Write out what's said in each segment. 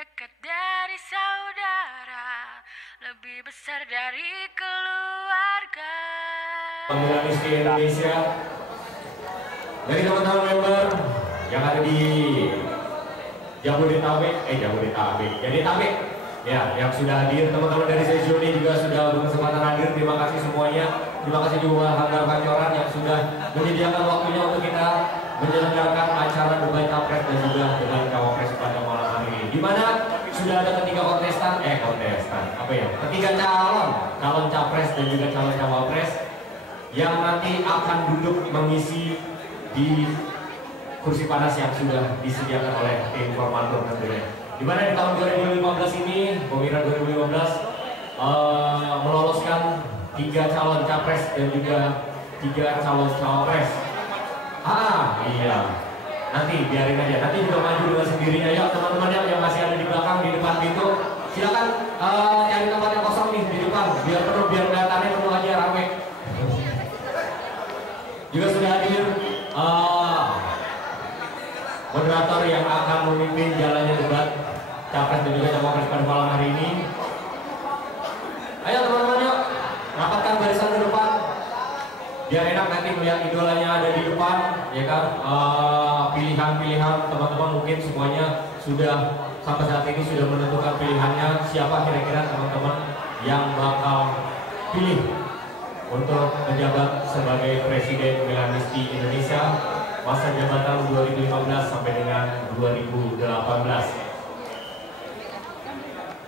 dekat dari saudara, lebih besar dari keluarga. Pemilihan Miski Indonesia dari teman-teman member yang ada di Jabodetabek, ya, yang sudah hadir, teman-teman dari sesi ini juga sudah berkesempatan hadir. Terima kasih semuanya. Terima kasih juga Hanggar Pancoran yang sudah menyediakan waktunya untuk kita menyelenggarakan acara debat capres dan juga debat cawapres pada malam hari ini. Di mana sudah ada ketiga ketiga calon capres dan juga calon cawapres yang nanti akan duduk mengisi di kursi panas yang sudah disediakan oleh tim formatur tentunya. Di mana di tahun 2015 ini, pemilihan 2015 meloloskan 3 calon capres dan juga 3 calon cawapres. Iya. Nanti biarin aja. Nanti juga maju dengan sendirinya ya teman-teman yang masih ada di belakang di depan pintu. Silakan cari tempat yang kosong nih di depan biar penuh, biar kelihatannya penuh aja rame. Juga sudah hadir moderator yang akan memimpin jalannya debat capres dan juga cawapres pada malam hari ini. Ayo teman-teman yuk, rapatkan barisan ke depan biar enak nanti melihat idolanya ada di depan, ya kan. Pilihan-pilihan teman-teman mungkin semuanya sudah sampai saat ini sudah menentukan pilihannya, siapa kira-kira teman-teman yang bakal pilih untuk menjabat sebagai Presiden Pemilihan Miski Indonesia masa jabatan 2015 sampai dengan 2018.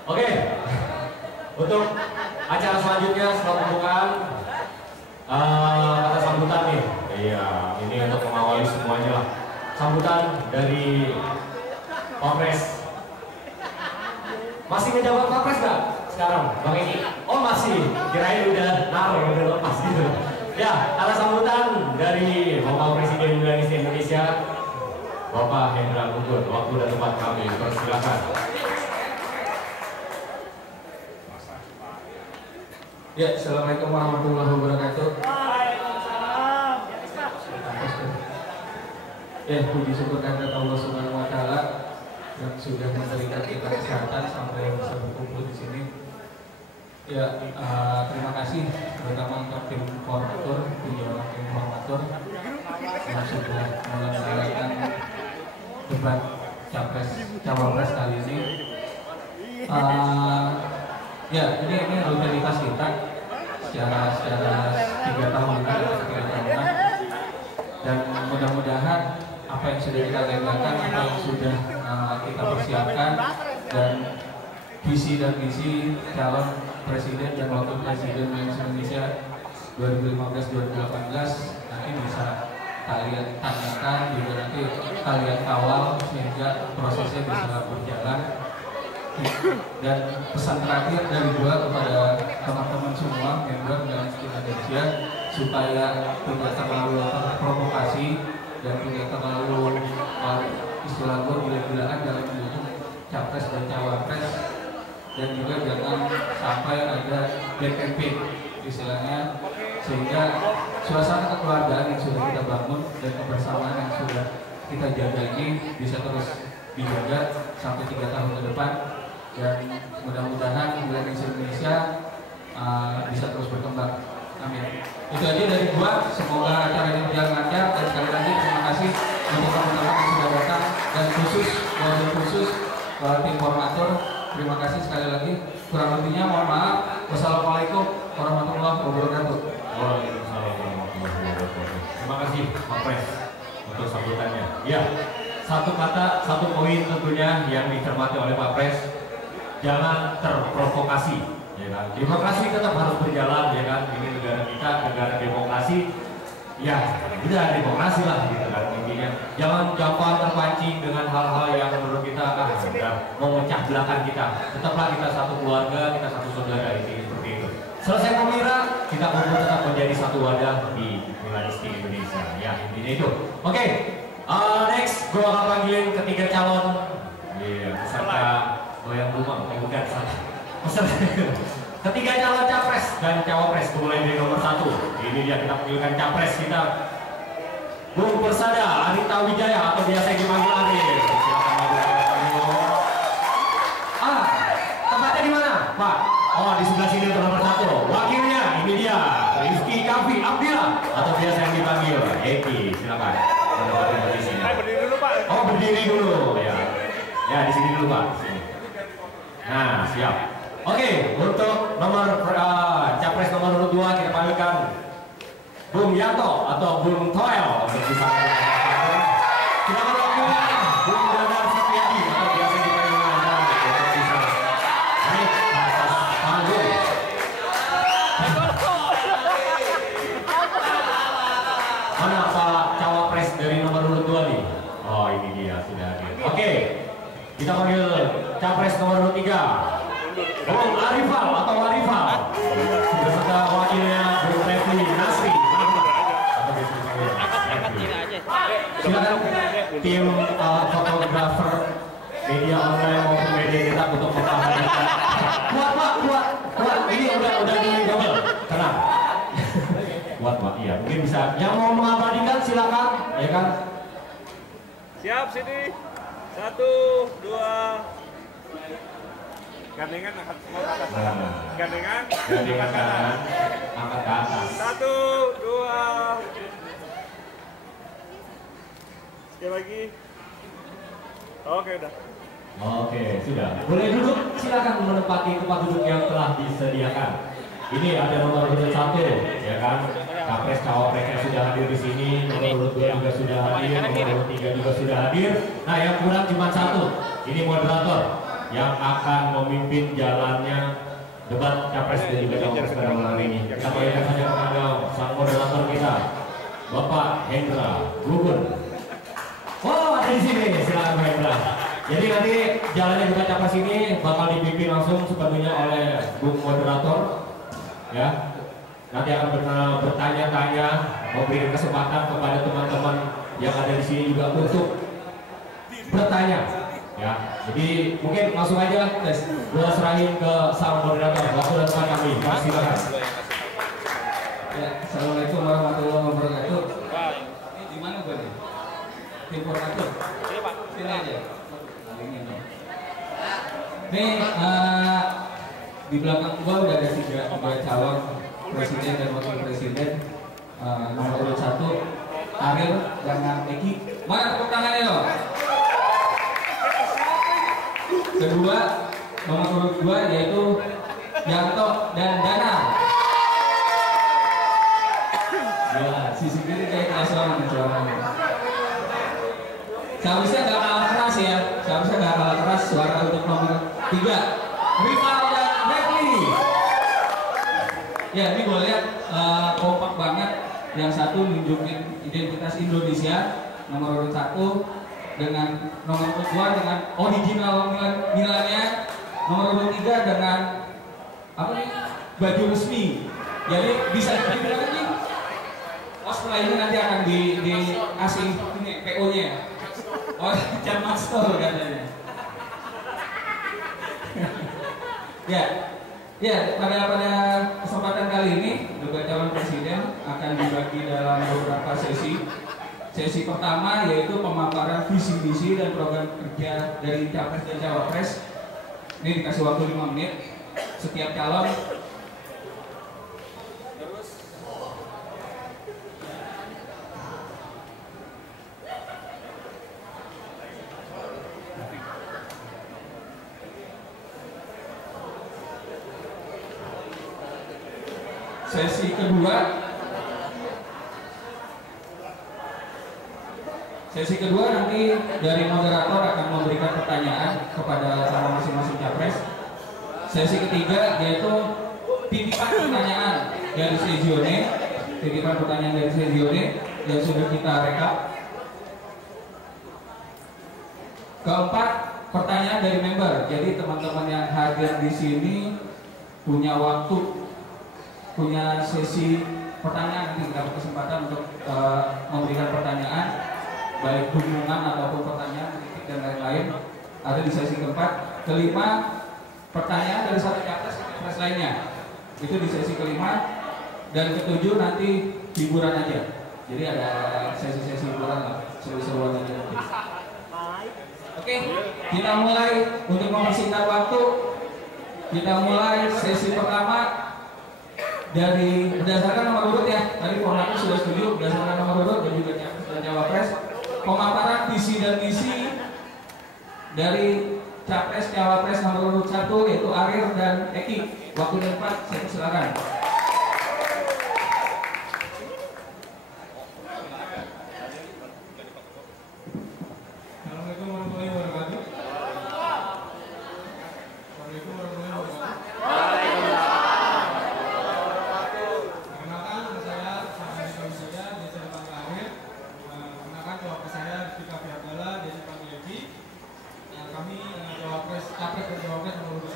Oke, untuk acara selanjutnya setelah pembukaan kata sambutan nih. Iya, ini untuk mengawali semuanya lah. Sambutan dari Wapres. Masih menjabat Wapres nggak sekarang, Bang Eki? Oh masih, kirain udah udah lepas gitu. Ya, kata sambutan dari Bapak Presiden Indonesia, Bapak Hendra Gugun. Waktu dan tempat kami persilakan. Ya, assalamualaikum warahmatullahi wabarakatuh. Waalaikumsalam. Ya, puji syukur kehadirat Allah Subhanahu Wa Taala yang sudah memberikan kita kesehatan sampai bisa berkumpul di sini. Ya, terima kasih terutama untuk tim formatur, tim formatur yang sudah menyelenggarakan debat capres cawapres kali ini. Ya, ini rutinitas kita secara 3 tahun dan mudah-mudahan apa yang sudah kita legalkan, apa yang sudah kita persiapkan, dan visi dan misi calon presiden dan wakil presiden Indonesia 2015-2018 nanti bisa kalian tanyakan, juga nanti kalian kawal sehingga prosesnya bisa berjalan. Dan pesan terakhir dari gua kepada teman-teman semua member dan Indonesia supaya tidak terlalu terprovokasi dan tidak terlalu istilah gua gila-gilaan dalam mendukung capres dan cawapres, dan juga jangan sampai ada black campaign istilahnya, sehingga suasana kekeluargaan yang sudah kita bangun dan kebersamaan yang sudah kita jaga ini bisa terus dijaga sampai 3 tahun ke depan. Dan mudah-mudahan Indonesia bisa terus berkembang. Amin. Itu aja dari gua. Semoga acaranya berjalan lancar, dan sekali lagi terima kasih untuk teman-teman yang sudah datang, dan khusus tim formatur. Terima kasih sekali lagi. Kurang lebihnya mohon maaf. Wassalamualaikum warahmatullahi wabarakatuh. Waalaikumsalam warahmatullahi wabarakatuh. Terima kasih Pak Pres untuk sambutannya. Ya, satu kata, satu poin tentunya yang dicermati oleh Pak Pres. Jangan terprovokasi, ya kan? Demokrasi tetap harus berjalan, ya kan? Ini negara kita, negara demokrasi, ya udah demokrasi lah, gitu kan intinya. Jangan gampang terpancing dengan hal-hal yang menurut kita sudah memecah belahkan kita. Tetaplah kita satu keluarga, kita satu saudara, ini seperti itu. Selesai pemilihan, kita kumpul tetap menjadi satu wadah di Pemilihan Miski Indonesia, ya intinya itu. Oke, next gue akan panggilin ketiga calon, peserta goyang rumah, bukan ketiga calon capres dan cawapres. Mulai dari nomor 1. Ini dia, kita panggilkan capres kita, Bung Persada Arita Wijaya atau biasa dipanggil Arif. Silakan maju. Oh, di sebelah sini untuk nomor 1. Wakilnya, ini dia. Rizky Kavi Abdillah. Atau biasa yang dipanggil Eki. Silakan. Menempatkan posisinya. Berdiri dulu, Pak. Oh, berdiri dulu. Ya, ya di sini dulu, Pak. Sini. Nah, siap. Oke, untuk nomor capres nomor 2 kita panggilkan Bung Yanto atau Bung Toel untuk bisa silakan wakilnya Bung Dadar Satyadi atau biasa dipanggil Nanda untuk bisa naik ke atas panggung. Mana Pak cawapres dari nomor 2 nih? Oh, ini dia sudah hadir. Oke, kita panggil capres nomor 3. Bung Arifal atau Arifal beserta wakilnya Bung Refli Nasri. Silakan tim fotografer media online maupun media cetak untuk memperhatikan. Kuat Pak, kuat. Ini udah di double. Tenang. Kuat Pak, iya. Mungkin bisa. Yang mau mengabadikan silakan, ya kan? Siap, sini. 1, 2. Gandengan angkat semua ke atas. Gandengan kanan, angkat ke atas. 1, 2. Sekali lagi. Oke, udah. Oke, sudah. Boleh duduk, silakan menempati tempat duduk yang telah disediakan. Ini ada nomor urut 1, ya kan? Capres cawapresnya sudah hadir di sini, nomor urut 2 juga sudah hadir, nomor urut 3 juga sudah hadir. Nah, yang kurang cuma 1. Ini moderator yang akan memimpin jalannya debat capres dan juga cawapres pada malam ini. Kita bayangkan saja kepada sang moderator kita, Bapak Hendra Gugun. Oh, ada di sini, silakan Pak Hendra. Jadi nanti jalannya debat capres ini bakal dipimpin langsung sepenuhnya oleh Bung Moderator, ya. Nanti akan bertanya-tanya, memberikan kesempatan kepada teman-teman yang ada di sini juga untuk bertanya. Ya, jadi mungkin langsung aja gua serahin ke sang moderator. Waktu dan tempat kami, silakan. Ya, assalamualaikum warahmatullahi wabarakatuh. Ini di mana gue nih? Tim koordinator. Sini, Pak. Sini aja. Nih, di belakang gua udah ada tiga calon presiden dan wakil presiden. Nomor urut 1 Ariel dengan Eki. Mana tepuk tangannya loh? Kedua, nomor urut 2 yaitu Yanto dan Dana. Ya, sisi kiri kayak nasional suaranya. Seharusnya gak kalah keras ya, seharusnya gak kalah keras suara untuk nomor 3 Rival dan Refli. Ya, ini gue lihat kompak banget. Yang satu nunjukin identitas Indonesia, nomor urut 1 dengan nomor urut 2 dengan original Milannya, nomor urut 3 dengan apa nih, baju resmi. Jadi bisa dibilang ini. Oh, setelah ini nanti akan dikasih ini PO-nya. Oh, Jam Master katanya. Ya, pada kesempatan kali ini debat calon presiden akan dibagi dalam beberapa sesi. Sesi pertama yaitu pemaparan visi misi dan program kerja dari capres dan cawapres. Ini dikasih waktu 5 menit setiap calon. Terus Sesi kedua nanti dari moderator akan memberikan pertanyaan kepada sama masing-masing capres. Sesi ketiga yaitu titipan pertanyaan dari Sezione, yang sudah kita rekap. Keempat, pertanyaan dari member. Jadi teman-teman yang hadir di sini punya waktu, punya sesi pertanyaan, nanti dapat kesempatan untuk memberikan pertanyaan, baik hubungan ataupun pertanyaan kritik dan lain-lain, ada di sesi keempat. Kelima, pertanyaan dari satu capres ke capres lainnya, itu di sesi kelima. Dan ketujuh nanti hiburan aja, jadi ada sesi-sesi hiburan lah, seru-seruan aja nanti. Oke, kita mulai. Untuk mempersingkat waktu, Kita mulai sesi pertama dari berdasarkan nomor urut ya. Tadi formatnya sudah setuju berdasarkan nomor urut dan juga capres dan cawapres. Pemaparan visi dan misi dari capres cawapres nomor urut 1 yaitu Arir dan Eki. Waktunya 4, saya silakan. Assalamualaikum warahmatullahi wabarakatuh. Assalamualaikum warahmatullahi wabarakatuh. Perkenalkan, saya saya Desa Panggil Akhir. Perkenalkan cawapres saya Rizky Abdalla, Desa Panggil Eki. Kami capres dan cawapres nomor 1.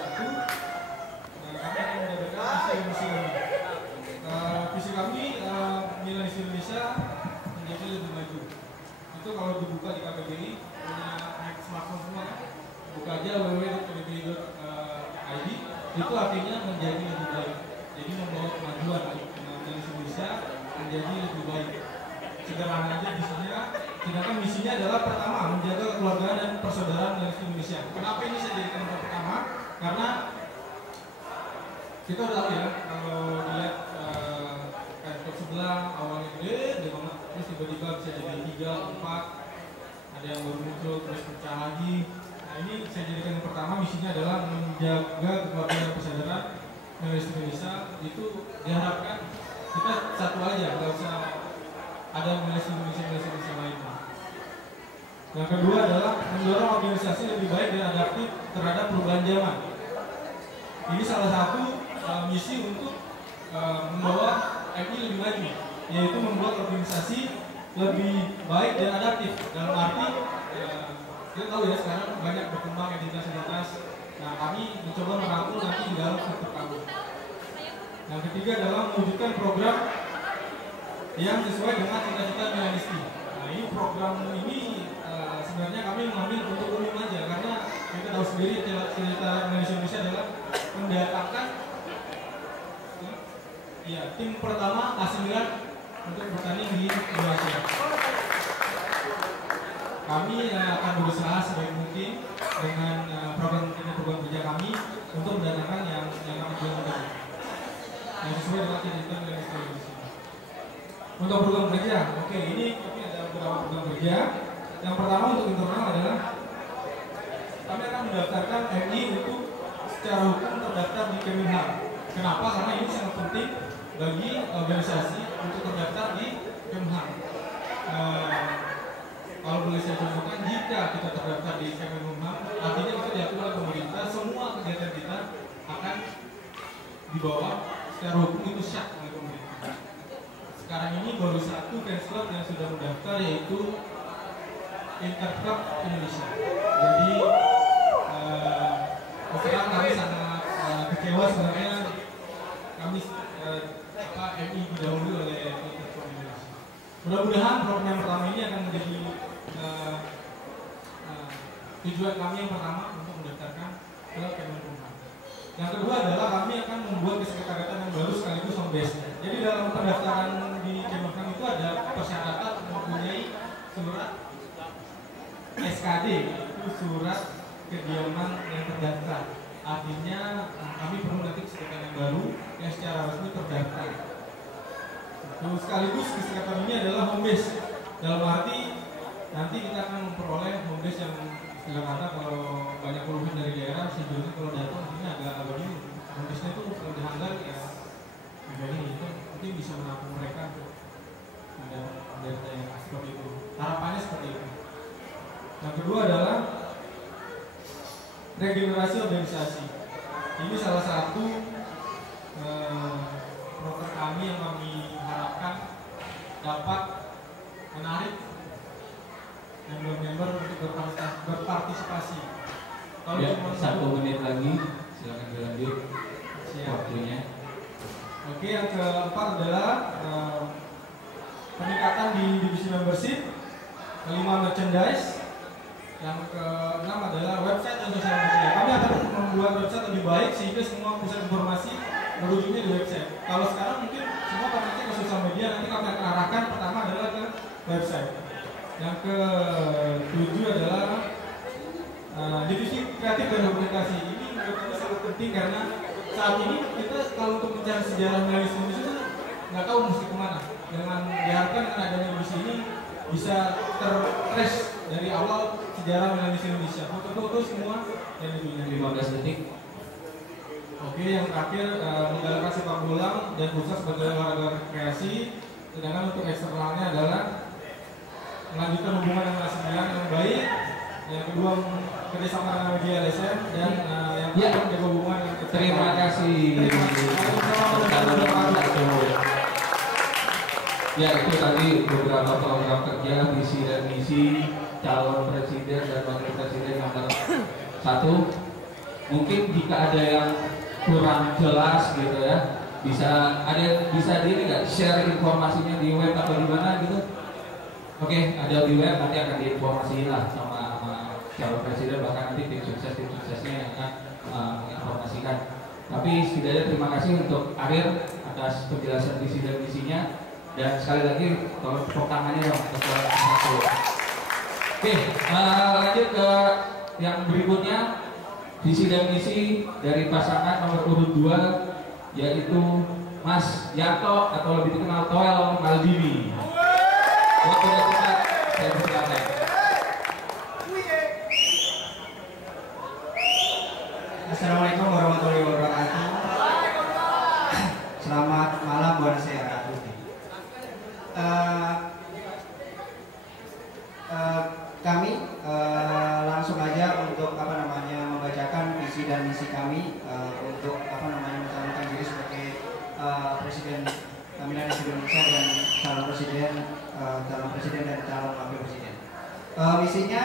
Kami akan menjabarkan visi kami. Visi kami nilai Indonesia menjadi lebih maju. Itu kalau dibuka di KBBI punya smartphone semua kan? Buka aja www.kbbi.id, itu artinya menjadi lebih baik. Jadi membawa kemajuan dari Indonesia menjadi lebih baik. Sederhana aja visinya. Sedangkan misinya adalah pertama menjaga kekeluargaan dan persaudaraan dari Indonesia. Kenapa ini saya jadikan yang pertama? Karena kita udah tahu ya kalau dilihat kantor sebelah awalnya gede banget, terus tiba-tiba bisa jadi 3, 4, ada yang baru muncul terus pecah lagi. Nah ini saya jadikan yang pertama, misinya adalah menjaga kekeluargaan dan persaudaraan dari Indonesia. Itu diharapkan kita satu aja, nggak usah ada Indonesia lain. Yang kedua adalah mendorong organisasi lebih baik dan adaptif terhadap perubahan zaman. Ini salah satu misi untuk membawa MI lebih maju, yaitu membuat organisasi lebih baik dan adaptif. Dalam arti kita tahu ya sekarang banyak berkembang identitas. Nah kami mencoba merangkul nanti di dalam struktur kami. Yang ketiga adalah mewujudkan program yang sesuai dengan cita-cita milenisti. Nah ini program ini sebenarnya kami mengambil untuk umum aja karena kita tahu sendiri cita-cita Indonesia adalah mendatangkan tim pertama AC Milan untuk bertanding di Indonesia. Kami akan berusaha sebaik mungkin dengan program kerja kami untuk mendatangkan yang kami jual tadi, yang sesuai dengan cita-cita Indonesia. Untuk program kerja, oke, ini kami ada beberapa program kerja. Yang pertama untuk internal adalah kami akan mendaftarkan MI untuk secara hukum terdaftar di Kemenhan. Kenapa? Karena ini sangat penting bagi organisasi untuk terdaftar di Kemenhan. Kalau boleh saya contohkan, jika kita terdaftar di Kemenhan, artinya itu diatur oleh pemerintah, semua kegiatan kita akan dibawa secara hukum itu sah oleh pemerintah. Sekarang ini baru satu fans club yang sudah mendaftar, yaitu Interclub Indonesia. Jadi sekarang kami sangat kecewa sebenarnya kami MI didahului oleh Interclub Indonesia. Mudah-mudahan program yang pertama ini akan menjadi tujuan kami yang pertama untuk mendaftarkan ke Kemenkumham. Yang kedua adalah kami akan membuat kesekretariatan yang baru sekaligus home base. Jadi dalam pendaftaran di Kemenkumham itu ada persyaratan mempunyai surat SKD, itu surat kediaman yang terdaftar. Artinya kami perlu nanti kesekretarian yang baru yang secara resmi terdaftar. Terus sekaligus kesekretarian ini adalah home base. Dalam arti nanti kita akan memperoleh home base yang istilah kata kalau banyak keluhan dari daerah sejujurnya kalau datang ini agak bingung. Home base-nya itu kalau dihantar ya begini itu mungkin bisa menampung mereka untuk ada data yang seperti itu. Harapannya seperti itu. Yang kedua adalah regenerasi organisasi. Ini salah satu program kami yang kami harapkan dapat menarik member-member untuk berpartisipasi. Kalau ya, 1 menit lagi, silakan dilanjut waktunya. Oke, yang keempat adalah peningkatan di divisi membership. Kelima, merchandise. Yang keenam adalah website dan sosial media. Kami akan membuat website lebih baik sehingga semua pusat informasi berujungnya di website. Kalau sekarang mungkin semua kontaknya ke sosial media, nanti kami akan arahkan pertama adalah ke website. Yang ke-7 adalah divisi kreatif dan dokumentasi. Ini menurut kami sangat penting penting karena saat ini kita kalau untuk mencari sejarah Milanis Indonesia nggak tahu mesti kemana. Dengan diharapkan dengan adanya audisi ini bisa tertrace dari awal sejarah Milanis Indonesia. Foto-foto semua yang ditunya 15 detik. Oke, yang terakhir menggalakkan sepak bola dan futsal sebagai olahraga rekreasi. Sedangkan untuk eksternalnya adalah melanjutkan hubungan dengan ASEAN yang baik. Yang kedua kerjasama dengan media LSM dan yang ketiga menjaga hubungan dengan Terima kasih. Ya, itu tadi beberapa program kerja, visi dan misi calon presiden dan wakil presiden nomor 1. Mungkin jika ada yang kurang jelas gitu ya, bisa nggak share informasinya di web atau di mana gitu? Oke, ada di web, nanti akan diinformasiin lah sama calon presiden, bahkan nanti tim suksesnya yang akan menginformasikan. Tapi setidaknya terima kasih untuk Ariel atas penjelasan visi dan misinya, dan sekali lagi tolong tepuk tangannya dong untuk satu. Oke, lanjut ke yang berikutnya, visi dan misi dari pasangan nomor urut 2, yaitu Mas Yanto atau lebih dikenal Toel Maldini. Waktu dan tempat saya persilakan. Assalamualaikum warahmatullahi wabarakatuh. Selamat malam, buonasera. Kami langsung aja untuk membacakan visi dan misi kami untuk mencalonkan diri sebagai presiden Milanis Indonesia dan calon presiden dan calon wakil presiden. Misinya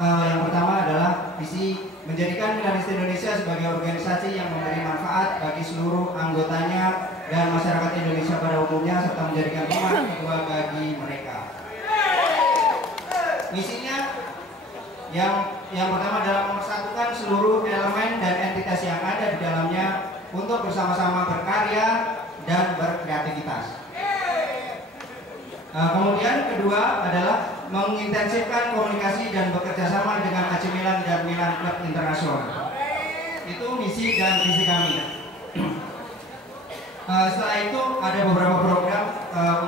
yang pertama adalah visi menjadikan Milanis Indonesia sebagai organisasi yang memberi manfaat bagi seluruh anggotanya dan masyarakat Indonesia pada umumnya, serta menjadikan rumah kedua bagi mereka. Misinya yang pertama adalah mempersatukan seluruh elemen dan entitas yang ada di dalamnya untuk bersama-sama berkarya dan berkreativitas. Kemudian kedua adalah mengintensifkan komunikasi dan bekerja sama dengan AC Milan dan Milan Club Internasional. Itu misi dan visi kami. Setelah itu ada beberapa program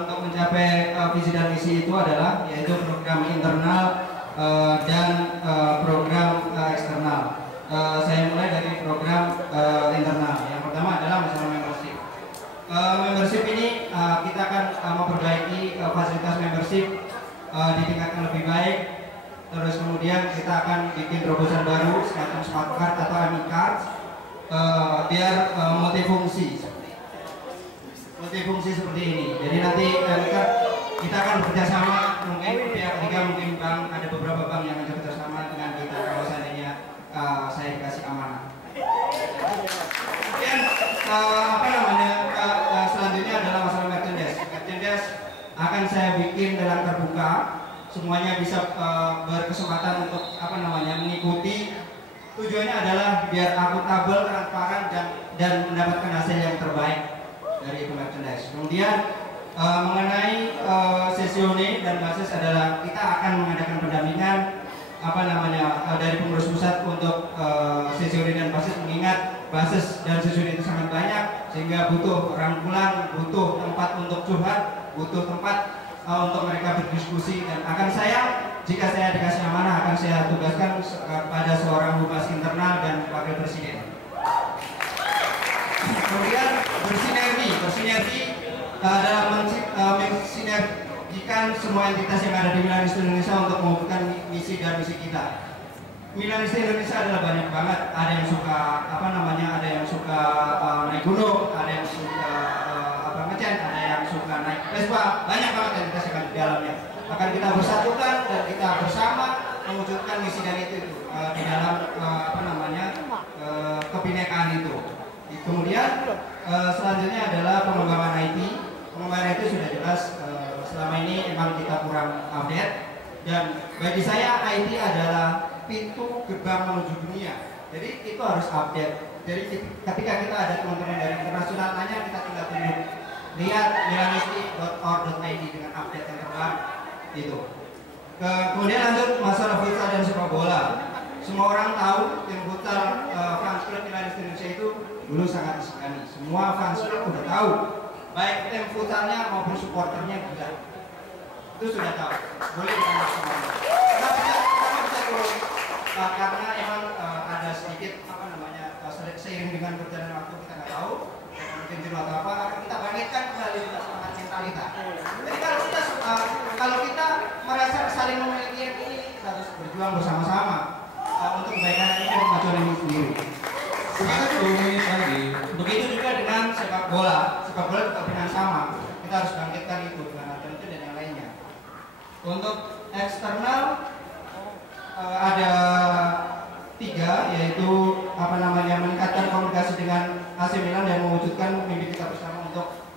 untuk mencapai visi dan misi itu adalah yaitu program internal dan program eksternal. Saya mulai dari program internal. Yang pertama adalah masalah membership. Membership ini kita akan memperbaiki fasilitas membership, ditingkatkan lebih baik. Terus kemudian kita akan bikin terobosan baru semacam smart card atau AMI card biar multifungsi seperti ini. Jadi nanti kita akan bekerja sama, mungkin pihak ketiga, mungkin bank, ada beberapa bank yang akan bekerja sama dengan kita kalau seandainya saya dikasih amanah. Kemudian selanjutnya adalah masalah merchandise. Merchandise akan saya bikin dalam terbuka, semuanya bisa berkesempatan untuk mengikuti. Tujuannya adalah biar akuntabel, transparan dan mendapatkan hasil yang terbaik dari itu merchandise. Kemudian mengenai sesione dan basis adalah kita akan mengadakan pendampingan dari pengurus pusat untuk sesione dan basis, mengingat basis dan sesione itu sangat banyak sehingga butuh rangkulan, butuh tempat untuk curhat, butuh tempat untuk mereka berdiskusi, dan jika saya dikasih amanah akan saya tugaskan pada seorang humas internal dan wakil presiden. Kemudian bersinergi dalam mensinergikan semua entitas yang ada di Milanis Indonesia untuk mewujudkan misi dan misi kita. Milanis Indonesia adalah banyak banget. Ada yang suka ada yang suka naik gunung, ada yang suka ngecen, ada yang suka naik Vespa. Banyak banget entitas yang ada di dalamnya. Akan kita bersatukan dan kita bersama mewujudkan misi dan itu di dalam kebinekaan itu. Kemudian selanjutnya adalah pengembangan IT. Pengembangan IT sudah jelas selama ini emang kita kurang update, dan bagi saya IT adalah pintu gerbang menuju dunia. Jadi itu harus update. Jadi ketika kita ada teman-teman dari internasional tanya, kita tinggal tunjuk lihat milanisti.org.id dengan update yang terbaru itu. Kemudian lanjut masalah futsal dan sepak bola. Semua orang tahu tim futsal Fans Club Milanis Indonesia itu dulu sangat disegani. Semua fans udah tahu, baik tim futsalnya maupun supporternya juga. Itu sudah tahu. Boleh ditanya semuanya. Kenapa bisa turun? Karena emang ada sedikit seiring dengan berjalan waktu kita nggak tahu, mungkin jenuh atau apa, akan kita bangkitkan kembali dengan semangat mental kita. Jadi kalau kita merasa saling memiliki ini, kita harus berjuang bersama-sama untuk kebaikan ini dan kemajuan ini sendiri. Begitu juga dengan sepak bola juga dengan sama. Kita harus bangkitkan itu dengan alternatif dan yang lainnya. Untuk eksternal ada 3, yaitu meningkatkan komunikasi dengan AC Milan dan mewujudkan mimpi kita bersama untuk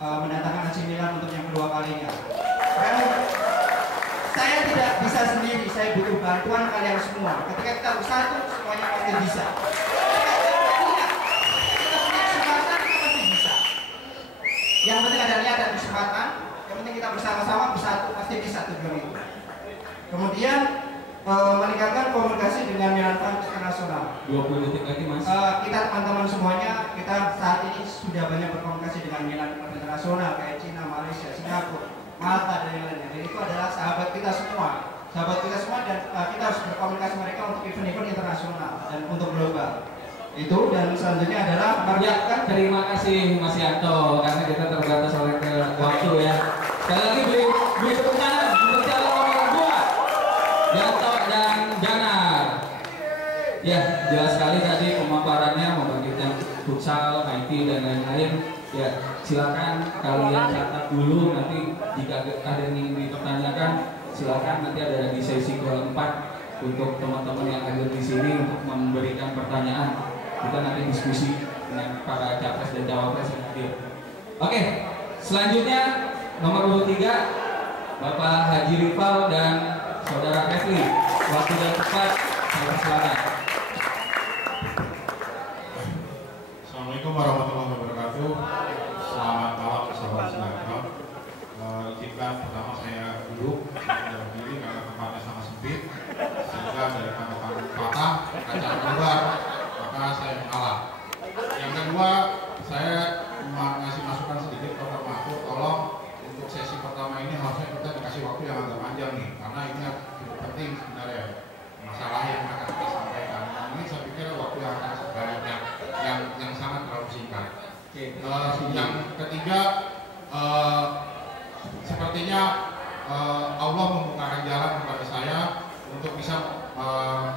mendatangkan AC Milan untuk yang kedua kalinya. Dan saya tidak bisa sendiri, saya butuh bantuan kalian semua. Ketika kita bersatu, semuanya pasti bisa. Kita punya kesempatan, kita pasti bisa. Yang penting ada niat dan kesempatan. Yang penting kita bersama-sama bersatu, pasti bisa tujuan itu. Kemudian meningkatkan komunikasi dengan Milan Fans Internasional. 20 detik lagi Mas. Kita teman-teman semuanya, kita saat ini sudah banyak berkomunikasi dengan Milan Fans Internasional kayak Cina, Malaysia, Singapura, Malta dan yang lainnya. Dan itu adalah sahabat kita semua dan kita harus berkomunikasi mereka untuk event-event internasional dan untuk global. Itu dan selanjutnya adalah Ya, terima kasih Mas Yanto karena kita terbatas oleh waktu ya. Sekali lagi beri tepuk tangan untuk calon nomor 2 Yanto dan Janar. Ya, jelas sekali tadi pemaparannya membangkitkan futsal, IT dan lain-lain. Ya, silakan kalian catat dulu, nanti jika ada yang ingin dipertanyakan silakan nanti ada di sesi keempat untuk teman-teman yang hadir di sini untuk memberikan pertanyaan. Kita nanti diskusi dengan para capres dan cawapres yang hadir. Oke, selanjutnya nomor 23 Bapak Haji Rival dan Saudara Kefli. Waktu dan tepat, saya persilakan. Assalamualaikum warahmatullahi wabarakatuh. Selamat malam sahabat Sinetron. Izinkan pertama saya duduk dalam diri karena tempatnya sangat sempit, sehingga dari pandangan patah kaca keluar, maka saya mengalah. Yang kedua, saya ngasih masukan sedikit ke Dr. Mahfud, tolong untuk sesi pertama ini harusnya kita dikasih waktu yang agak panjang nih, karena ini cukup penting sebenarnya masalah yang akan kita sampaikan. Ini saya pikir waktu yang akan banyak yang sangat terlalu singkat. Yang ketiga, sepertinya Allah membukakan jalan kepada saya untuk bisa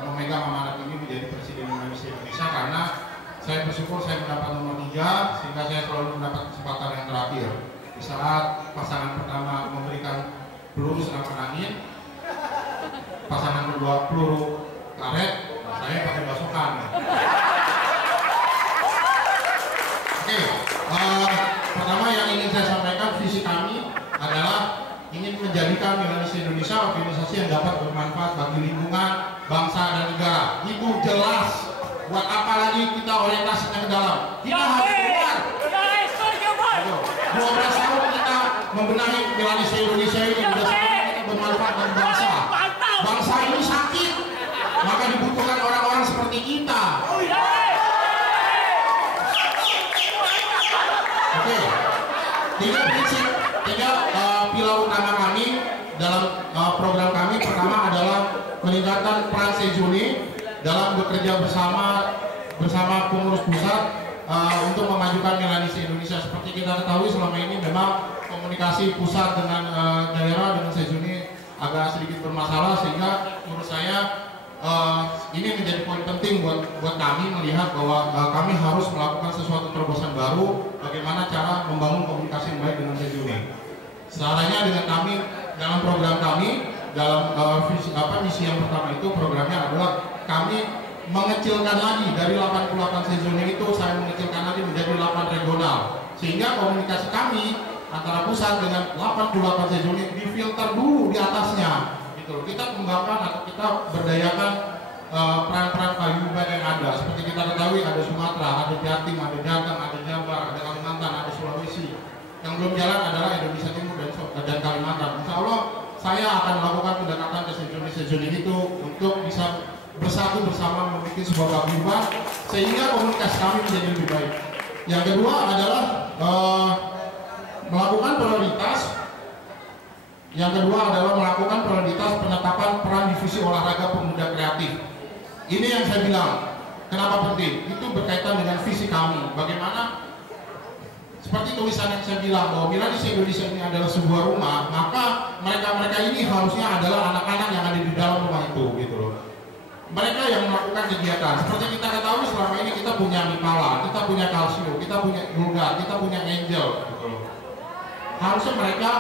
memegang amanat ini menjadi Presiden Indonesia karena saya bersyukur saya mendapat nomor 3 sehingga saya selalu mendapat kesempatan yang terakhir. Di saat pasangan pertama memberikan peluru serangan angin, pasangan kedua peluru karet, saya pakai basokan. Oke, pertama yang ingin saya sampaikan, visi kami adalah ingin menjadikan Indonesia organisasi yang dapat bermanfaat bagi lingkungan, bangsa dan negara. Itu jelas. Buat apa lagi kita orientasinya ke dalam? Kita harus keluar. 12 tahun kita membenahi Indonesia ini sudah kita bermanfaat bagi bangsa. Bangsa ini sakit, maka dibutuhkan orang-orang seperti kita. Oke, tiga pilar utama kami dalam program kami. Pertama adalah meningkatkan peran Sejuni dalam bekerja bersama pengurus pusat untuk memajukan Milanisi Indonesia. Seperti kita ketahui selama ini memang komunikasi pusat dengan daerah dengan Sejuni agak sedikit bermasalah, sehingga menurut saya ini menjadi poin penting buat kami melihat bahwa kami harus melakukan sesuatu terobosan baru bagaimana cara membangun komunikasi yang baik dengan Sejuni. Caranya dengan kami dalam program kami dalam misi yang pertama itu programnya adalah kami mengecilkan lagi dari 88 Sejuni itu, saya mengecilkan lagi menjadi 8 regional, sehingga komunikasi kami antara pusat dengan 88 Sejuni difilter dulu di atasnya. Kita kembangkan atau kita berdayakan peran-peran paguyuban yang ada. Seperti kita ketahui ada Sumatera, ada Jatim, ada Jateng, ada Jabar, ada Kalimantan, ada Sulawesi. Yang belum jalan adalah Indonesia Timur dan Kalimantan. Insya Allah saya akan melakukan pendekatan ke Sejuni itu untuk bisa bersatu bersama membuat sebuah paguyuban sehingga komunikasi kami menjadi lebih baik. Yang kedua adalah melakukan prioritas. Yang kedua adalah melakukan prioritas penetapan peran divisi olahraga pemuda kreatif. Ini yang saya bilang, kenapa penting? Itu berkaitan dengan visi kami. Bagaimana, seperti tulisan yang saya bilang, bahwa Milanis Indonesia ini adalah sebuah rumah, maka mereka-mereka ini harusnya adalah anak-anak yang ada di dalam rumah itu, gitu loh. Mereka yang melakukan kegiatan. Seperti kita ketahui selama ini kita punya Mipala, kita punya Calcio, kita punya Yoga, kita punya Angel, gitu loh. Harusnya mereka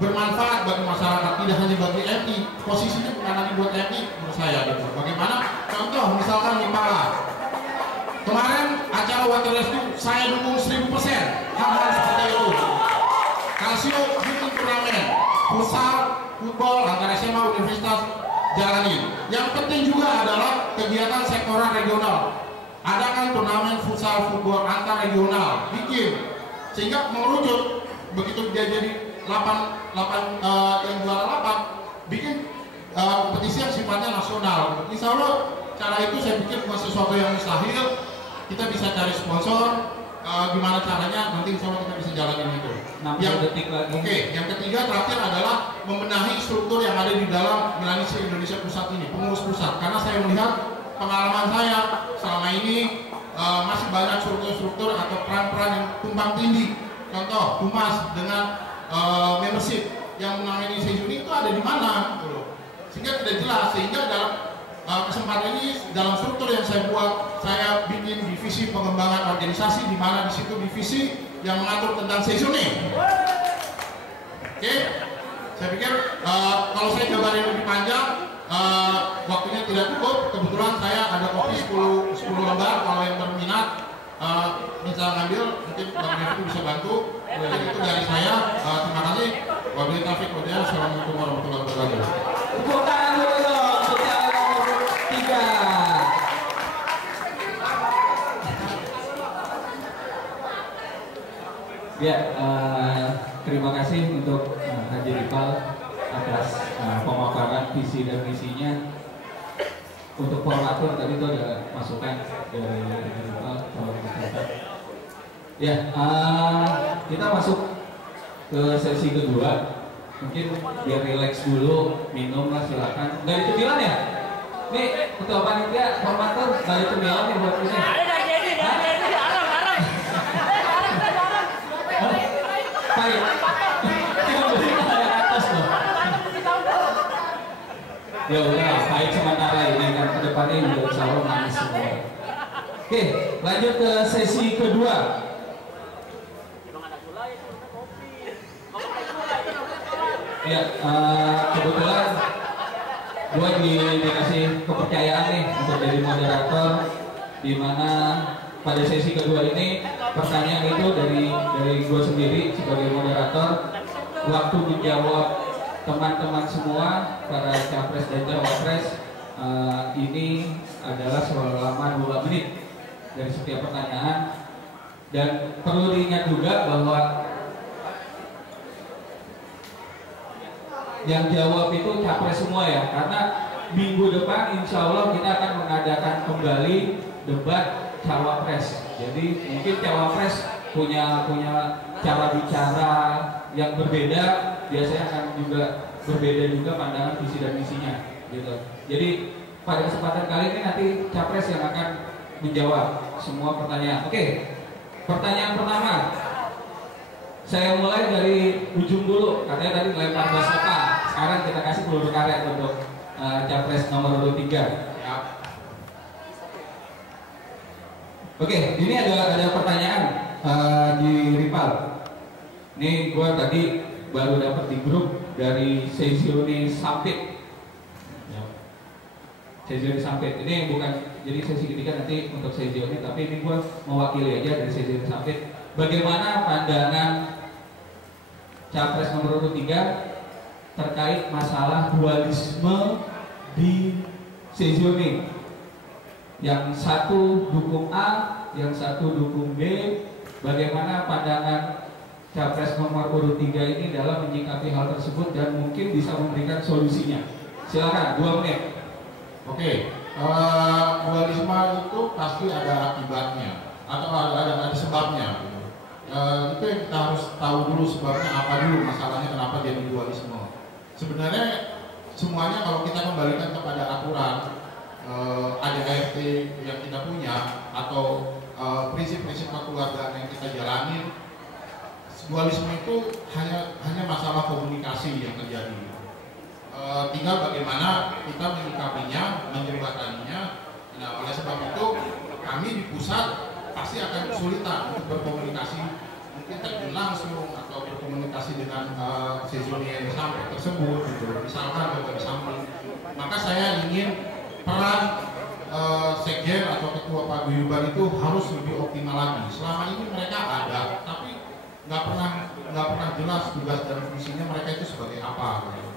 bermanfaat bagi masyarakat, tidak hanya bagi MI. Posisinya bukan lagi buat MI menurut saya, gitu. Bagaimana? Contoh misalkan Mipala. Kemarin acara Water Rescue saya dukung 1000%. Hal-hal seperti itu. Calcio bikin turnamen, futsal, football antara SMA universitas jalanin. Yang penting juga adalah kegiatan sektoral regional. Adakan turnamen futsal, football antar regional, bikin sehingga mengerucut. Begitu dia jadi 8 yang juara 8 bikin kompetisi yang sifatnya nasional. Insya Allah cara itu saya pikir bukan sesuatu yang mustahil. Kita bisa cari sponsor, gimana caranya nanti insya Allah kita bisa jalanin itu. Yang ketiga terakhir adalah membenahi struktur yang ada di dalam Milanis Indonesia Pusat ini, pengurus pusat. Karena saya melihat pengalaman saya selama ini masih banyak struktur-struktur atau peran-peran yang tumpang tindih. Contoh, Humas dengan membership yang menangani sejuni itu ada di mana, gitu loh. Sehingga tidak jelas. Sehingga dalam kesempatan ini, dalam struktur yang saya buat, saya bikin divisi pengembangan organisasi, di mana di situ divisi yang mengatur tentang sejuni. Oke, saya pikir kalau saya jabarin lebih panjang, waktunya tidak cukup. Kebetulan saya ada kopi 10 lembar. Kalau yang berminat bisa ngambil, mungkin Bang Devi bisa bantu. Itu dari saya. Terima kasih. Wabillahi taufiq wal hidayah. Assalamualaikum warahmatullahi wabarakatuh. Tepuk tangan dulu dong untuk calon nomor 3. Ya, terima kasih untuk Haji Ripal atas pemaparan visi dan misinya. Untuk formatur tadi itu ada masukan dari Ripal. Ya, kita masuk ke sesi kedua. Mungkin biar relax dulu, minum lah silakan. Nggak ada cemilan ya? Nih, ketua panitia formatur nggak ada cemilan nih buat ini. Baik. Kita beli ada atas loh. Ya udah, baik sementara ini kan kedepannya juga insya Allah manis semua. Oke, lanjut ke sesi kedua. Ya, kebetulan gue dikasih kepercayaan nih untuk jadi moderator, di mana pada sesi kedua ini pertanyaan itu dari gue sendiri sebagai moderator. Waktu menjawab teman-teman semua para capres dan cawapres ini adalah selama 2 menit dari setiap pertanyaan. Dan perlu diingat juga bahwa yang jawab itu capres semua ya, karena minggu depan insya Allah kita akan mengadakan kembali debat cawapres. Jadi mungkin cawapres punya cara bicara yang berbeda, biasanya akan juga berbeda juga pandangan visi dan misinya gitu. Jadi pada kesempatan kali ini nanti capres yang akan menjawab semua pertanyaan. Oke, pertanyaan pertama saya mulai dari ujung dulu. Katanya tadi lempar basoka, sekarang kita kasih peluru karet untuk capres nomor 3. Ya. Oke, ini ada pertanyaan di Ripal. Ini gue tadi baru dapat di grup dari Sezioni Sampit. Sezioni Sampit. Ini bukan jadi sesi ketiga nanti untuk Sezioni, tapi ini gue mewakili aja dari Sezioni Sampit. Bagaimana pandangan capres nomor 3 terkait masalah dualisme di Sezioni? Yang satu dukung A, yang satu dukung B. Bagaimana pandangan capres nomor 3 ini dalam menyikapi hal tersebut dan mungkin bisa memberikan solusinya? Silakan, 2 menit. Oke, dualisme itu pasti ada akibatnya atau ada sebabnya. Itu yang kita harus tahu dulu sebabnya apa dulu, masalahnya kenapa jadi dualisme. Sebenarnya semuanya kalau kita kembalikan kepada aturan ADART yang kita punya atau prinsip-prinsip kekeluargaan yang kita jalani, dualisme itu hanya masalah komunikasi yang terjadi. Tinggal bagaimana kita menyikapinya, menjembataninya. Nah, oleh sebab itu kami di pusat pasti akan kesulitan untuk berkomunikasi, mungkin terjun langsung atau berkomunikasi dengan sejonier yang sampai tersebut, gitu. Misalkan kalau di samping, maka saya ingin peran sekjen atau ketua paguyuban itu harus lebih optimal lagi. Selama ini mereka ada, tapi nggak pernah jelas tugas dan fungsinya mereka itu sebagai apa, gitu.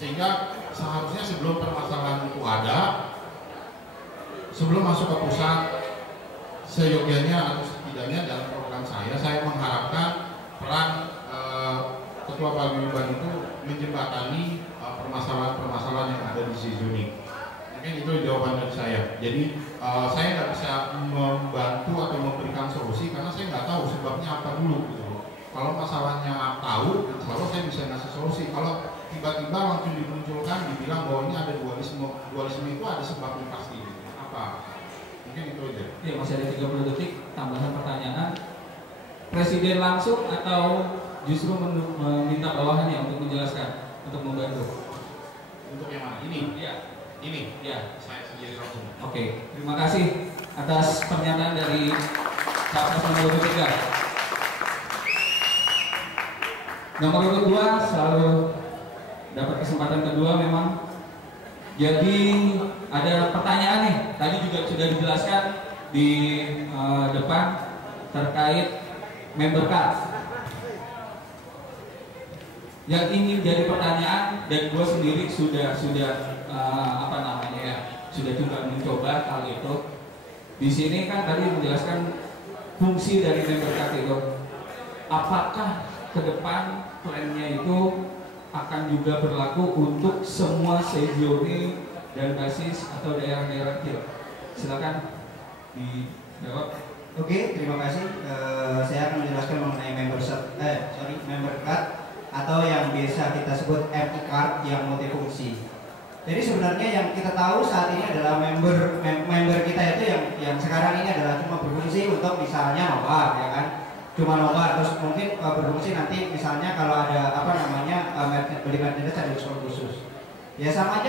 Sehingga seharusnya sebelum permasalahan itu ada, sebelum masuk ke pusat, seyogianya atau setidaknya dalam program saya mengharapkan peran ketua paguyuban itu menjembatani permasalahan-permasalahan yang ada di Sejuni. Mungkin itu jawaban dari saya. Jadi saya nggak bisa membantu atau memberikan solusi karena saya nggak tahu sebabnya apa dulu, gitu. Kalau masalahnya tahu, insya Allah saya bisa ngasih solusi. Kalau tiba-tiba langsung dimunculkan, dibilang bahwa ini ada dualisme itu ada sebabnya pasti. Gitu. Apa? Mungkin itu aja. Ya, masih ada 30 detik tambahan pertanyaan. Presiden langsung atau justru meminta bawahannya untuk menjelaskan, untuk membantu? Untuk yang mana? Ini? Iya. Ini? Iya. Saya sendiri langsung. Oke, terima kasih atas pernyataan dari Capres nomor 3. Nomor 2 selalu dapat kesempatan kedua memang. Jadi ada pertanyaan nih, tadi juga sudah dijelaskan di depan terkait member card. Yang ingin jadi pertanyaan dan gue sendiri sudah sudah juga mencoba hal itu. Di sini kan tadi menjelaskan fungsi dari member card itu. Apakah ke depan plannya itu akan juga berlaku untuk semua sejoni dan basis atau daerah-daerah kecil? Silakan dijawab. Oke, terima kasih. Saya akan menjelaskan mengenai member card atau yang biasa kita sebut MI card yang multifungsi. Jadi sebenarnya yang kita tahu saat ini adalah member kita itu yang sekarang ini adalah cuma berfungsi untuk misalnya nobar, ya kan? Cuma nobar, terus mungkin berfungsi nanti misalnya kalau ada beli merchandise ada diskon khusus. Ya sama aja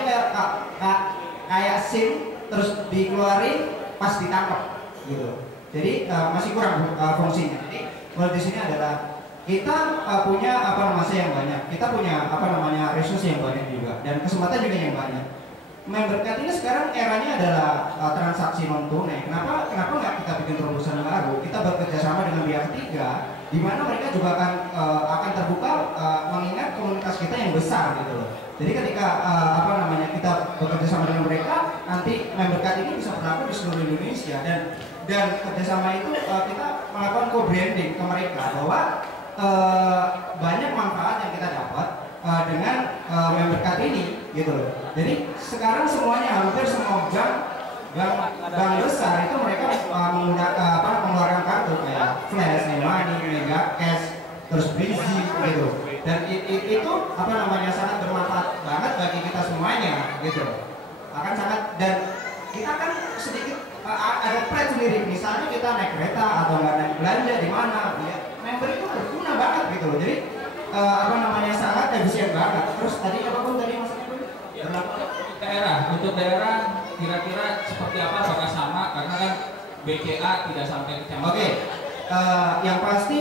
kayak SIM terus dikeluarin pas ditangkap gitu. Jadi masih kurang fungsinya. Jadi kalau di sini adalah kita punya yang banyak, kita punya resource yang banyak juga dan kesempatan juga yang banyak. Member card ini sekarang eranya adalah transaksi non tunai. Kenapa nggak kita bikin terobosan baru? Kita bekerja sama dengan pihak ketiga, di mana mereka juga akan terbuka mengingat komunitas kita yang besar gitu loh. Jadi ketika kita bekerja sama dengan mereka, nanti member card ini bisa berlaku di seluruh Indonesia dan kerjasama itu kita melakukan co-branding ke mereka bahwa banyak manfaat yang kita dapat dengan member card ini gitu loh. Jadi sekarang semuanya hampir semua bank besar itu mereka menggunakan mengeluarkan kartu kayak Flash, Money, Mega Cash, terus Breezy gitu. Dan itu sangat bermanfaat banget bagi kita semuanya gitu. Akan sangat, dan kita kan sedikit ada pride sendiri. Misalnya kita naik kereta atau nggak naik belanja di mana, ya member itu berguna banget gitu loh. Jadi sangat efisien banget. Terus tadi apapun tadi maksudnya untuk daerah kira-kira seperti apa? Apakah sama? Karena kan BCA tidak sampai kecamatan. Oke. Yang pasti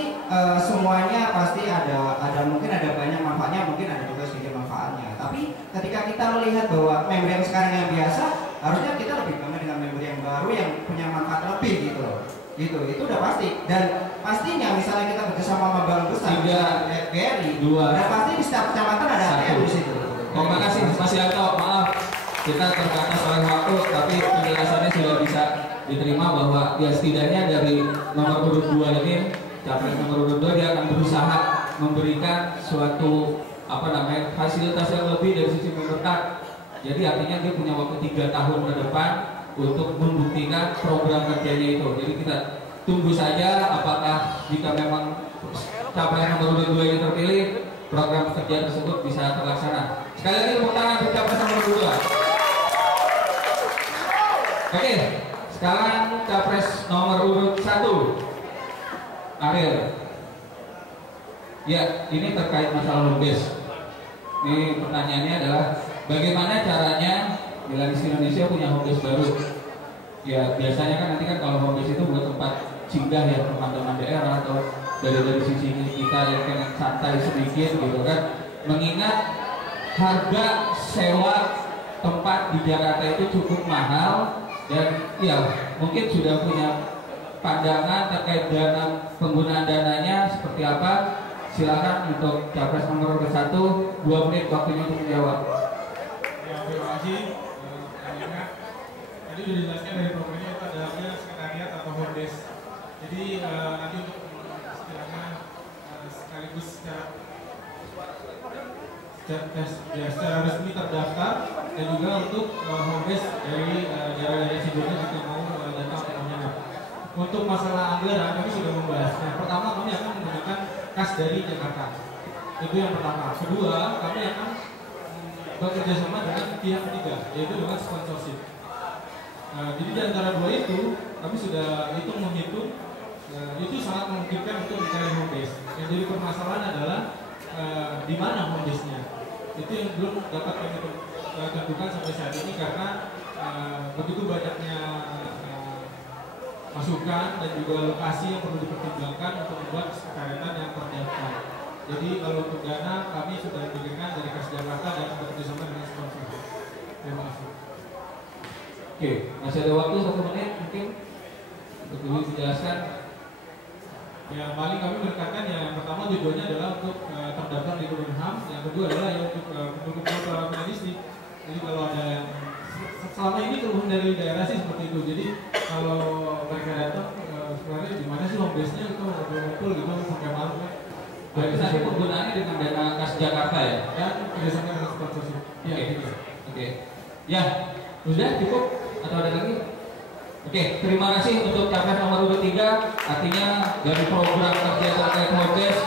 semuanya pasti ada mungkin ada banyak manfaatnya, mungkin ada juga sedikit manfaatnya. Tapi ketika kita melihat bahwa member yang sekarang yang biasa, harusnya kita lebih bangga dengan member yang baru yang punya manfaat lebih gitu loh. Gitu, itu udah pasti. Dan pastinya misalnya kita bekerjasama sama bank besar, BRI, dan pasti di setiap kecamatan ada ATM di situ. Terima kasih Mas Yanto. Maaf kita terbatas oleh waktu, tapi penjelasannya sudah bisa diterima bahwa ya setidaknya dari nomor urut 2 ini, capres nomor urut 2 dia akan berusaha memberikan suatu fasilitas yang lebih dari sisi member card. Jadi artinya dia punya waktu 3 tahun ke depan untuk membuktikan program kerjanya itu. Jadi kita tunggu saja apakah jika memang capres nomor 2 ini terpilih, program kerja tersebut bisa terlaksana. Sekali lagi tepuk tangan untuk capres nomor 2. Oke, sekarang capres nomor urut 1, Ariel. Ya, ini terkait masalah home-base. Ini pertanyaannya adalah bagaimana caranya bila di Indonesia punya home-base baru? Ya, biasanya kan nanti kan kalau home-base itu buat tempat singgah ya, teman-teman daerah atau dari sisi kita yang kan santai sedikit gitu kan. Mengingat harga sewa tempat di Jakarta itu cukup mahal dan ya mungkin sudah punya pandangan terkait penggunaan dananya seperti apa. Silakan untuk capres nomor 1, 2 menit waktunya untuk menjawab. Ya, terima kasih. Tadi sudah dijelaskan dari programnya itu adalah sekretariat atau home base. Jadi nanti untuk istilahnya sekaligus secara resmi terdaftar dan juga untuk home base dari daerah-daerah Sidoarjo jika mau datang ke rumahnya. Untuk masalah anggaran kami sudah membahasnya. Pertama kami akan menggunakan kas dari Jakarta. Itu yang pertama. Kedua, kami akan bekerja sama dengan pihak ketiga, yaitu dengan sponsorship. Jadi di antara dua itu, kami sudah menghitung, itu sangat memungkinkan untuk mencari home base. Yang jadi permasalahan adalah di mana home base-nya. Itu yang belum dapat kami tentukan sampai saat ini karena begitu banyaknya masukan dan juga lokasi yang perlu dipertimbangkan untuk membuat sekretariat yang terdaftar. Jadi kalau untuk dana kami sudah diberikan dari Kas Jakarta dan bekerjasama dengan sponsor. Terima kasih. Oke, masih ada waktu 1 menit mungkin untuk dulu dijelaskan. Ya, paling kami menekankan yang pertama tujuannya adalah untuk terdaftar di Kemenham, yang kedua adalah ya untuk mendukung program logistik. Jadi kalau ada yang selama ini keluhan dari daerah sih seperti itu. Jadi kalau mereka datang sebenarnya di mana sih home base-nya itu betul gitu sampai malu kan. Berarti tadi penggunaannya dengan dana Kas Jakarta ya? Dan kerjasama dengan sponsorship. Oke. Ya, sudah cukup atau ada lagi? Oke, terima kasih untuk capres nomor 3. Artinya dari program kerja terkait home-base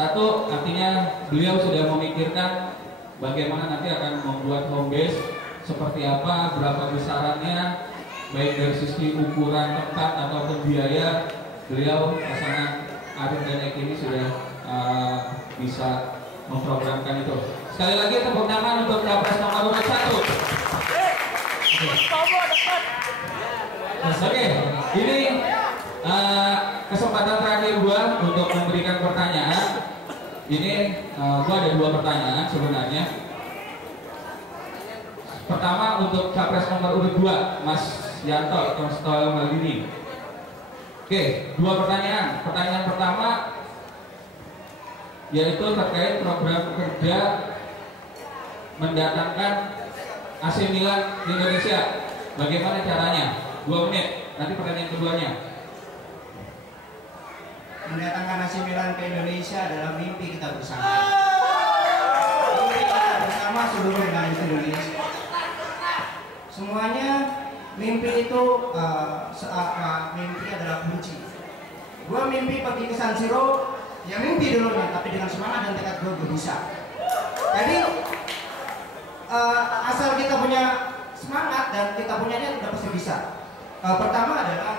satu artinya beliau sudah memikirkan bagaimana nanti akan membuat home-base seperti apa, berapa besarannya, baik dari sisi ukuran tempat ataupun biaya. Beliau pasangan Arief dan Eki ini sudah bisa memprogramkan itu. Sekali lagi tepuk tangan untuk capres nomor 1. Oke, ini kesempatan terakhir gua untuk memberikan pertanyaan. Ini gua ada 2 pertanyaan sebenarnya. Pertama untuk capres nomor 2, Mas Yanto Konstol Maldini. Oke, 2 pertanyaan. Pertanyaan pertama yaitu terkait program kerja mendatangkan AC Milan di Indonesia. Bagaimana caranya? 2 menit. Nanti pertanyaan keduanya. Mendatangkan AC Milan ke Indonesia adalah mimpi kita bersama. Mimpi kita bersama seluruh rakyat Indonesia. Semuanya mimpi itu mimpi adalah kunci. Gua mimpi pergi ke San Siro, ya mimpi dulunya, tapi dengan semangat dan tekad gue bisa. Jadi asal kita punya semangat dan kita punya niat udah pasti bisa. Pertama adalah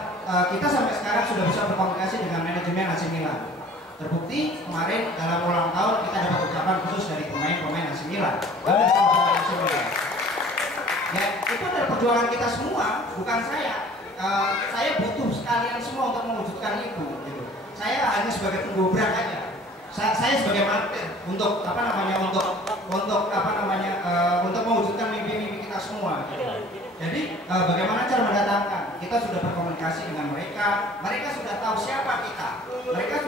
kita sampai sekarang sudah bisa berkomunikasi dengan manajemen AC Milan. Terbukti kemarin dalam ulang tahun kita dapat ucapan khusus dari pemain-pemain AC Milan. Kami bersama AC Milan. Ya itu adalah perjuangan kita semua, bukan saya. Saya butuh sekalian semua untuk mewujudkan itu. Gitu. Saya hanya sebagai penggobrak aja. Saya sebagai martir untuk untuk mewujudkan mimpi-mimpi kita semua. Gitu. Jadi bagaimana cara mendatangkan? Kita sudah berkomunikasi dengan mereka. Mereka sudah tahu siapa kita. Mereka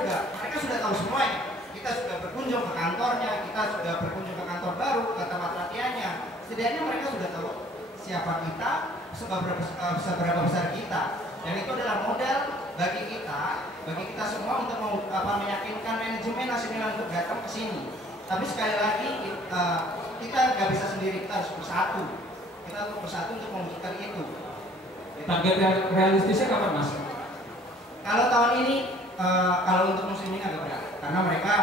sudah tahu semuanya. Kita sudah berkunjung ke kantornya. Kita sudah berkunjung ke kantor baru, ke tempat latihannya. Setidaknya mereka sudah tahu siapa kita, seberapa besar kita. Dan itu adalah modal bagi kita semua untuk meyakinkan manajemen AC Milan untuk datang ke sini. Tapi sekali lagi kita nggak bisa sendiri, kita harus bersatu. Kita harus bersatu untuk mewujudkan itu. Target realistisnya kapan, Mas? Kalau tahun ini, kalau untuk musim ini agak berat, karena mereka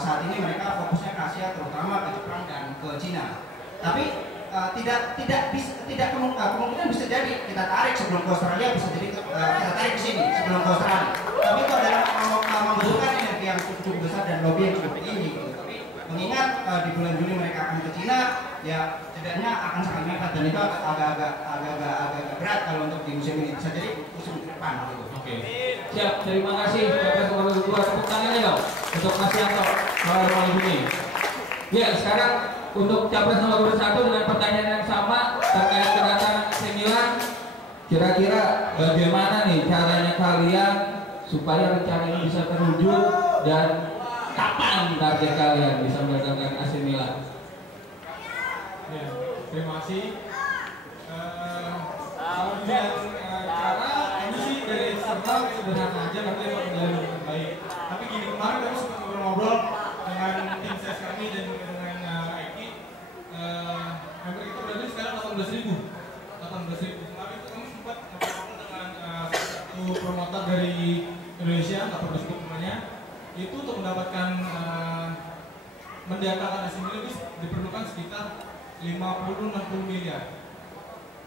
saat ini mereka fokusnya ke Asia, terutama ke Jepang dan ke Cina. Tapi kemungkinan bisa jadi kita tarik sebelum ke Australia, bisa jadi kita tarik ke sini sebelum ke Australia. Tapi itu adalah membutuhkan energi yang cukup besar dan lobby yang cukup tinggi. Gitu. Tapi mengingat di bulan Juli mereka akan ke Cina, ya setidaknya akan sangat mepet dan itu agak berat kalau untuk di musim ini, bisa jadi musim depan. Gitu. Oke. Siap, terima kasih Capres nomor 2. Tepuk tangannya dong untuk Mas Yanto malam ini. Ya, sekarang untuk Capres nomor 1 dengan pertanyaan yang sama terkait kedatangan AC Milan. Kira-kira bagaimana nih caranya kalian supaya rencana ini bisa terwujud dan kapan target kalian bisa mendatangkan AC Milan? Ya, terima kasih. Kalau dilihat cara ini sih dari serta sederhana aja, tapi emang menjalin dengan baik. Tapi gini, kemarin kami sempat ngobrol dengan tim ses kami dan dengan Eki. Member kita berarti sekarang 18.000. Kemarin itu kami sempat ngobrol dengan satu promotor dari Indonesia, atau disebut namanya. Itu untuk mendapatkan mendatangkan AC Milan diperlukan sekitar 50-60 miliar.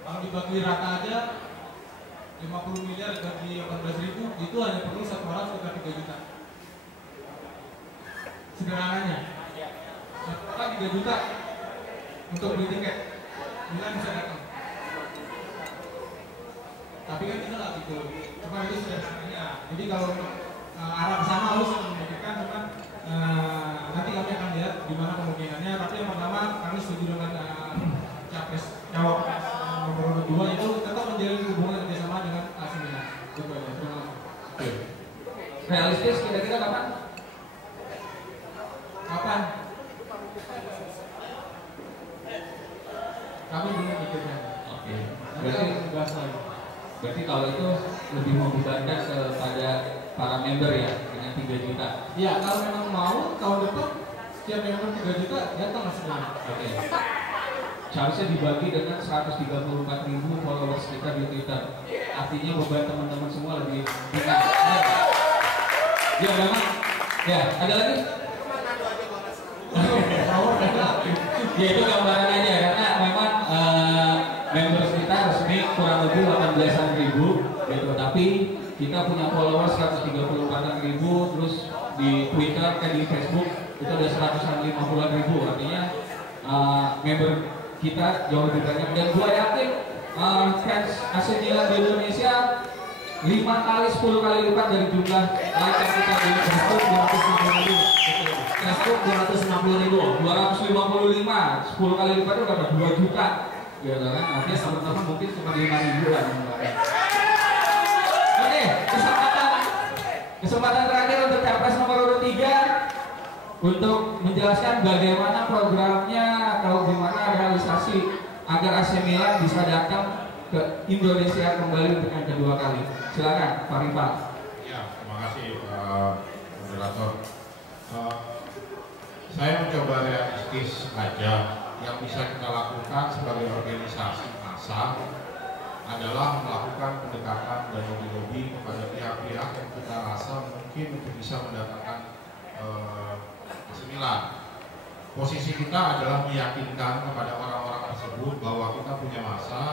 Kalau dibagi rata aja 50 miliar bagi 18.000 itu hanya perlu satu orang sekitar 3 juta. Sederhananya, satu orang 3 juta untuk beli tiket, Milan bisa datang. Tapi kan kita nggak gitu, cuma itu sederhananya. Jadi kalau untuk arah ke sana harus memikirkan, cuman nanti kami akan lihat gimana kemungkinannya. Tapi yang pertama kami setuju dengan capres cawapres nomor 2 itu tetap menjalin hubungan kerjasama dengan AC Milan. Itu aja. Terima kasih. Realistis kira-kira kapan? Kapan? Kami belum pikirkan. Oke. Berarti Berarti kalau itu lebih membebankan kepada para member ya dengan 3 juta. Ya, kalau memang mau tahun depan setiap member 3 juta datang Mas Milan. Oke. Seharusnya dibagi dengan 134.000 followers kita di Twitter. Artinya beban teman-teman semua lebih ringan. Ya, memang. Ya, ada lagi? Ya itu gambaran aja karena memang members kita resmi kurang lebih 18.000 gitu. Tapi kita punya followers 134.000, terus di Twitter dan di Facebook itu ada 150.000. Artinya member kita jauh lebih banyak dan gua yakin fans AC Milan di Indonesia 5 kali 10 kali lipat dari jumlah like yang kita di Facebook 250.000. Facebook 250.000, 255, 10 kali lipat itu udah 2 juta. Ya kan, artinya teman-teman mungkin cuma 5.000 lah. Oke, kesempatan terakhir untuk capres nomor 3 untuk menjelaskan bagaimana programnya atau gimana realisasi agar AC Milan bisa datang ke Indonesia kembali untuk yang kedua kali. Silakan, Pak Rifa. Ya, terima kasih moderator. Saya mencoba realistis aja. Yang bisa kita lakukan sebagai organisasi massa adalah melakukan pendekatan dan lobby kepada pihak-pihak yang kita rasa mungkin untuk bisa mendatangkan AC Milan. Posisi kita adalah meyakinkan kepada orang-orang tersebut bahwa kita punya massa,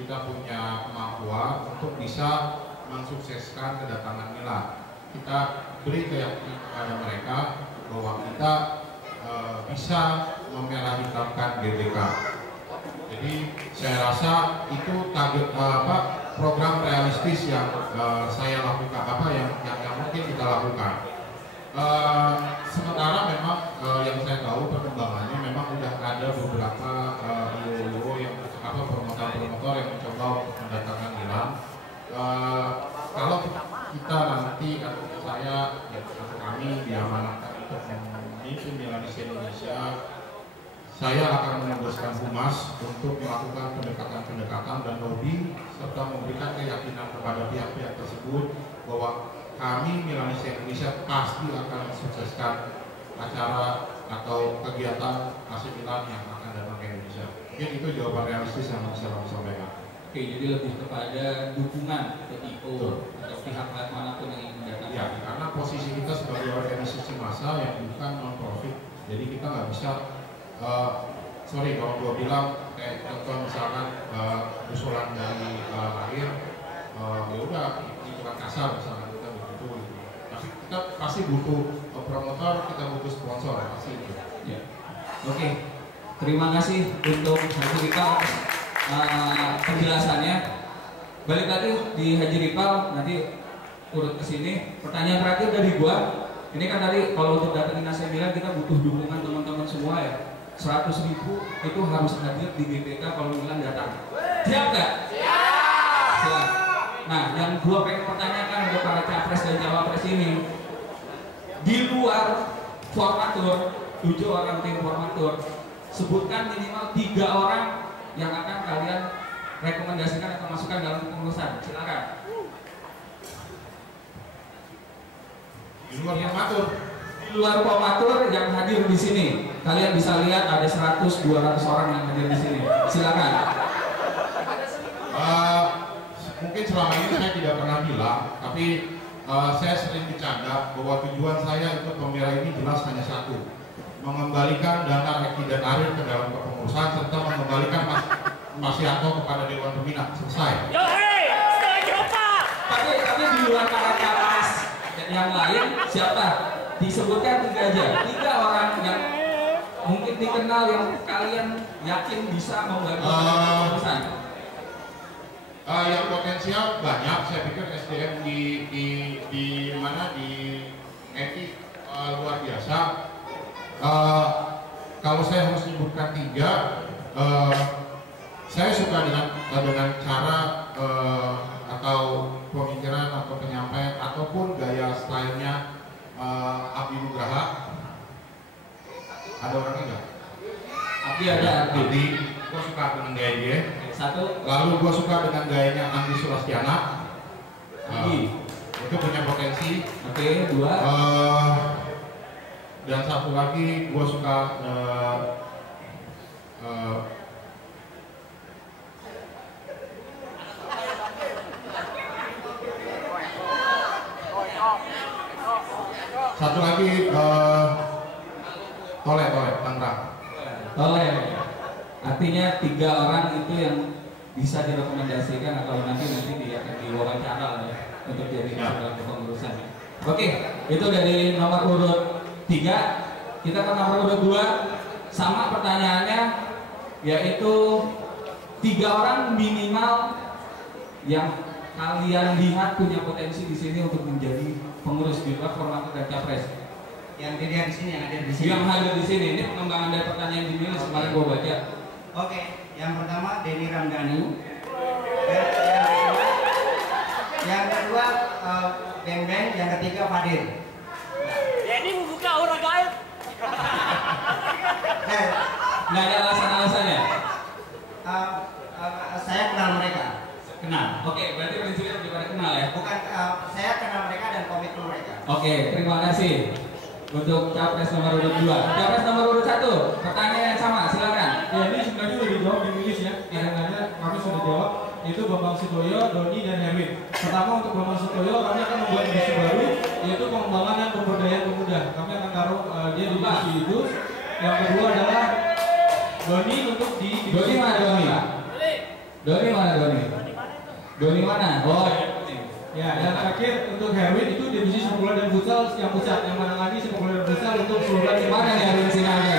kita punya kemampuan untuk bisa mensukseskan kedatangan Milan. Kita beri keyakinan kepada mereka bahwa kita bisa memerah hitamkan GBK. Jadi saya rasa itu target program realistis yang saya lakukan, yang mungkin kita lakukan. Sementara memang yang saya tahu perkembangannya memang sudah ada beberapa promotor yang mencoba untuk mendatangkan Milan. Kalau kita nanti atau saya atau kami diamanahkan untuk memimpin Milanis Indonesia, saya akan menugaskan Humas untuk melakukan pendekatan dan lobby serta memberikan keyakinan kepada pihak-pihak tersebut bahwa kami Milanis Indonesia pasti akan mensukseskan acara atau kegiatan AC Milan yang akan datang Mungkin itu jawaban realistis yang bisa kami sampaikan. Oke, jadi lebih kepada dukungan ke IO atau pihak manapun yang ingin datang. Ya, karena posisi kita sebagai organisasi massa yang bukan non-profit, jadi kita nggak bisa, sorry kalau gue bilang kayak contoh misalkan usulan dari lahir, ya udah itu kan kasar misalkan kita begitu. Tapi kita pasti butuh promotor, kita butuh sponsor pasti itu. Ya. Oke, terima kasih untuk Haji Ripal penjelasannya. Balik lagi di Haji Ripal, nanti urut ke sini. Pertanyaan terakhir dari gua. Ini kan tadi kalau untuk datangin AC Milan kita butuh dukungan teman-teman semua ya. 100.000 itu harus hadir di GBK kalau Milan datang. Siap nggak? Siap. Nah, yang gua pengen pertanyakan untuk para capres dan cawapres ini, di luar formatur, 7 orang tim formatur, sebutkan minimal 3 orang yang akan kalian rekomendasikan atau masukkan dalam kepengurusan. Silakan. Di luar formatur. Di luar formatur yang hadir di sini, kalian bisa lihat ada 100-200 orang yang hadir di sini. Silakan. Mungkin selama ini saya tidak pernah bilang, tapi saya sering bercanda bahwa tujuan saya untuk pemira ini jelas hanya satu, mengembalikan dana Eki dan Arif ke dalam kepengurusan serta mengembalikan Mas Yanto kepada Dewan Pembina. Selesai. Tapi di luar para capres yang lain siapa? Disebutkan 3 aja. 3 orang yang mungkin dikenal yang kalian yakin bisa membantu kepengurusan. Yang potensial banyak. Saya pikir SDM di mana di Eki luar biasa. Kalau saya harus menyebutkan 3, saya suka dengan cara atau pemikiran atau penyampaian ataupun gaya stylenya Abdi Nugraha. Ada orangnya nggak? Abdi ada. Abdi, gue suka dengan gaya dia. 1. Lalu gue suka dengan gayanya Andi Sulastiana. Itu punya potensi. Oke, 2. Dan satu lagi gue suka satu lagi Tole Tangerang. Tole. Artinya 3 orang itu yang bisa direkomendasikan atau nanti akan diwawancara lah ya untuk jadi dalam kepengurusan. Oke, itu dari nomor urut 3. Kita ke nomor urut 2. Sama pertanyaannya, yaitu 3 orang minimal yang kalian lihat punya potensi di sini untuk menjadi pengurus di luar formatur dan capres. Yang dilihat di sini, yang ada di sini. Yang hadir di sini, ini pengembangan dari pertanyaan di Milis kemarin gue baca. Oke, yang pertama Denny Ramdhani. Yang kedua Beng Beng, yang ketiga Fadil. Denny membuka aura gaib. Nggak ada alasan-alasannya? Saya kenal mereka. Kenal? Oke, berarti prinsipnya lebih pada kenal ya? Bukan, saya kenal mereka dan komitmen mereka. Oke, terima kasih untuk capres nomor urut 2. Capres nomor urut 1, pertanyaan yang sama, silakan. Ya, ini sebenarnya sudah dijawab di Milis ya. Kadang-kadang kami sudah jawab, yaitu Bambang Sutoyo, Doni, dan Herwin. Pertama untuk Bambang Sutoyo, kami akan membuat divisi baru, yaitu pengembangan dan pemberdayaan pemuda. Kami akan taruh dia di divisi itu. Yang kedua adalah Doni untuk di divisi. Doni mana Doni? Doni mana Doni? Doni mana? Oh, ya, yang terakhir untuk Herwin itu divisi sepak bola dan futsal yang pusat, yang mana lagi sepak bola dan futsal untuk seluruh tim. Mana nih Herwin Sinaga?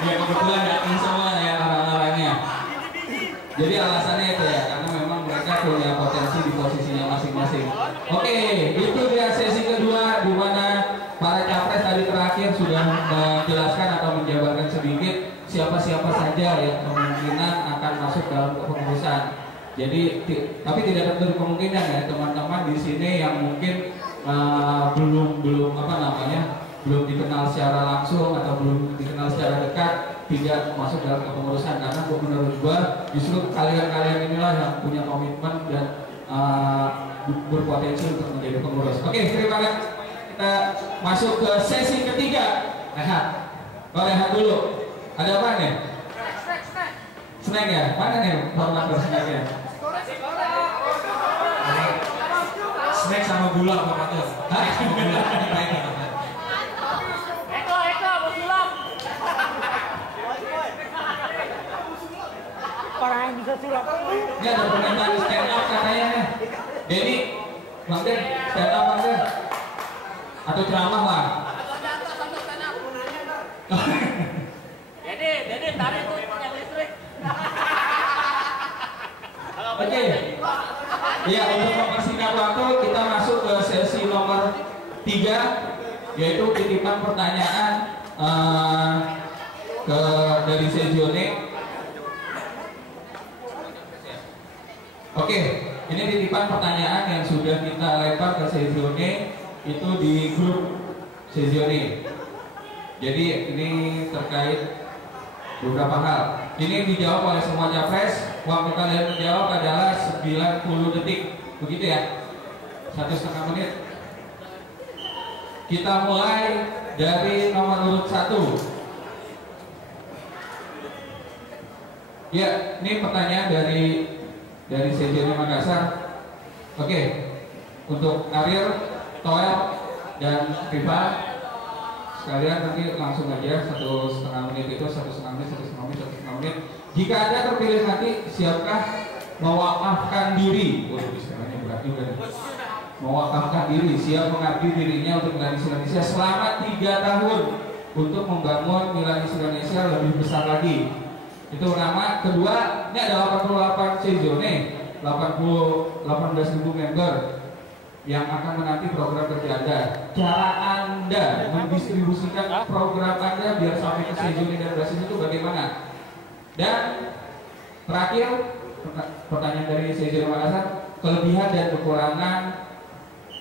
Ya kebetulan datang semua ya orang-orangnya. Jadi alasannya itu ya, karena memang mereka punya potensi di posisinya masing-masing. Oke, itu dia sesi kedua di mana para capres tadi terakhir sudah menjelaskan atau menjabarkan sedikit siapa-siapa saja yang kemungkinan akan masuk dalam kepengurusan. Jadi, tapi tidak tertutup kemungkinan ya teman-teman di sini yang mungkin belum dikenal secara langsung atau belum dikenal secara dekat tidak masuk dalam kepengurusan, karena menurut gua justru kalian-kalian inilah yang punya komitmen dan berpotensi untuk menjadi pengurus. Oke, terima kasih. Kita masuk ke sesi ketiga Rehat. Oh, rehat dulu. Ada apa nih? Snack ya? Mana nih format snacknya? Snack sama gula Pak Matur. Hah? Sama gula. Ini baik Pak. Eko, mau sulap. Orang yang bisa sulap. Ini ada permintaan stand up katanya nih. Denny, Bang Den, stand up Bang Den. Atau ceramah lah. Jadi tarik tuh yang listrik. Oke. Ya, untuk mempersingkat waktu kita masuk ke sesi nomor 3, yaitu titipan pertanyaan dari Sezione. Oke, ini titipan pertanyaan yang sudah kita lempar ke Sezione itu di grup Sezione. Jadi ini terkait beberapa hal. Ini dijawab oleh semua capres. Waktu kalian menjawab adalah 90 detik. Begitu ya? 1,5 menit. Kita mulai dari nomor urut 1. Ya, ini pertanyaan dari Sezione Makassar. Oke. Untuk Ariel, Toel, dan Riva, sekalian nanti langsung aja 1,5 menit itu 1,5 menit. Jika Anda terpilih nanti, siapkah mewakafkan diri? Waduh, istilahnya berat juga nih. Mewakafkan diri, siap mengabdi dirinya untuk Milanis Indonesia selama 3 tahun untuk membangun Milanis Indonesia lebih besar lagi. Itu pertama. Kedua, ini ada 88 Sezione, 18.000 member yang akan menanti program kerja Anda. Cara Anda mendistribusikan program Anda biar sampai ke Sezione dan basis itu bagaimana? Dan terakhir, pertanyaan dari Sezione Makassar, kelebihan dan kekurangan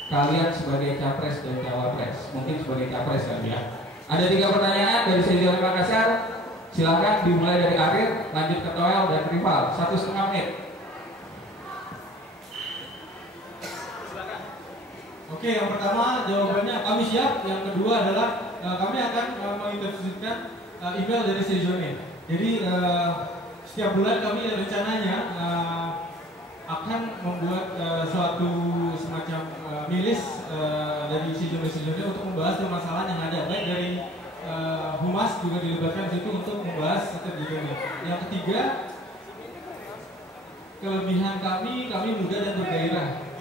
kalian sebagai capres dan cawapres. Mungkin sebagai capres kan ya. Ada 3 pertanyaan dari Sezione Makassar. Silakan dimulai dari Ariel, lanjut ke Toel dan Rival. 1,5 menit. Oke, yang pertama jawabannya kami siap. Yang kedua adalah kami akan mengintervisikan email dari Sezione. Jadi setiap bulan kami rencananya akan membuat suatu semacam milis dari Sezione untuk membahas permasalahan yang ada, baik dari Humas juga dilibatkan di situ untuk membahas Sezione. Yang ketiga, kelebihan kami muda dan bergairah.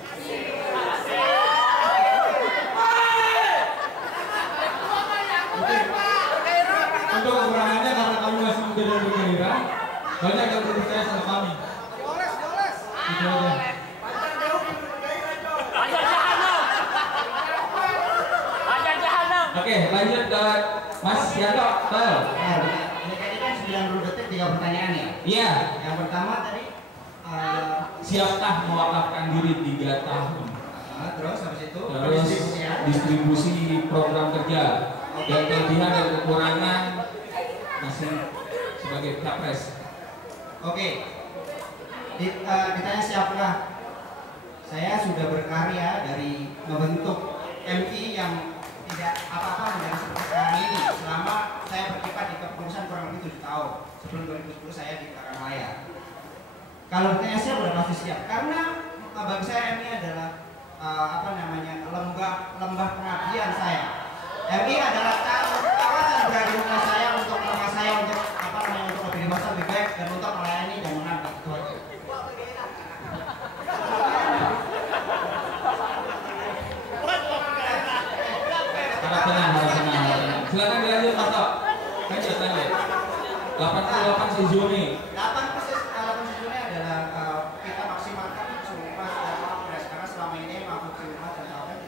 Untuk kekurangannya karena kami masih muda dan bergairah, banyak yang percaya sama kami. Itu aja. Oke, lanjut ke Mas Yanto. Toel. Nah, ini kan 90 detik 3 pertanyaan ya. Iya. Yang pertama tadi Siapkah mewakafkan diri 3 tahun? terus habis itu Terus distribusi program kerja dan kelebihan dan kekurangan masih sebagai capres. Oke. Ditanya siapkah? Saya sudah berkarya dari membentuk MI yang tidak apa-apa menjadi seperti sekarang ini selama saya berkiprah di kepengurusan kurang lebih 7 tahun. Sebelum 2010 saya di Karangmaya. Kalau ditanya siap, udah pasti siap karena bagi saya MI adalah lembah pengabdian saya. MI adalah kawasan berada rumah saya untuk untuk lebih dewasa, lebih baik dan untuk melayani dan mengabdi. Itu aja. Harap tenang. Silakan dilanjut Mas Tok. Lanjut. 88 Sezione. 8 Sezione adalah kita maksimalkan Sumas dan Wapres karena selama ini Mahfud Sumas dan Wapres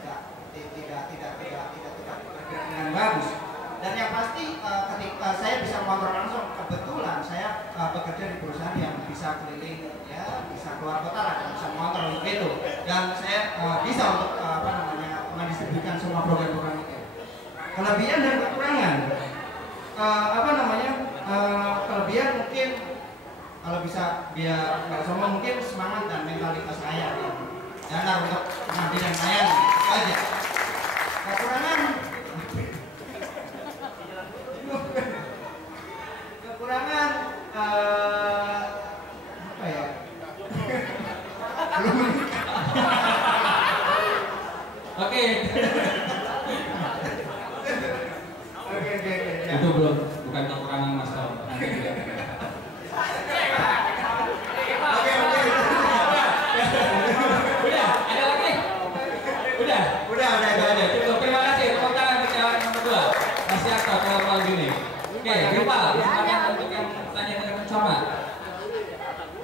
tidak bergerak dengan bagus. Dan yang pasti ketika saya bisa mengontrol langsung, kebetulan saya bekerja di perusahaan yang bisa keliling, ya bisa keluar kota lah, dan bisa mengontrol untuk itu. Dan saya bisa untuk mendistribusikan semua program-program itu. Kelebihan dan kekurangan, kelebihan mungkin kalau bisa biar nggak sombong, mungkin semangat dan mentalitas saya dasar untuk mengabdi dan melayani, itu aja. Kekurangan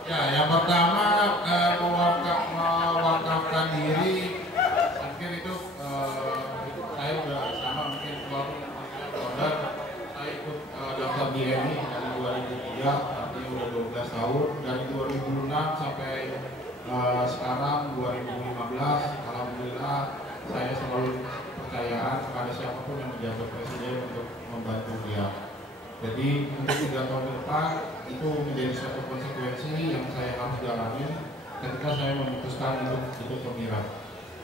Ya, yang pertama mewakafkan diri, mungkin itu saya udah sama mungkin walaupun saya ikut daftar di MI dari 2003, artinya udah 12 tahun, dari 2006 sampai sekarang 2015, alhamdulillah saya selalu percayaan kepada siapapun yang menjabat presiden untuk membantu dia. Jadi untuk 3 tahun ke depan itu menjadi suatu konsekuensi yang saya harus jalani ketika saya memutuskan untuk ikut pemilihan.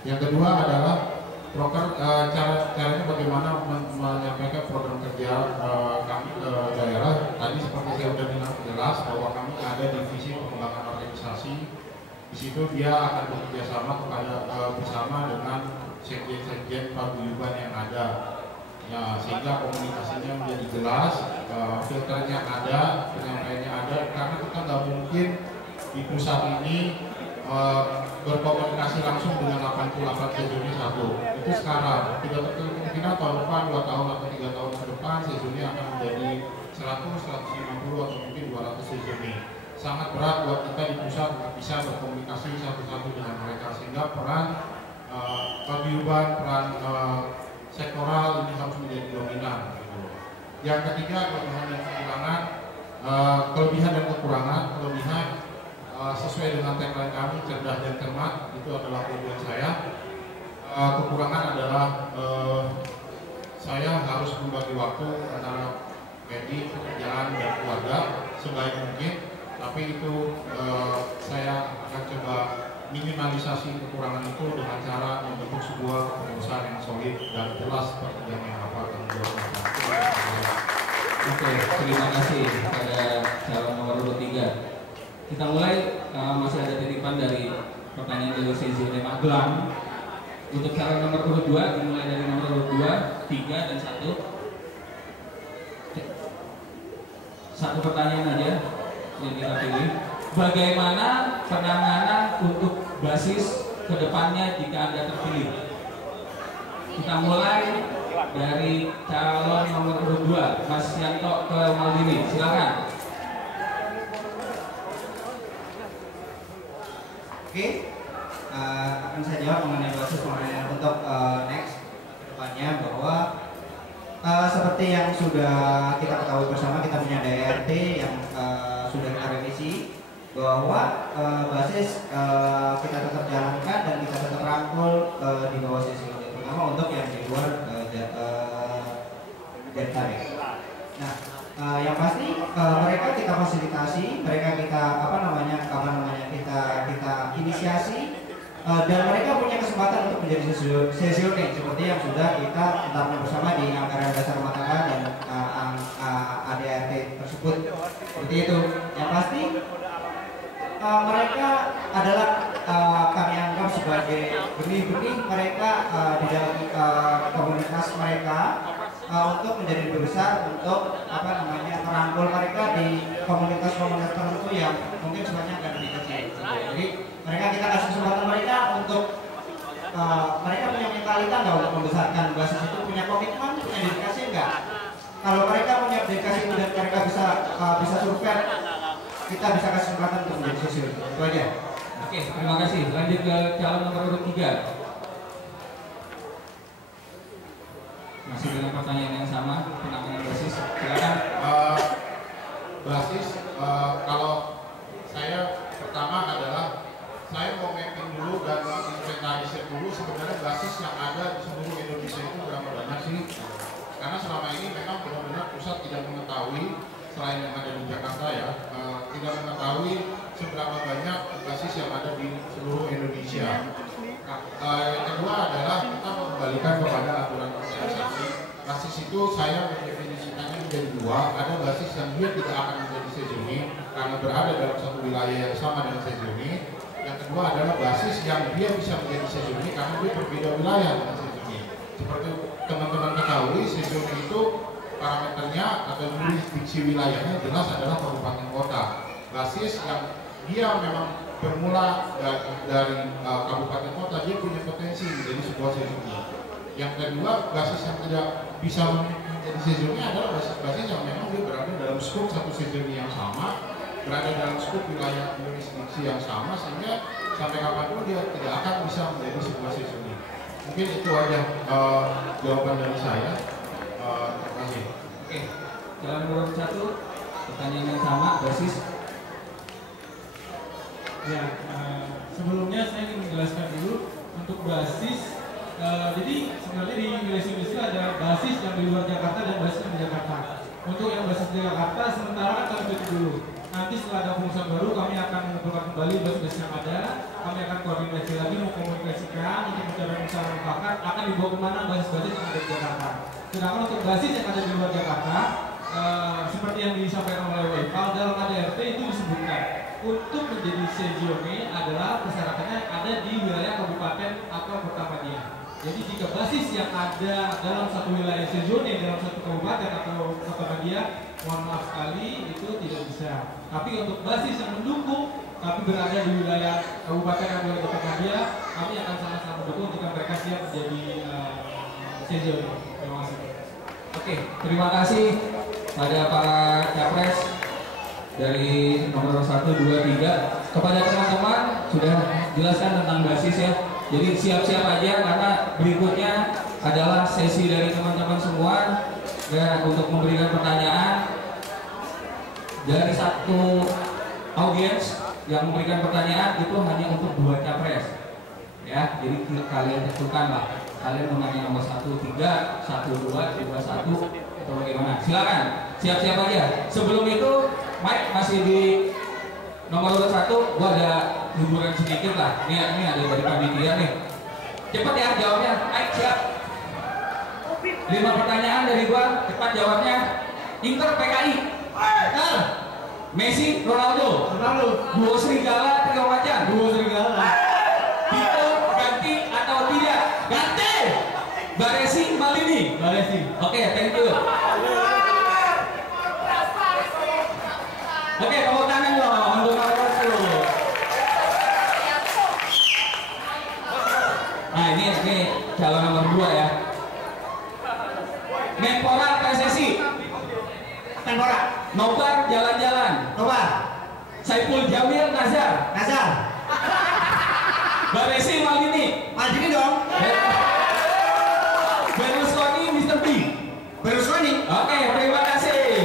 Yang kedua adalah caranya bagaimana menyampaikan program kerja kami ke daerah. Tadi seperti saya sudah bilang jelas bahwa kami ada divisi pengembangan organisasi. Di situ dia akan bekerja sama bersama dengan sekjen-sekjen paguyuban yang ada. Ya, sehingga komunikasinya menjadi jelas, filternya ada, penyampaiannya ada, karena kita nggak mungkin di pusat ini berkomunikasi langsung dengan 88 sejuni satu. Itu sekarang, tidak kemungkinan tahun depan, 2 tahun atau 3 tahun ke depan sejuni akan menjadi 100, 150 atau mungkin 200 sejuni. Sangat berat buat kita di pusat bisa berkomunikasi satu-satu dengan mereka, sehingga peran paguyuban, peran sektoral ini harus menjadi dominan. Gitu. Yang ketiga, kelebihan dan kekurangan. Kelebihan dan kekurangan. Kelebihan sesuai dengan tagline kami, cerdas dan cermat, itu adalah tujuan saya. Kekurangan adalah saya harus membagi waktu antara medis, pekerjaan dan keluarga sebaik mungkin. Tapi itu saya akan coba minimalisasi kekurangan itu dengan cara membentuk sebuah keputusan yang solid dan jelas pekerjaannya apa dan jawabnya. Oke, terima kasih pada calon nomor urut 3. Kita mulai, masih ada titipan dari pertanyaan dari Sezione Magelang. Untuk calon nomor urut 2 dimulai dari nomor urut 2, 3 dan 1. Satu pertanyaan aja yang kita pilih. Bagaimana penanganan untuk basis kedepannya jika Anda terpilih? Kita mulai dari calon nomor urut 2, Mas Yanto ke Maldini, silakan. Oke, akan saya jawab mengenai basis untuk next kedepannya, bahwa seperti yang sudah kita ketahui bersama, kita punya DRT yang sudah kita revisi, bahwa basis kita tetap jalankan dan kita tetap rangkul di bawah sisi ini, terutama untuk yang di luar Jabodetabek. Nah, yang pasti mereka kita fasilitasi, mereka kita kita inisiasi, dan mereka punya kesempatan untuk menjadi sesioning seperti yang sudah kita tetapkan bersama di anggaran dasar rumah tangga dan ADRT tersebut. Seperti itu. Yang pasti mereka adalah kami anggap sebagai benih-benih mereka di dalam komunitas mereka, untuk menjadi lebih besar, untuk merangkul mereka di komunitas-komunitas tertentu yang mungkin sebenarnya akan lebih kecil. Jadi mereka kita kasih kesempatan mereka untuk mereka punya mentalita nggak untuk membesarkan basis itu, punya komitmen, punya dedikasi nggak? Kalau mereka punya dedikasi itu dan mereka bisa survive, kita bisa kasih kesempatan untuk menjadi sosial. Itu aja. Oke, terima kasih. Lanjut ke calon nomor urut 3. Masih dengan pertanyaan yang sama, penanganan basis. Silakan. Basis, kalau saya pertama adalah saya mau mapping dulu dan inventarisir dulu sebenarnya basis yang ada di seluruh Indonesia itu berapa banyak sih? Karena selama ini memang benar-benar pusat tidak mengetahui, selain yang ada di Jakarta ya, tidak mengetahui seberapa banyak basis yang ada di seluruh Indonesia. Nah, yang kedua adalah kita mengembalikan kepada aturan organisasi. Basis itu saya mendefinisikannya menjadi 2. Ada basis yang dia tidak akan menjadi sejuni karena berada dalam satu wilayah yang sama dengan sejuni. Yang kedua adalah basis yang dia bisa menjadi sejuni karena dia berbeda wilayah dengan sejuni. Seperti teman-teman ketahui, sejuni itu parameternya atau jurisdiksi wilayahnya jelas adalah kabupaten kota. Basis yang dia memang bermula dari kabupaten kota, dia punya potensi menjadi sebuah sejuni. Yang kedua, basis yang tidak bisa menjadi sejuni adalah basis-basis yang memang dia berada dalam skop satu sejuni yang sama, berada dalam skup wilayah jurisdiksi yang sama, sehingga sampai kapanpun dia tidak akan bisa menjadi sebuah sesuni. Mungkin itu aja jawaban dari saya. Terima kasih. Oke, jalan nomor 1, pertanyaan yang sama, basis. Ya, sebelumnya saya ingin menjelaskan dulu untuk basis. Jadi sebenarnya di wilayah Indonesia ada basis yang di luar Jakarta dan basis yang di Jakarta. Untuk yang basis di Jakarta sementara kan kami tutup dulu. Nanti setelah ada pengurusan baru kami akan mengumpulkan kembali basis yang ada. Kami akan koordinasi lagi, mengkomunikasikan untuk mencari musyawarah mufakat akan dibawa kemana basis-basis yang ada di Jakarta. Sedangkan untuk basis yang ada di luar Jakarta, seperti yang disampaikan oleh WFA, dalam ADRT itu disebutkan untuk menjadi sezione adalah persyaratannya ada di wilayah kabupaten atau kota Media. Jadi jika basis yang ada dalam satu wilayah sezione dalam satu kabupaten atau kota Media, mohon maaf sekali itu tidak bisa. Tapi untuk basis yang mendukung tapi berada di wilayah kabupaten atau kota Media, kami akan sangat-sangat mendukung jika mereka siap menjadi sezione. Terima kasih. Oke, terima kasih pada para capres dari nomor 1, 2, 3. Kepada teman-teman sudah jelaskan tentang basis ya. Jadi siap-siap aja karena berikutnya adalah sesi dari teman-teman semua dan untuk memberikan pertanyaan dari satu audiens yang memberikan pertanyaan itu hanya untuk 2 capres ya. Jadi kalian tentukan lah, kalian menanya nomor 1, 3, 1, 2, 2, 1 atau bagaimana. Silakan, siap-siap aja. Sebelum itu Mike masih di nomor 1, gua ada hiburan sedikit lah. Ini ada dari panitia nih. Cepet ya jawabnya. Mike siap. 5 pertanyaan dari gua, cepat jawabnya. Inter PKI. Messi, Ronaldo. Duo serigala, trio macan. Duo serigala. Tito ganti atau tidak? Ganti. Baresi, Malini. Baresi. Oke, thank you. Oke, tepuk tangan dong untuk nomor 1. Nah ini calon nomor 2 ya. Menpora PSSI. Menpora. Nobar jalan-jalan. Nobar. Saiful Jamil Nazar. Nazar. Baresi Maldini. Maldini dong. Berlusconi Mr. B. Berlusconi. Oke, terima kasih.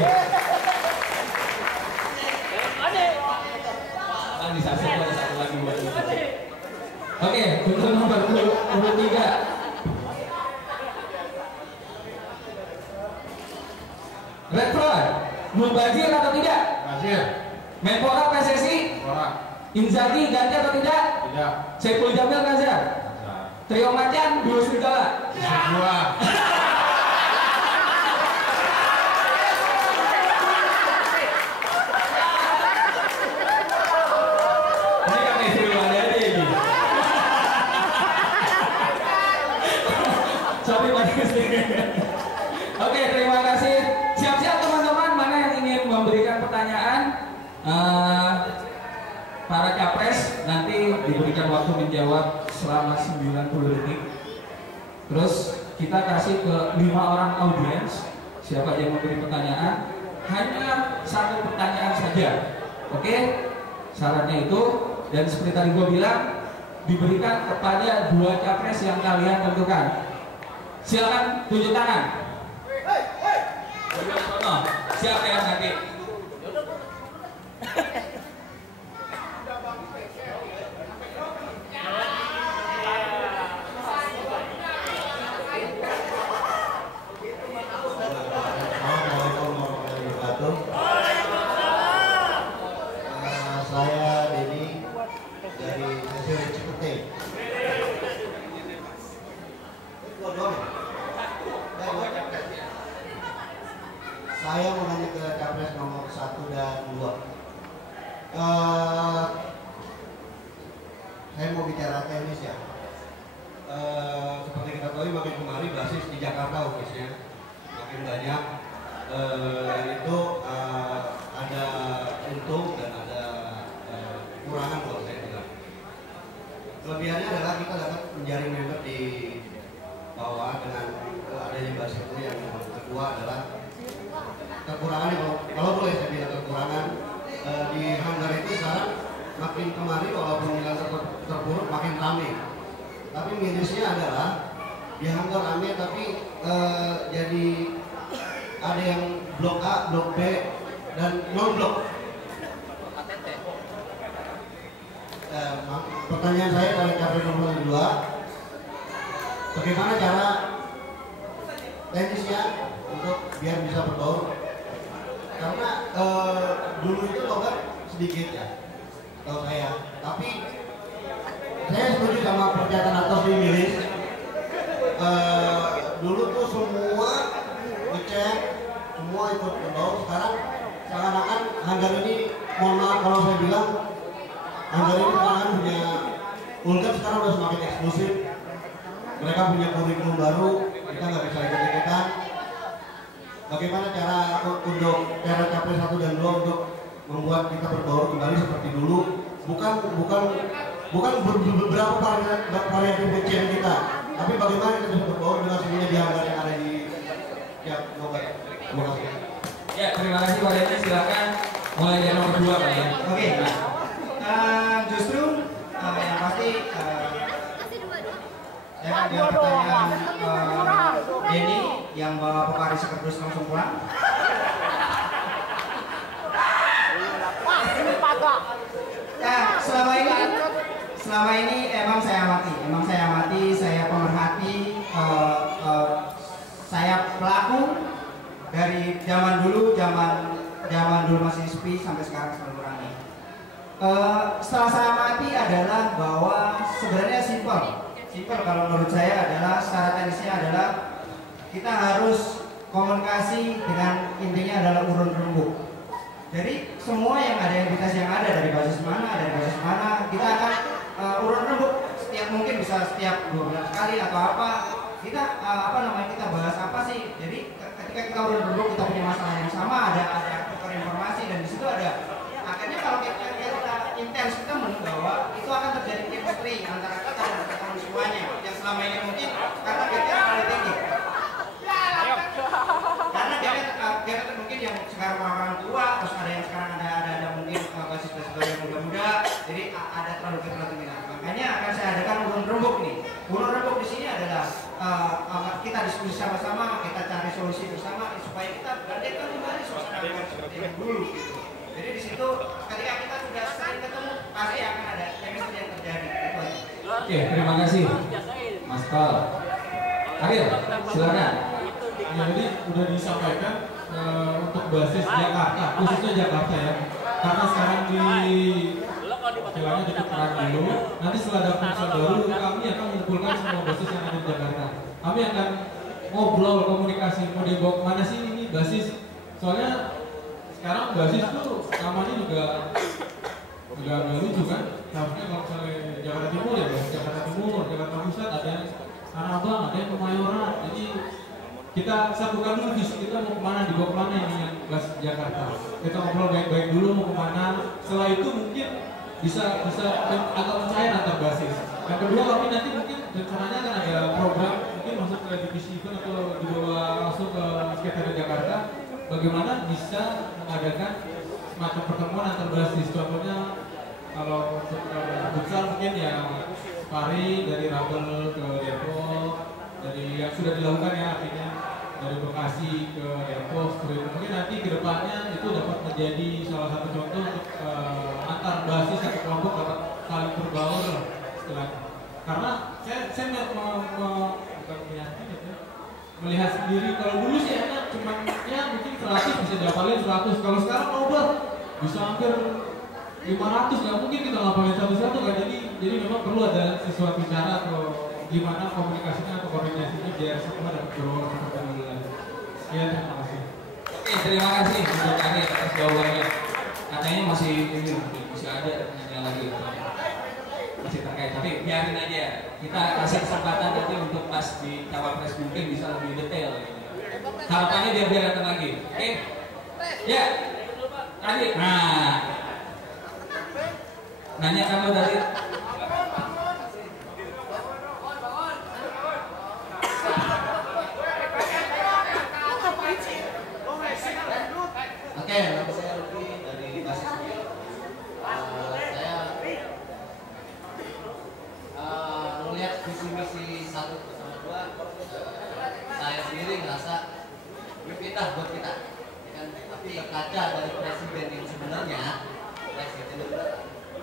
Bisa satu lagi buat itu. Oke, untuk nomor 23. Red Flag, Mubazir atau tidak? Bazir. Menpora PSSI? Menpora. Inzaghi ganti atau tidak? Tidak. Saiful Jamil Nazar? Trio macan, duo serigala? Dua. Oke, terima kasih. Siap-siap teman-teman, mana yang ingin memberikan pertanyaan? Para capres nanti diberikan waktu menjawab selama 90 detik. Terus kita kasih ke 5 orang audiens. Siapa yang memberi pertanyaan? Hanya 1 pertanyaan saja. Oke? Syaratnya itu, dan seperti tadi gue bilang, diberikan kepada 2 capres yang kalian tentukan. Silakan tunjuk tangan. Siapa yang nanti? Saya Denny dari Hasil Cipete. Saya mau nanya ke capres nomor 1 dan 2. Saya mau bicara teknis ya. Seperti kita tahu makin kemari basis di Jakarta khususnya makin banyak. Itu ada untung dan ada kurangan kalau saya bilang. Kelebihannya adalah kita dapat menjaring member di bawah dengan adanya basis itu. Yang kedua adalah kekurangannya, kalau boleh saya bilang kekurangan di makin kemari walaupun nilai terpuruk makin ramai. Tapi minusnya adalah dianggap ramai tapi jadi ada yang blok A, blok B, dan non blok. Pertanyaan saya pada KP nomor 2, bagaimana cara teknisnya untuk biar bisa berbaur? Karena dulu itu logam sedikit ya, kalau saya. Tapi saya setuju sama pernyataan atas di Milis. Dulu tuh semua ngecek, semua ikut berbaur. Sekarang seakan-akan Hanggar ini, mohon maaf kalau saya bilang, Hanggar ini sekarang punya Ulgam sekarang udah semakin eksklusif. Mereka punya kurikulum baru, kita nggak bisa ikut-ikutan. Bagaimana cara untuk cara capres 1 dan 2 untuk membuat kita berbaur kembali seperti dulu? Bukan beberapa variasi pencian kita, tapi bagaimana kita bisa berbaur dengan semuanya di Hanggar yang ada di tiap nomor. Terima kasih. Ya, terima kasih Pak Denny. Silakan mulai dari nomor 2 Pak ya. Oke. Justru yang pasti saya akan jawab pertanyaan Denny yang bawa Pepari sekerdus langsung pulang. Ya, selama ini emang saya amati, saya pemerhati, saya pelaku dari zaman dulu masih sepi sampai sekarang selalu ramai. Setelah saya amati adalah bahwa sebenarnya simpel kalau menurut saya adalah secara teknisnya adalah kita harus komunikasi dengan intinya adalah urun rembuk. Jadi semua yang ada entitas yang ada dari basis mana kita akan urun rembuk mungkin bisa setiap 2 bulan sekali atau apa kita kita bahas apa sih. Jadi ketika kita urun rembuk kita punya masalah yang sama, ada tukar informasi dan di situ ada akhirnya kalau kita intens kita bahwa itu akan terjadi chemistry antara kita dan teman semuanya yang selama ini mungkin karena kita terlalu tinggi. Karena dia mungkin yang sekarang orang tua, terus ada yang sekarang ada mungkin basis yang muda-muda, jadi ada terlalu tinggi. Makanya akan saya adakan urun rembuk nih. Urun rembuk di sini adalah kita diskusi sama-sama, kita cari solusi bersama supaya kita bangkitkan kembali suasana seperti yang dulu. Gitu. Jadi di situ ketika kita sudah sering ketemu pasti akan ada chemistry yang terjadi. Oke, terima kasih Mas Pal. Akhir, silakan. Ya, jadi udah disampaikan untuk basis Jakarta, khususnya Jakarta ya. Karena sekarang istilahnya ditukarkan dulu. Nanti setelah ada pusat baru, kami akan mengumpulkan semua basis yang ada di Jakarta. Kami akan ngobrol, komunikasi, mau dibawa kemana sih ini basis. Soalnya sekarang basis tuh namanya juga lucu kan. Harusnya kalau misalnya Jakarta Timur ya, Jakarta Timur, Jakarta Pusat, ada yang Tanah Abang, ada yang Kemayoran. Jadi kita satukan dulu visi kita mau kemana, dibawa kemana ini yang basis Jakarta. Kita ngobrol baik-baik dulu mau kemana. Setelah itu mungkin bisa agak mencair antar basis. Yang kedua kami nanti mungkin rencananya akan ada program mungkin masuk ke divisi event atau dibawa langsung ke sekretariat Jakarta. Bagaimana bisa mengadakan semacam pertemuan antar basis. Contohnya kalau untuk futsal mungkin ya sparring dari Rabel ke Depok, dari yang sudah dilakukan ya artinya dari Bekasi ke Depok. Mungkin nanti kedepannya itu dapat menjadi salah satu contoh untuk antar basis satu kelompok dapat saling berbaur istilahnya. Karena saya bukan meyakinkan ya, melihat sendiri kalau dulu sih enak cuman ya mungkin 100 bisa dihafalin 100. Kalau sekarang nobar bisa hampir 500, nggak mungkin kita ngapalin satu-satu kan. Jadi memang perlu ada sesuatu cara atau gimana komunikasinya atau koordinasinya biar semua dapat berbaur seperti dulu lagi. Ya, terima kasih. Oke, terima kasih untuk Ari atas jawabannya. Katanya masih ada nanya lagi, masih terkait. Tapi biarin aja. Kita kasih kesempatan nanti untuk pas di cawapres mungkin bisa lebih detail. Harapannya biar datang lagi. Oke? Ya. Tadi. Nah. Nanya kamu dari. Oke, nama saya Ruki dari basis. Saya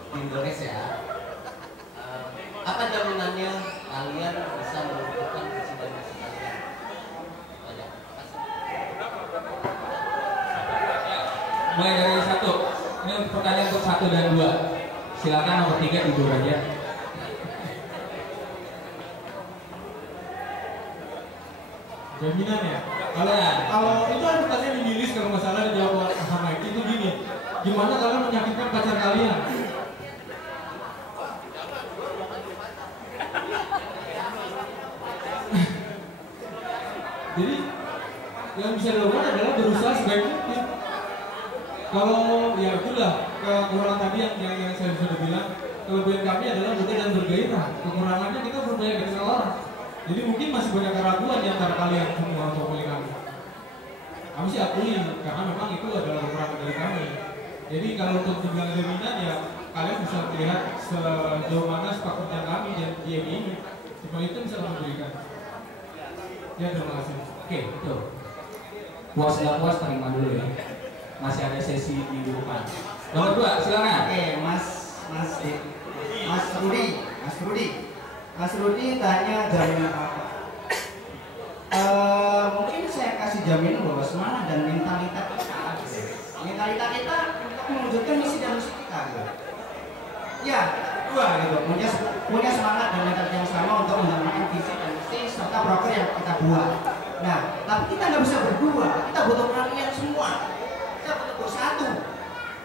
di Indonesia, apa jaminannya kalian bisa mewujudkan visi dan misi kalian? Banyak. Mulai dari 1. Ini pertanyaan untuk 1 dan 2. Silakan nomor 3 tidur aja. Jaminan ya? Kalau itu ada pertanyaan di list, kalau nggak salah dijawab sama itu gini, gimana kalian menyakitkan pacar kalian? Jadi yang bisa dilakukan adalah berusaha sebaik mungkin. Kalau ya itulah kekurangan tadi yang saya sudah bilang, kelebihan kami adalah mudah dan bergairah. Kekurangannya kita berbeda dengan orang. Jadi mungkin masih banyak keraguan di antara kalian semua untuk memilih kami. Kami sih akui, karena memang itu adalah kekurangan dari kami. Jadi kalau untuk dibilang jaminan ya, kalian bisa melihat sejauh mana sepak terjang kami dan dia ini. Cuma itu bisa kami berikan. Ya, terima kasih. Oke, betul. Puas nggak puas terima dulu ya. Masih ada sesi minggu depan. Nomor 2, silakan. Oke, Mas Rudi tanya jaminan apa? Mungkin saya kasih jaminan bahwa semangat dan mentalitas kita untuk mewujudkan misi dan misi kita. Gitu. Ya, 2 gitu. Punya semangat dan mentalitas yang sama untuk menjalankan visi dan misi serta proker yang kita buat. Nah, tapi kita nggak bisa berdua. Kita butuh kalian semua. Kita butuh bersatu.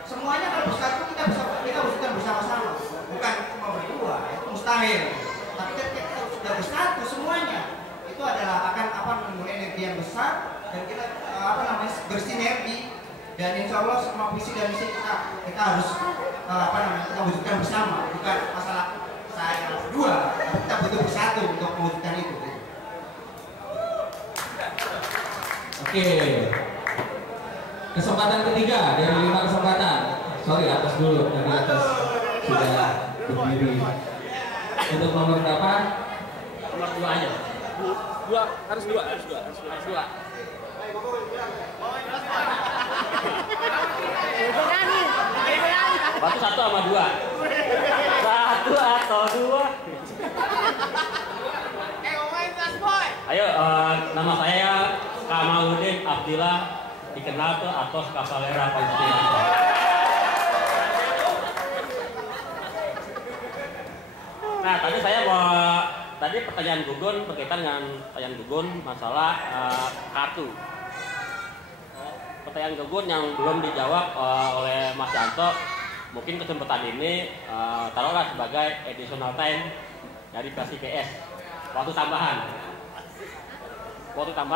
Semuanya kalau bersatu kita wujudkan bersama-sama. Bukan cuma berdua. Itu mustahil. Tapi ketika kita sudah bersatu semuanya, itu adalah akan menimbulkan energi yang besar dan kita bersinergi, dan insya Allah semua visi dan misi kita harus kita wujudkan bersama, bukan masalah saya berdua, tapi kita butuh bersatu untuk mewujudkan itu. Oke. Kesempatan ketiga dari 5 kesempatan. Sorry, atas dulu, dari atas sudah berdiri. Untuk nomor berapa? Nomor 2 aja. Harus dua. Batu 1 sama 2. 1 atau 2. Ayo, nama saya Kamaludin Abdillah, dikenal ke Atos Cavalera Konstitusi. Nah, tadi pertanyaan Gugun berkaitan dengan pertanyaan Gugun masalah kartu. Pertanyaan Gugun yang belum dijawab oleh Mas Yanto, mungkin kesempatan ini taruhlah sebagai additional time dari versi PS, waktu tambahan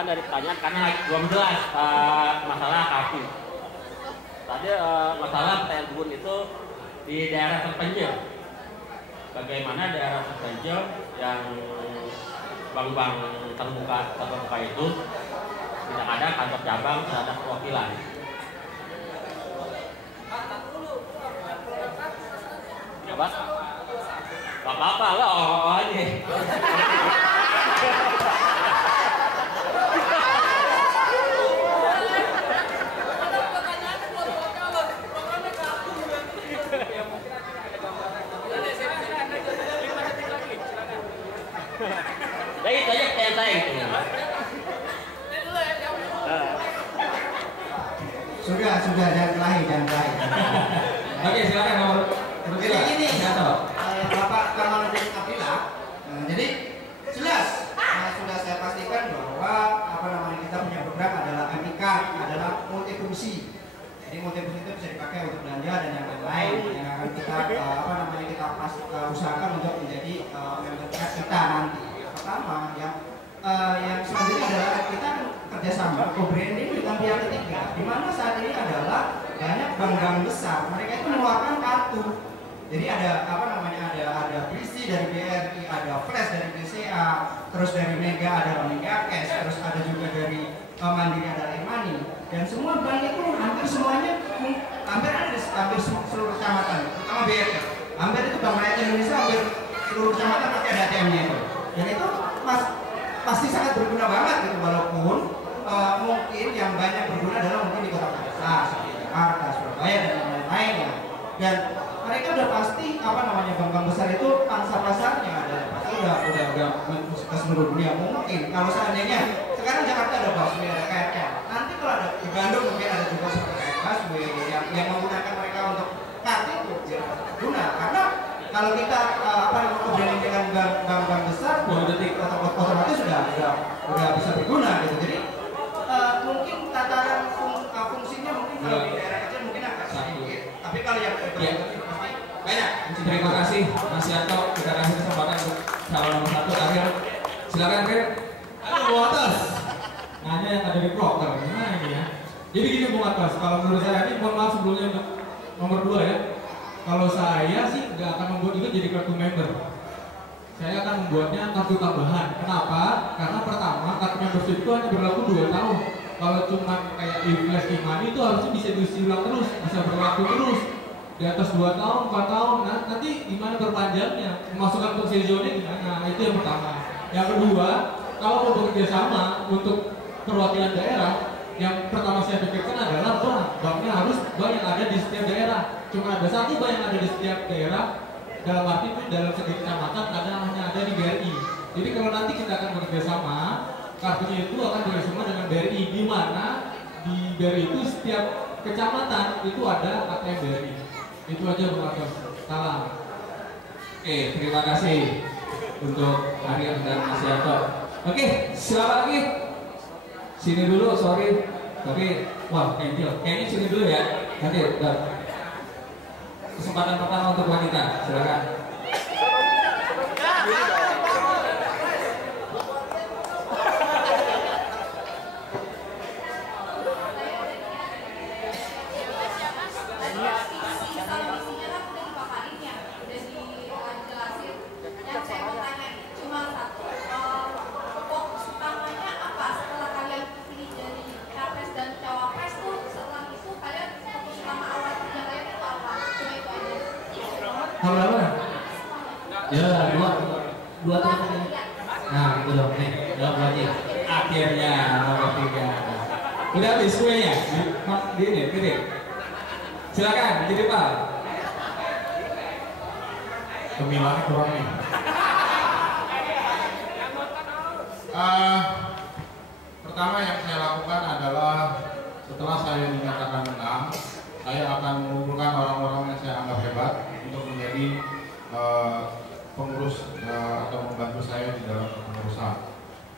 dari pertanyaan karena belum jelas masalah kartu. Tadi masalah pertanyaan Gugun itu di daerah terpencil. Bagaimana daerah terpencil yang bank-bank terbuka itu tidak ada kantor cabang, tidak ada perwakilan. Apa? Gak apa-apa lah, aja. Jadi itu aja pertanyaan saya. Sudah, jangan kelahi. Oke, silakan nomor. Jadi gini, Bapak Kamaludin Abdillah. Jadi jelas sudah saya pastikan bahwa kita punya program adalah MIK, adalah multifungsi. Jadi multifungsi itu bisa dipakai untuk belanja dan yang lain-lain yang akan kita usahakan untuk menjadi member kita nanti. Pertama yang selanjutnya adalah kita kerjasama co-branding dengan pihak ketiga, di mana saat ini adalah banyak bank-bank besar mereka itu mengeluarkan kartu. Jadi ada ada Brisi dari BRI, ada Flash dari BCA, terus dari Mega ada Mega Cash, terus ada juga dari Mandiri ada E-Money, dan semua bank itu hampir semuanya hampir ada di hampir seluruh kecamatan, terutama BRI. Hampir itu Bank Rakyat Indonesia hampir seluruh kecamatan pasti ada ATM-nya itu. Dan itu pasti sangat berguna banget gitu, walaupun mungkin yang banyak berguna adalah mungkin di kota besar seperti Jakarta, Surabaya dan lain-lainnya. Dan mereka udah pasti apa namanya bank-bank besar itu pangsa pasarnya ada pasti udah ke seluruh dunia. Mungkin kalau seandainya sekarang Jakarta ada busway, ada KRL, nanti kalau ada di Bandung mungkin ada juga seperti busway yang menggunakan mereka untuk kartu itu ya guna, karena kalau kita apa namanya dengan bank-bank besar otomatis sudah bisa berguna gitu. Jadi mungkin tataran fungsinya mungkin kalau di daerah kecil mungkin agak sedikit, tapi kalau yang pasti banyak. Terima kasih Mas Yanto, kita kasih kesempatan untuk calon nomor 1 akhir. Silakan Rir. Halo atas. Nanya yang ada di proker, gimana ini ya? Jadi gini Bung Atas, kalau menurut saya ini mohon maaf sebelumnya untuk nomor 2 ya. Kalau saya sih nggak akan membuat itu jadi kartu member. Saya akan membuatnya kartu tambahan. Kenapa? Karena pertama kartu membership itu hanya berlaku 2 tahun. Kalau cuma kayak e-flash e-money itu harusnya bisa diisi ulang terus, bisa berlaku terus. Di atas 2 tahun, 4 tahun, nah, nanti gimana berpanjangnya? Memasukkan untuk sejauhnya gimana? Itu yang pertama. Yang kedua, kalau mau bekerja sama untuk perwakilan daerah, yang pertama saya pikirkan adalah banknya harus bank yang ada di setiap daerah. Cuma ada 1 bank yang ada di setiap daerah, dalam arti itu dalam segi kecamatan hanya ada di BRI. Jadi kalau nanti kita akan bekerja sama, kartunya itu akan bekerjasama dengan BRI, di mana di BRI itu setiap kecamatan itu ada ATM BRI. Itu aja Bung Atas. Salam. Oke, terima kasih untuk Aryan dan Mas Yanto. Oke, silakan lagi. Sini dulu, sorry. Tapi, wah, Angel. Kayaknya sini dulu ya. Nanti, kesempatan pertama untuk wanita. Silakan. Kalau apa? Ya, dua tahun. Nah, itu dong nih, jawab lagi. Akhirnya nomor 3. Udah habis kuenya? Di ini. Silakan, jadi Pak. Pemilihan kurang nih. Pertama yang saya lakukan adalah setelah saya dinyatakan menang, saya akan mengumpulkan orang-orang yang saya anggap hebat untuk menjadi pengurus atau membantu saya di dalam kepengurusan.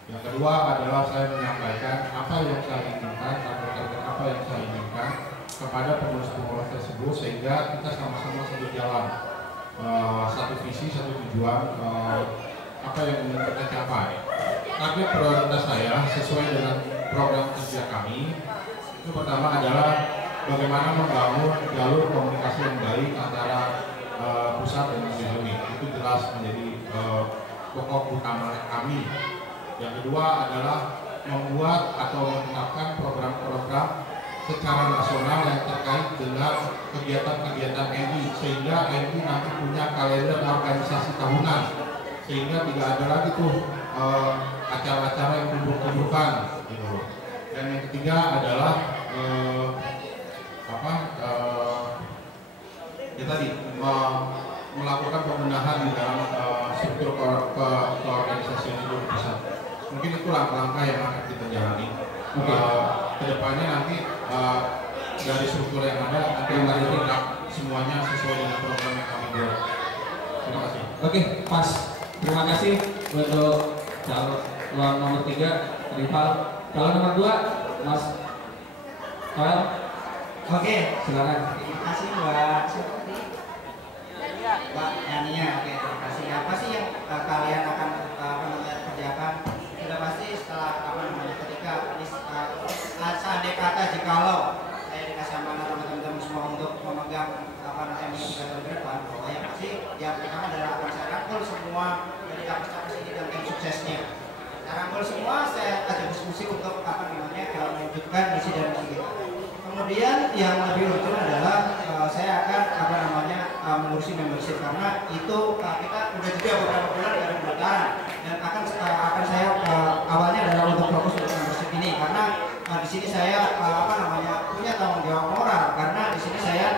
Yang kedua adalah saya menyampaikan apa yang saya inginkan, target-target apa yang saya inginkan kepada pengurus-pengurus tersebut sehingga kita sama-sama satu jalan, satu visi, satu tujuan, apa yang ingin kita capai. Target prioritas saya sesuai dengan program kerja kami itu pertama adalah bagaimana membangun jalur komunikasi yang baik antara pusat dan regional. Itu jelas menjadi pokok utama kami. Yang kedua adalah membuat atau menetapkan program-program secara nasional yang terkait dengan kegiatan-kegiatan MI sehingga MI nanti punya kalender organisasi tahunan sehingga tidak ada lagi tuh acara-acara yang kumpul-kumpulkan gitu. Dan yang ketiga adalah melakukan pembenahan di dalam struktur keorganisasian itu pusat. Mungkin itu langkah-langkah yang akan kita jalani. Kedepannya nanti dari struktur yang ada nanti kita semuanya sesuai dengan program yang kami buat. Terima kasih. Oke, pas. Terima kasih untuk calon nomor 3 rival. Calon nomor 2 Mas Noel. Oke, silakan. Terima kasih Mbak Yania. Oke, terima kasih. Apa sih yang kalian akan kerjakan? Sudah pasti setelah ketika seandainya kata jikalau saya dikasih amanah sama teman-teman semua untuk memegang MI 3 tahun ke depan, yang pasti yang pertama adalah akan saya rangkul semua dari capres-capres ini dan tim suksesnya. Saya rangkul semua, saya ajak diskusi untuk mewujudkan misi dan misi kita. Kemudian yang lebih urgent adalah saya akan mengurusi membership karena itu kita udah juga beberapa bulan dari pendaftaran dan akan saya awalnya adalah untuk fokus untuk membership ini karena di sini saya punya tanggung jawab moral karena di sini saya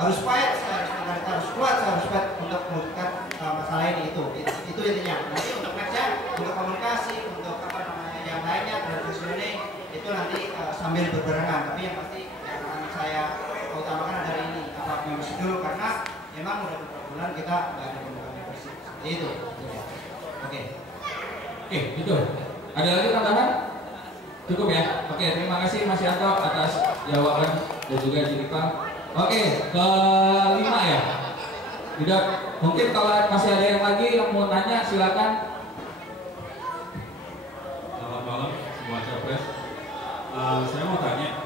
harus fight, harus kuat, harus fight untuk mewujudkan masalah ini itu intinya. Nanti untuk matchnya, untuk komunikasi, untuk apa namanya yang lainnya, positioning itu nanti sambil berbarengan. Tapi yang pasti yang akan saya utamakan adalah ini apa membership dulu karena memang udah beberapa bulan kita nggak ada pembukaan membership. Seperti itu. Oke, itu. Ada lagi tambahan? Cukup ya? Oke, terima kasih Mas Yanto atas jawaban dan juga Jennifer. Oke, kelima ya. Tidak, mungkin kalau masih ada yang lagi yang mau tanya silakan. Selamat malam semua capres. Saya mau tanya,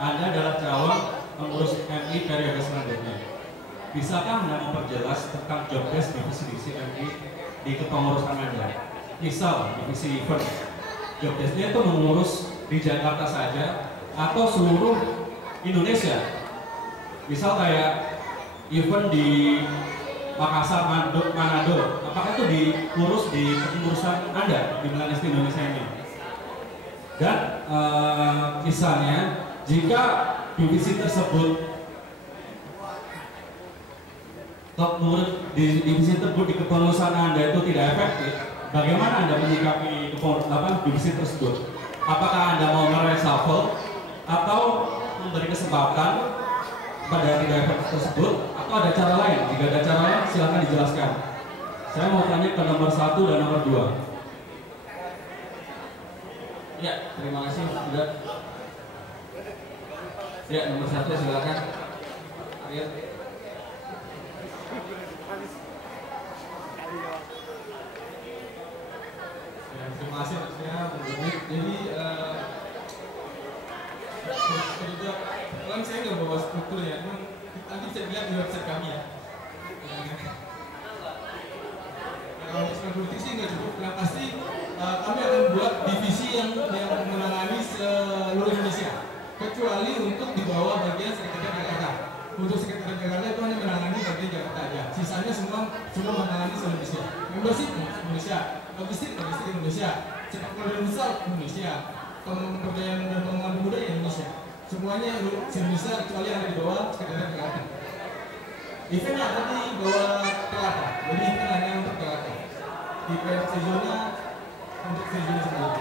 Anda adalah calon pengurus MI periode selanjutnya. Bisakah Anda memperjelas tentang job desk divisi MI di kepengurusan Anda? Misal divisi event, job desk-nya itu mengurus di Jakarta saja atau seluruh Indonesia. Misal kayak event di Makassar, Manado, apakah itu diurus di kepengurusan Anda di Milanis Indonesia ini? Dan misalnya jika divisi tersebut divisi tersebut di kepengurusan Anda itu tidak efektif, bagaimana Anda menyikapi divisi tersebut? Apakah Anda mau mereshuffle atau memberi kesempatan pada yang tidak efektif tersebut, atau ada cara lain? Jika ada cara lain, silakan dijelaskan. Saya mau tanya ke nomor 1 dan nomor 2. Ya, terima kasih sudah. Ya, nomor 1 silakan. Ayo. Terima kasih maksudnya jadi saya nggak bawa struktur ya, nanti bisa dilihat di website kami ya. Kalau untuk politik sih nggak cukup, yang pasti kami akan buat divisi yang menangani seluruh Indonesia, kecuali untuk di bawah bagian sekretariat Jakarta. Untuk sekretariat Jakarta itu hanya menangani bagian Jakarta aja, sisanya semua menangani seluruh Indonesia. Membership Indonesia, logistik Indonesia, sepak bola futsal Indonesia, pemberdayaan dan pengembangan pemuda Indonesia. Semuanya Indonesia kecuali yang ada di bawah sekretariat Jakarta. Eventnya ada di bawah Jakarta, jadi event hanya untuk Jakarta. Event sejauhnya untuk sejauhnya sendiri.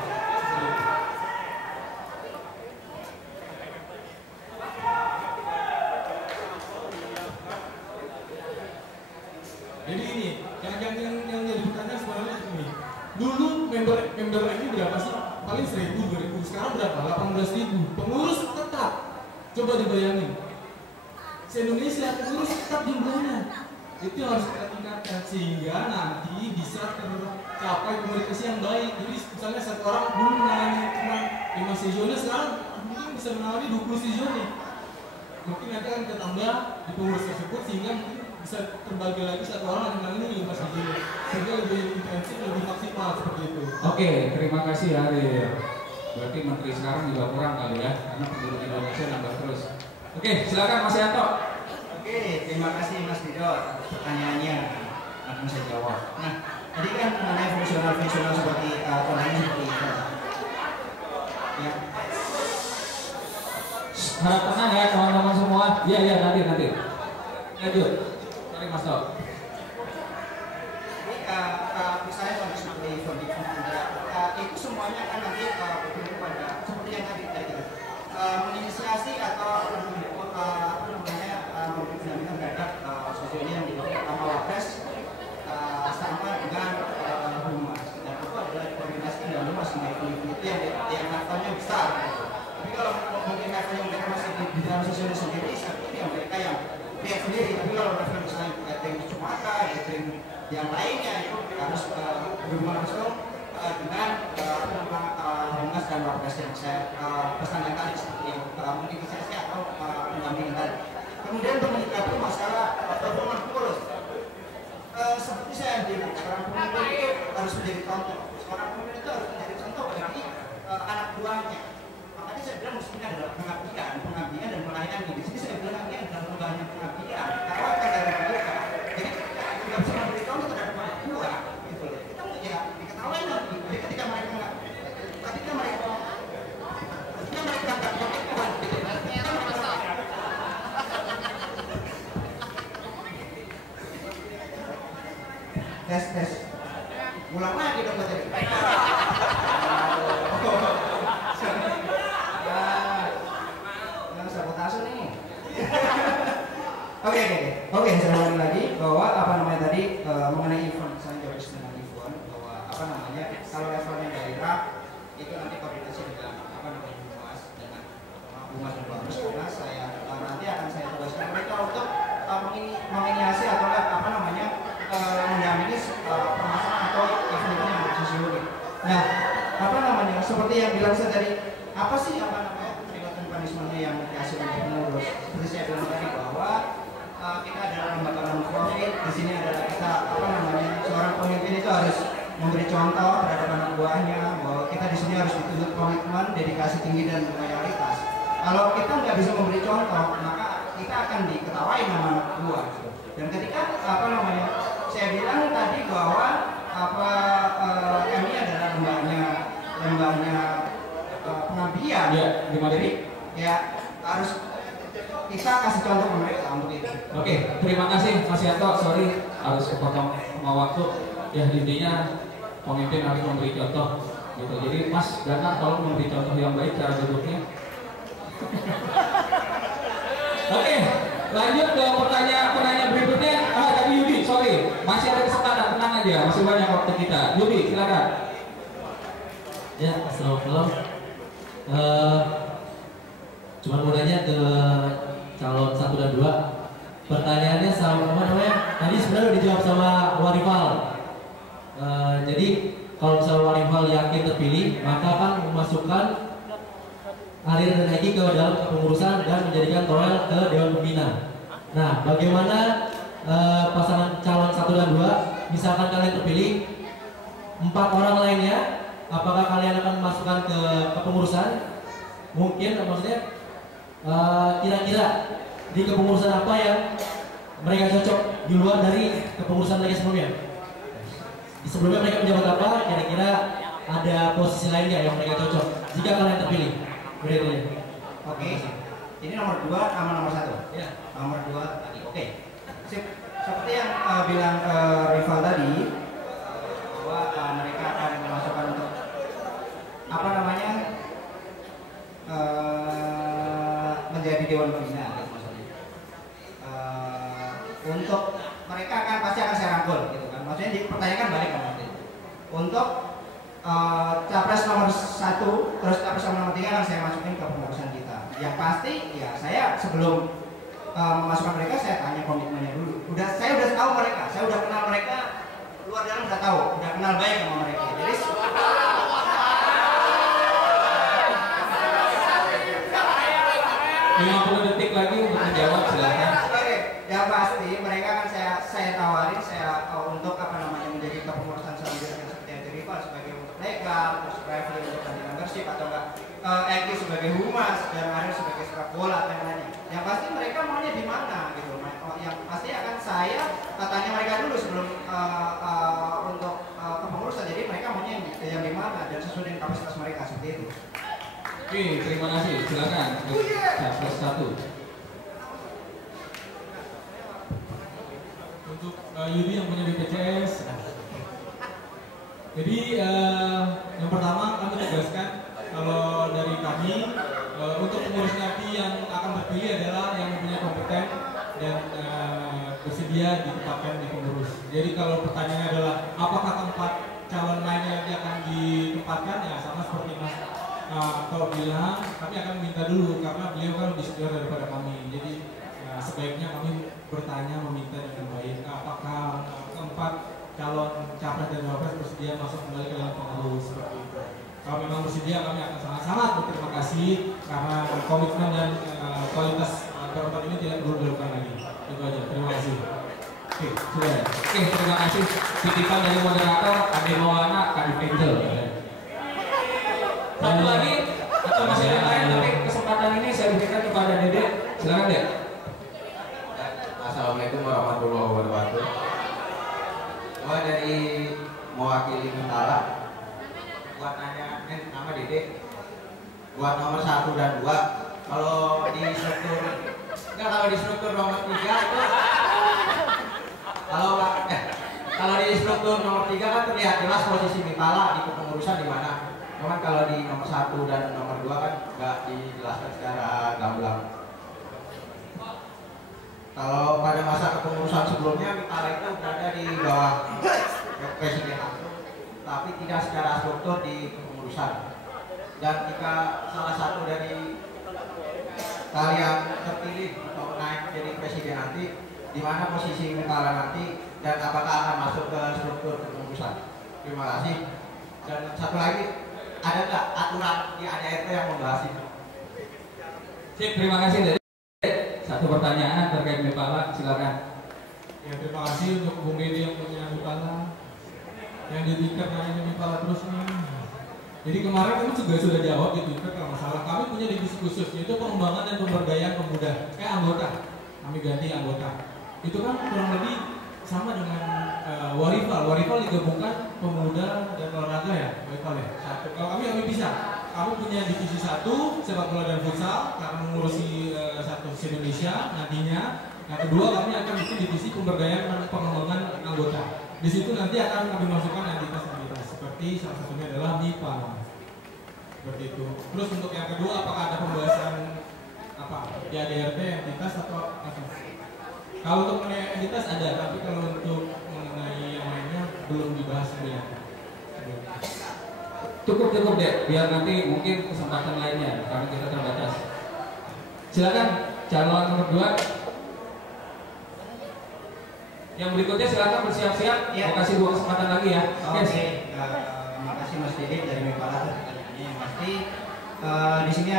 Jadi ini, yang jadi pertanyaan sebenarnya ini. Dulu member ini berapa sih? Paling 1.000, 2.000. Sekarang berapa? 18.000. Pengurus tetap. Coba dibayangin. Se-Indonesia pengurus tetap jumlahnya. Itu harus kita tingkatkan sehingga nanti bisa tercapai komunikasi yang baik. Jadi misalnya satu orang dulu menangani cuma 5 sejournya, sekarang mungkin bisa menangani 20 sejournya. Mungkin nanti akan kita tambah di pengurus tersebut sehingga mungkin bisa terbagi lagi satu orang yang menangani 5 sejournya. Sehingga lebih intensif, lebih maksimal seperti itu. Oke, terima kasih Ari. Berarti menteri sekarang juga kurang kali ya, karena penduduk Indonesia nambah terus. Oke, silakan Mas Yanto. Oke, terima kasih Mas Dido atas pertanyaannya. Akan saya jawab. Nah, tadi kan mengenai fungsional seperti contohnya seperti itu. Ya. Harap tenang ya teman-teman semua. Iya nanti. Lanjut. Mari Mas Tok. Misalnya kalau seperti itu semuanya kan nanti berhubung pada seperti yang tadi menginisiasi atau menginisiasi terhadap sosial yang dilakukan sama Wapres sama dengan humas, dan itu adalah koordinasi dengan humas itu yang levelnya besar. Tapi kalau mungkin levelnya mereka masih di dalam sosial sendiri, seperti yang mereka yang lihat sendiri. Tapi kalau level misalnya gathering di Sumatera, gathering yang lainnya itu harus berhubungan langsung dengan humas dan Wapres yang saya pesankan tadi seperti yang menginisiasi atau pendampingan tadi. Kemudian untuk menyikapi masalah performa pengurus, seperti saya bilang, seorang pemimpin itu harus menjadi contoh. Seorang pemimpin itu harus menjadi contoh bagi anak buahnya. Makanya saya bilang musimnya adalah pengabdian dan melayani. Di sini saya bilang ini adalah lembahnya pengabdian. Kalau dari mereka, jadi tidak bisa memberi contoh terhadap anak buah. Gitu. Kita ya diketahui nanti. Jadi ketika mereka nggak komitmen, tes. Ulang lagi dong tadi. Yang sabotase nih. Oke, saya ulangi lagi bahwa apa namanya tadi mengenai event, saya jawab dengan event bahwa apa namanya kalau levelnya daerah itu nanti koordinasi dengan apa namanya humas dan Bamus, karena saya nanti akan saya tugaskan mereka untuk menginisiasi atau apa namanya mendampingi permasalahan atau event yang bersusun. Nah, apa namanya seperti yang bilang saya tadi, apa sih apa namanya peringatan punishment-nya yang dikasih oleh pengurus? Seperti saya bilang tadi bahwa kita adalah lembaga non-profit, di sini adalah kita apa namanya seorang pemimpin itu harus memberi contoh terhadap anak buahnya bahwa kita di sini harus dituntut komitmen, dedikasi tinggi dan loyalitas. Kalau kita nggak bisa memberi contoh, maka kita akan diketawain sama anak buah. Dan ketika apa namanya saya bilang tadi bahwa apa kami adalah lembaganya pengabdian, jadi ya harus kita kasih contoh ke mereka untuk itu. Oke, terima kasih Mas Yanto. Sorry harus kepotong sama waktu. Ya intinya pemimpin harus memberi contoh gitu. Jadi Mas Gana tolong memberi contoh yang baik cara duduknya. Oke, lanjut ke pertanyaan berikutnya. Tadi Yudi, sorry, masih ada kesempatan, tenang aja, masih banyak waktu kita. Yudi, silakan. Ya, assalamualaikum. Cuma mau nanya ke calon 1 dan 2. Pertanyaannya sama apa namanya? Tadi sebenarnya udah dijawab sama Warifal. Jadi kalau misalnya Warifal yakin terpilih, maka kan memasukkan Arir dan Egi ke dalam kepengurusan dan menjadikan Toel ke Dewan Pembina. Nah, bagaimana pasangan calon 1 dan 2, misalkan kalian terpilih, 4 orang lainnya, apakah kalian akan memasukkan ke kepengurusan? Mungkin, maksudnya kira-kira di kepengurusan apa yang mereka cocok di luar dari kepengurusan mereka sebelumnya? Sebelumnya mereka menjabat apa? Kira-kira ada posisi lain nggak yang mereka cocok jika kalian terpilih? Oke, ini nomor 2 sama nomor 1. Ya, nomor 2 tadi. Oke, sip. Seperti yang bilang rival tadi, bahwa mereka akan memasukkan untuk apa namanya menjadi Dewan Pembina, gitu maksudnya. Untuk mereka akan pasti akan saya rangkul, gitu kan. Maksudnya dipertanyakan balik kan nanti. Untuk capres nomor 1 terus capres nomor 3 akan saya masukin ke pengurusan kita. Yang pasti ya saya sebelum memasukkan mereka saya tanya komitmennya dulu. Saya udah tahu mereka, saya udah kenal mereka luar dalam, udah tahu, udah kenal baik sama mereka. Jadi 50 detik lagi untuk menjawab, silakan. Yang pasti mereka akan saya tawarin untuk apa namanya menjadi kepengurusan selanjutnya seperti yang rival sebagai untuk legal, terus traveling untuk nanti membership atau enggak, Eki sebagai humas dan Arif sebagai sepak bola dan lainnya. Yang pasti mereka maunya di mana gitu. Yang pasti akan saya tanya mereka dulu sebelum untuk kepengurusan. Jadi mereka maunya yang di mana dan sesuai dengan kapasitas mereka seperti itu. Oke, terima kasih. Silakan capres 1. Untuk Yudi yang punya BPJS. Jadi yang pertama kami tegaskan kalau dari kami untuk pengurus nanti yang akan terpilih adalah yang mempunyai kompeten dan bersedia ditetapkan di pengurus. Jadi kalau pertanyaannya adalah apakah keempat calon lainnya yang akan ditempatkan, ya sama seperti Mas kalau bilang, kami akan minta dulu karena beliau kan lebih senior daripada kami. Jadi sebaiknya kami bertanya, meminta dengan baik apakah keempat calon capres dan cawapres bersedia masuk kembali ke dalam pengurus seperti itu. Kalau memang bersedia, kami akan sangat-sangat berterima kasih karena komitmen dan kualitas keempat ini tidak perlu dilakukan lagi. Itu aja. Terima kasih. Oke, sudah. Oke, terima kasih. Titipan dari moderator Ade Maulana Kadif Angel. Satu lagi atau masih ada lain, tapi kesempatan ini saya berikan kepada Dede. Silakan Dede. Assalamualaikum warahmatullahi wabarakatuh. Gua dari mewakili Mentara. Buat nanya nama Dede. Buat nomor 1 dan 2. Kalau di struktur nomor 3 itu kalau di struktur struktur nomor 3 kan terlihat jelas posisi Mipala di kepengurusan di mana. Cuman kalau di nomor 1 dan nomor 2 kan nggak dijelaskan secara gamblang. Kalau pada masa kepengurusan sebelumnya Mipala itu berada di bawah presiden langsung, tapi tidak secara struktur di kepengurusan. Dan jika salah satu dari kalian terpilih untuk naik jadi presiden nanti, di mana posisi Mipala nanti dan apakah akan masuk ke struktur kepengurusan. Terima kasih. Dan satu lagi, ada nggak aturan di ADRT yang membahas itu? Sip, terima kasih dari satu pertanyaan terkait Mipala, silakan. Ya, terima kasih untuk Bung Dede yang punya Mipala, yang di Twitter nanya Mipala terus nih. Jadi kemarin kami juga sudah jawab di Twitter kalau masalah kami punya divisi khusus yaitu pengembangan dan pemberdayaan pemuda, kayak anggota. Kami ganti anggota. Itu kan kurang lebih sama dengan Warifal. Warifal digabungkan pemuda dan olahraga ya, Warifal ya. Satu. Kalau kami bisa. Kami punya divisi 1 sepak bola dan futsal karena mengurusi satu Indonesia nantinya. Yang kedua kami akan bikin divisi pemberdayaan dan pengembangan anggota. Di situ nanti akan kami masukkan entitas-entitas seperti salah satunya adalah Mipala. Seperti itu. Terus untuk yang kedua apakah ada pembahasan apa di ADRT entitas atau apa? Kalau untuk mengenai entitas ada, tapi kalau untuk mengenai yang lainnya belum dibahas sebenarnya. Cukup deh, biar nanti mungkin kesempatan lainnya karena kita terbatas. Silakan calon nomor 2. Yang berikutnya silakan bersiap-siap. Ya. Mau kasih 2 kesempatan lagi ya. Oke. Terima kasih Mas Dede dari Mipala atas pertanyaannya. Yang pasti di sini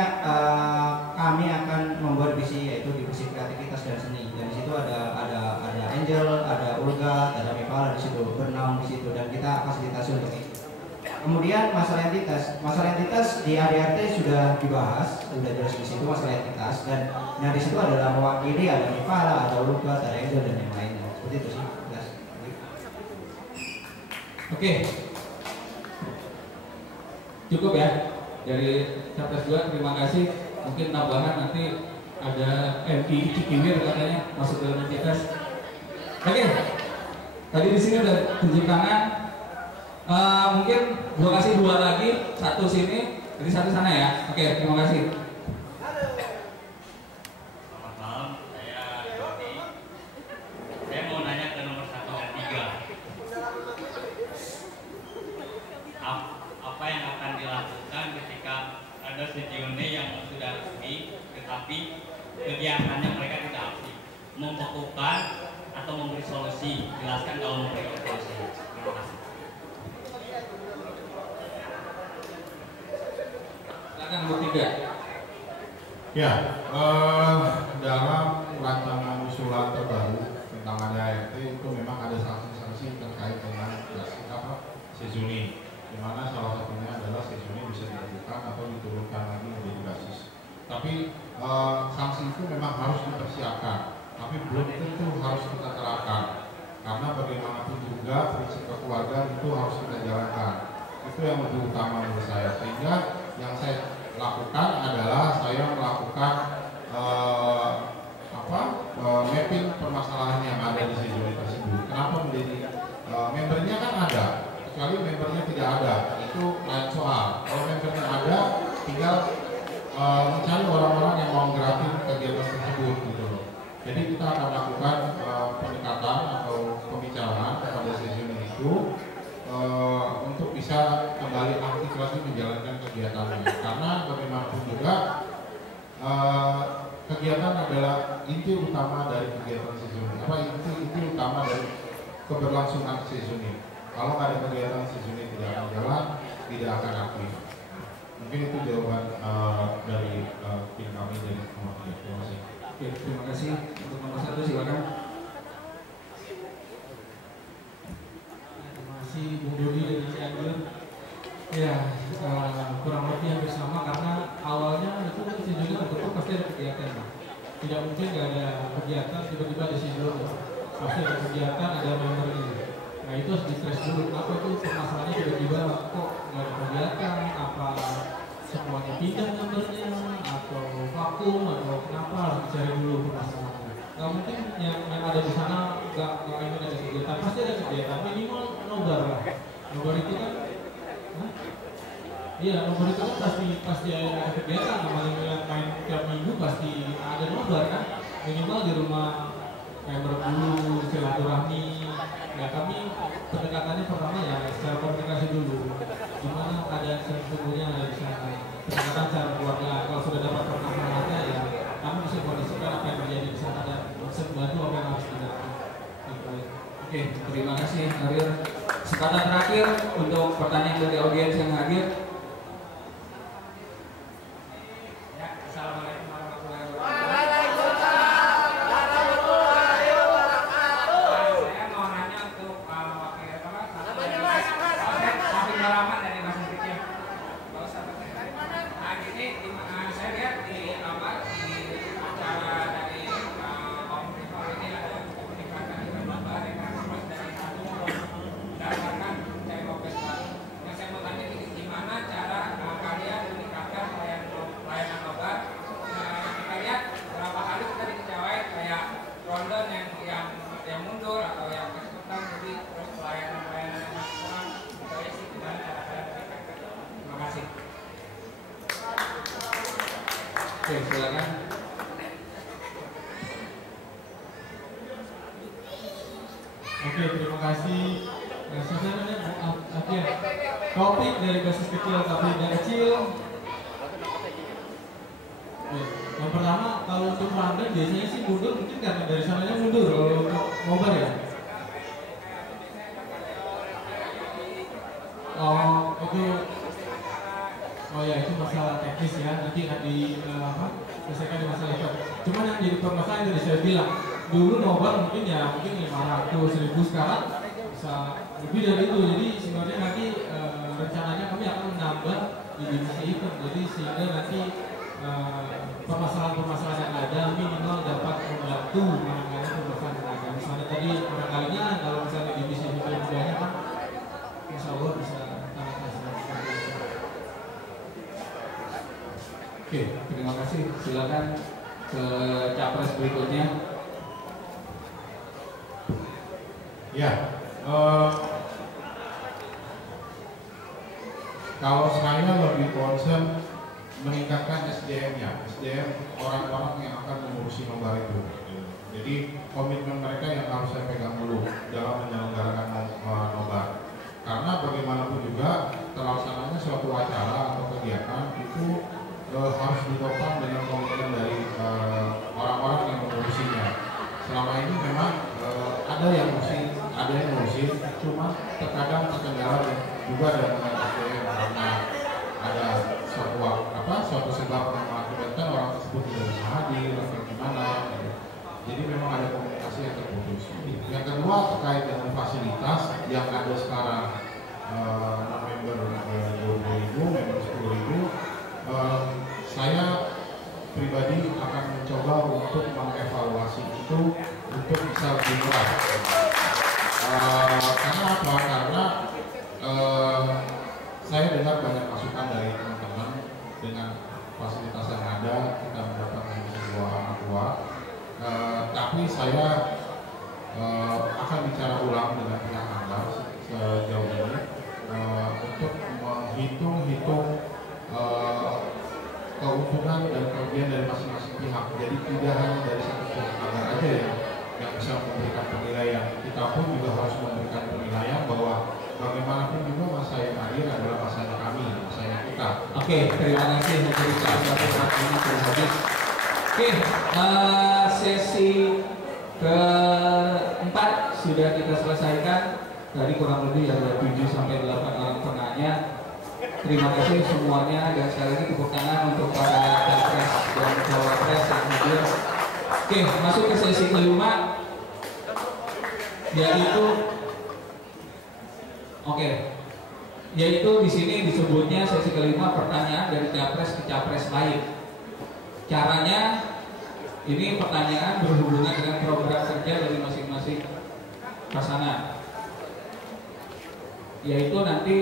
kami akan membuat divisi yaitu divisi kreativitas dan seni. Dan di situ ada Angel, ada Olga, ada Mipala di situ, bernaung di situ dan kita fasilitasi untuk itu. Kemudian masalah entitas di ADRT sudah dibahas, sudah jelas di situ masalah entitas dan di situ adalah mewakili ada Mipala, ada Olga, ada Angel dan yang lainnya. Seperti itu sih. Jelas. Oke. Cukup ya dari Capres 2, terima kasih. Mungkin tambahan nanti ada MI Cikiwir katanya masuk dalam entitas. Oke. Tadi di sini udah tunjuk tangan. Mungkin gua kasih 2 lagi, 1 sini, jadi 1 sana ya. Oke, terima kasih. Selamat malam, saya Dodi. Saya mau nanya ke nomor 1 dan 3. Apa yang akan dilakukan ketika ada sejune yang sudah resmi, tetapi kegiatannya mereka tidak aktif, membekukan atau memberi solusi? Jelaskan kalau memberikan solusi. Terima kasih. Nomor 3. Ya, dalam rancangan usulan terbaru tentang ADRT itu memang ada sanksi-sanksi terkait dengan sezoni, di mana salah satunya adalah sezoni bisa dilakukan atau diturunkan lagi menjadi basis. Tapi sanksi itu memang harus dipersiapkan, tapi belum tentu harus kita terapkan, karena bagaimanapun juga prinsip kekeluargaan itu harus kita jalankan. Itu yang lebih utama menurut saya, sehingga yang saya lakukan adalah saya melakukan mapping permasalahan yang ada di sejauh tersebut. Kenapa menjadi membernya kan ada, kecuali membernya tidak ada itu lain soal. Kalau membernya ada, tinggal mencari orang-orang yang mau gerakin kegiatan tersebut gitu loh. Jadi kita akan lakukan pendekatan atau pembicaraan kepada session itu untuk bisa kembali aktif lagi menjalankan kegiatannya, karena bagaimanapun juga kegiatan adalah inti utama dari kegiatan season. Inti utama dari keberlangsungan season ini. Kalau nggak ada kegiatan season ini tidak akan jalan, tidak akan aktif. Mungkin itu jawaban dari tim kami dari nomor 3. Terima kasih. Oke, terima kasih. Untuk nomor 1 silakan. Bung Dodi dan Cianjur, ya kurang lebih hampir sama karena awalnya itu kan sejujurnya terbentuk pasti ada kegiatan, tidak mungkin nggak ada kegiatan tiba-tiba ada sejujur, pasti ada kegiatan ada membernya. Nah itu harus di-stress dulu, apa itu permasalahannya tiba-tiba kok nggak ada kegiatan, apa semuanya pindah membernya atau vakum atau kenapa, harus dicari dulu permasalahannya. Nggak mungkin yang ada di sana nggak ingin ada kegiatan, pasti ada kegiatan minimal 0 Iya, nomor itu kan pasti ada kegiatan, namanya yang main tiap minggu pasti ada nobar kan, minimal di rumah member dulu, silaturahmi. Ya kami pendekatannya pertama ya secara komunikasi dulu, gimana keadaan sesungguhnya di sana, pendekatan secara keluarga. Kalau sudah dapat permasalahannya ya kami bisa kondisikan apa yang terjadi di sana dan bisa membantu apa yang harus dilakukan. Oke, terima kasih Arir. Kesempatan terakhir untuk pertanyaan dari audiens yang hadir. Assalamualaikum warahmatullahi wabarakatuh. Saya mau nanya untuk wakil Rahmat dari Masjid Kecil. Saya lihat di acara dari komunitas ini ada peningkatan lomba rekrutmen dari satu berdasarkan Cewek baru. Yang saya mau tanya ini gimana cara kalian meningkatkan layanan lomba? Kita lihat berapa kali kita dikecewain kayak ronde yang mundur atau yang kesulitan, jadi terus pelayanan yang kurang. Saya sih gimana cara kalian meningkatkan? Terima kasih. Oke, silakan. Oke, terima kasih. Sebenarnya topik dari basis kecil tapi tidak kecil. Yang pertama, kalau untuk London biasanya sih mundur, mungkin karena dari sananya mundur kalau untuk nobar ya. Oh ya, itu masalah teknis ya, nanti akan selesaikan di masalah itu. Cuman yang jadi permasalahan yang tadi saya bilang, dulu nobar mungkin 500.000, sekarang bisa lebih dari itu. Jadi sebenarnya nanti rencananya kami akan menambah di divisi event, jadi sehingga nanti permasalahan-permasalahan yang ada minimal dapat membantu menangani permasalahan yang ada. Misalnya tadi barangkalinya kalau misalnya divisi event banyak kan, insya Allah bisa tangani. Oke, terima kasih. Silakan ke capres berikutnya. Ya, kalau saya lebih concern meningkatkan SDM-nya, SDM orang-orang yang akan mengurusi nobar itu. Jadi komitmen mereka yang harus saya pegang dulu dalam menyelenggarakan nobar. Karena bagaimanapun juga terlaksananya suatu acara atau kegiatan itu harus ditopang dengan komitmen dari orang-orang yang mengurusinya. Selama ini memang ada yang ngurusin, cuma terkadang terkendala juga dengan SDM karena ada suatu sebab yang mengakibatkan orang tersebut tidak bisa hadir atau gimana. Jadi memang ada komunikasi yang terputus. Yang kedua terkait dengan fasilitas yang ada sekarang, member 20.000, member 10.000. Saya pribadi akan mencoba untuk mengevaluasi itu untuk bisa lebih murah. Karena apa? Karena saya dengar banyak masukan dari teman-teman dengan fasilitas yang ada, kita mendapatkan sebuah anak tua. Tapi saya akan bicara ulang dengan pihak Anda sejauh ini untuk menghitung keuntungan dan kerugian dari masing-masing pihak. Jadi tidak hanya dari satu pihak agar aja yang bisa memberikan penilaian. Kita pun juga harus memberikan penilaian bahwa bagaimanapun juga masa yang hadir adalah masanya kami, masanya kita. Oke, terima kasih untuk saat ini sudah habis. Oke, sesi keempat sudah kita selesaikan. Tadi kurang lebih ada 7 sampai 8 orang penanya. Terima kasih semuanya dan sekali lagi tepuk tangan untuk para capres dan cawapres yang hadir. Oke, masuk ke sesi kelima, yaitu di sini disebutnya sesi kelima pertanyaan dari capres ke capres lain. Caranya ini pertanyaan berhubungan dengan program kerja dari masing-masing pasangan. Yaitu nanti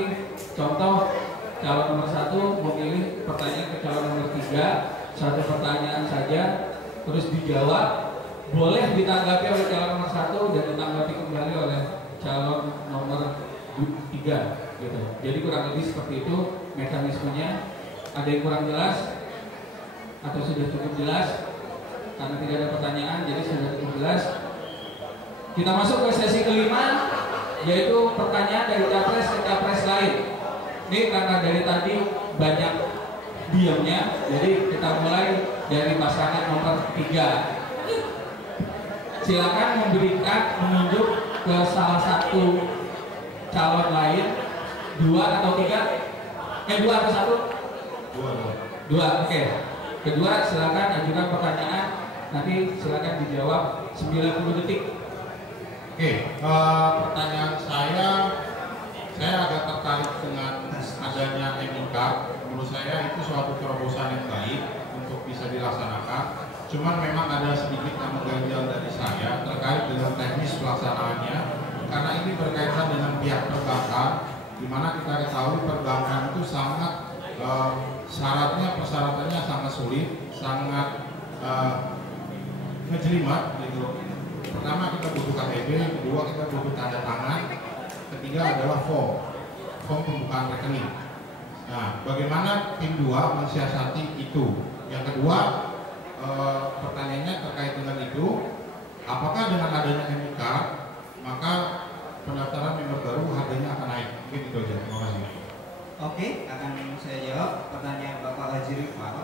contoh calon nomor 1 memilih pertanyaan ke calon nomor 3, 1 pertanyaan saja, terus dijawab, boleh ditanggapi oleh calon nomor 1 dan ditanggapi kembali oleh calon nomor 3 gitu. Jadi kurang lebih seperti itu. mekanismenya. Ada yang kurang jelas atau sudah cukup jelas? Karena tidak ada pertanyaan, jadi sudah cukup jelas. Kita masuk ke sesi kelima, yaitu pertanyaan dari capres ke capres lain. Ini karena dari tadi banyak diamnya, jadi kita mulai dari pasangan nomor 3. Silakan menunjuk ke salah satu calon lain, 2 atau 3, 2 atau 1? 2, oke. Kedua, silakan ajukan pertanyaan, nanti silakan dijawab 90 detik. Oke, pertanyaan saya agak tertarik dengan adanya MIK. Menurut saya itu suatu terobosan yang baik untuk bisa dilaksanakan. Cuman memang ada sedikit yang mengganjal dari saya terkait dengan teknis pelaksanaannya, karena ini berkaitan dengan pihak perbankan, di mana kita ketahui perbankan itu sangat persyaratannya sangat sulit, sangat ngejelimet gitu. Pertama kita butuh KTP, kedua kita butuh tanda tangan, ketiga adalah form pembukaan rekening. Nah, bagaimana tim 2 mensiasati itu? Yang kedua, pertanyaannya terkait dengan itu, apakah dengan adanya MIK maka pendaftaran member baru harganya akan naik? Mungkin itu aja. Terima kasih. Oke, akan saya jawab pertanyaan Bapak Haji Rifal.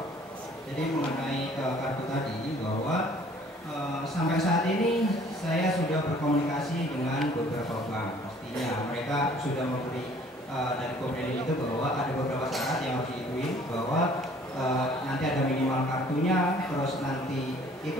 Jadi mengenai kartu tadi, bahwa sampai saat ini saya sudah berkomunikasi dengan beberapa bank. Pastinya mereka sudah memberi dari komplain itu bahwa ada beberapa syarat yang harus diikuti, bahwa nanti ada minimal kartunya, terus nanti itu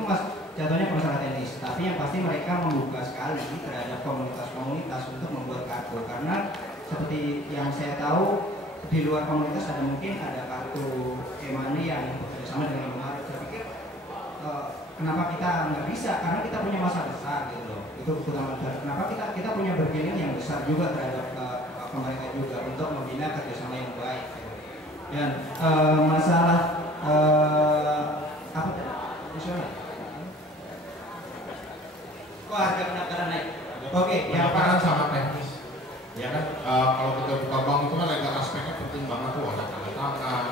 jatuhnya masalah teknis. Tapi yang pasti mereka membuka sekali terhadap komunitas-komunitas untuk membuat kartu, karena seperti yang saya tahu di luar komunitas mungkin ada kartu e-money yang bekerjasama dengan Indomaret. Saya pikir kenapa kita nggak bisa, karena kita punya masa besar gitu loh. Itu utama. Kenapa kita punya bargaining yang besar juga terhadap mereka juga untuk membina kerjasama yang baik. Dan masalah apa tadi? Kok harga pendaftaran naik? Oke, yang pendaftaran sama teknis. Ya kan, kalau kita buka bank itu kan legal aspeknya penting banget tuh, ada tanda tangan,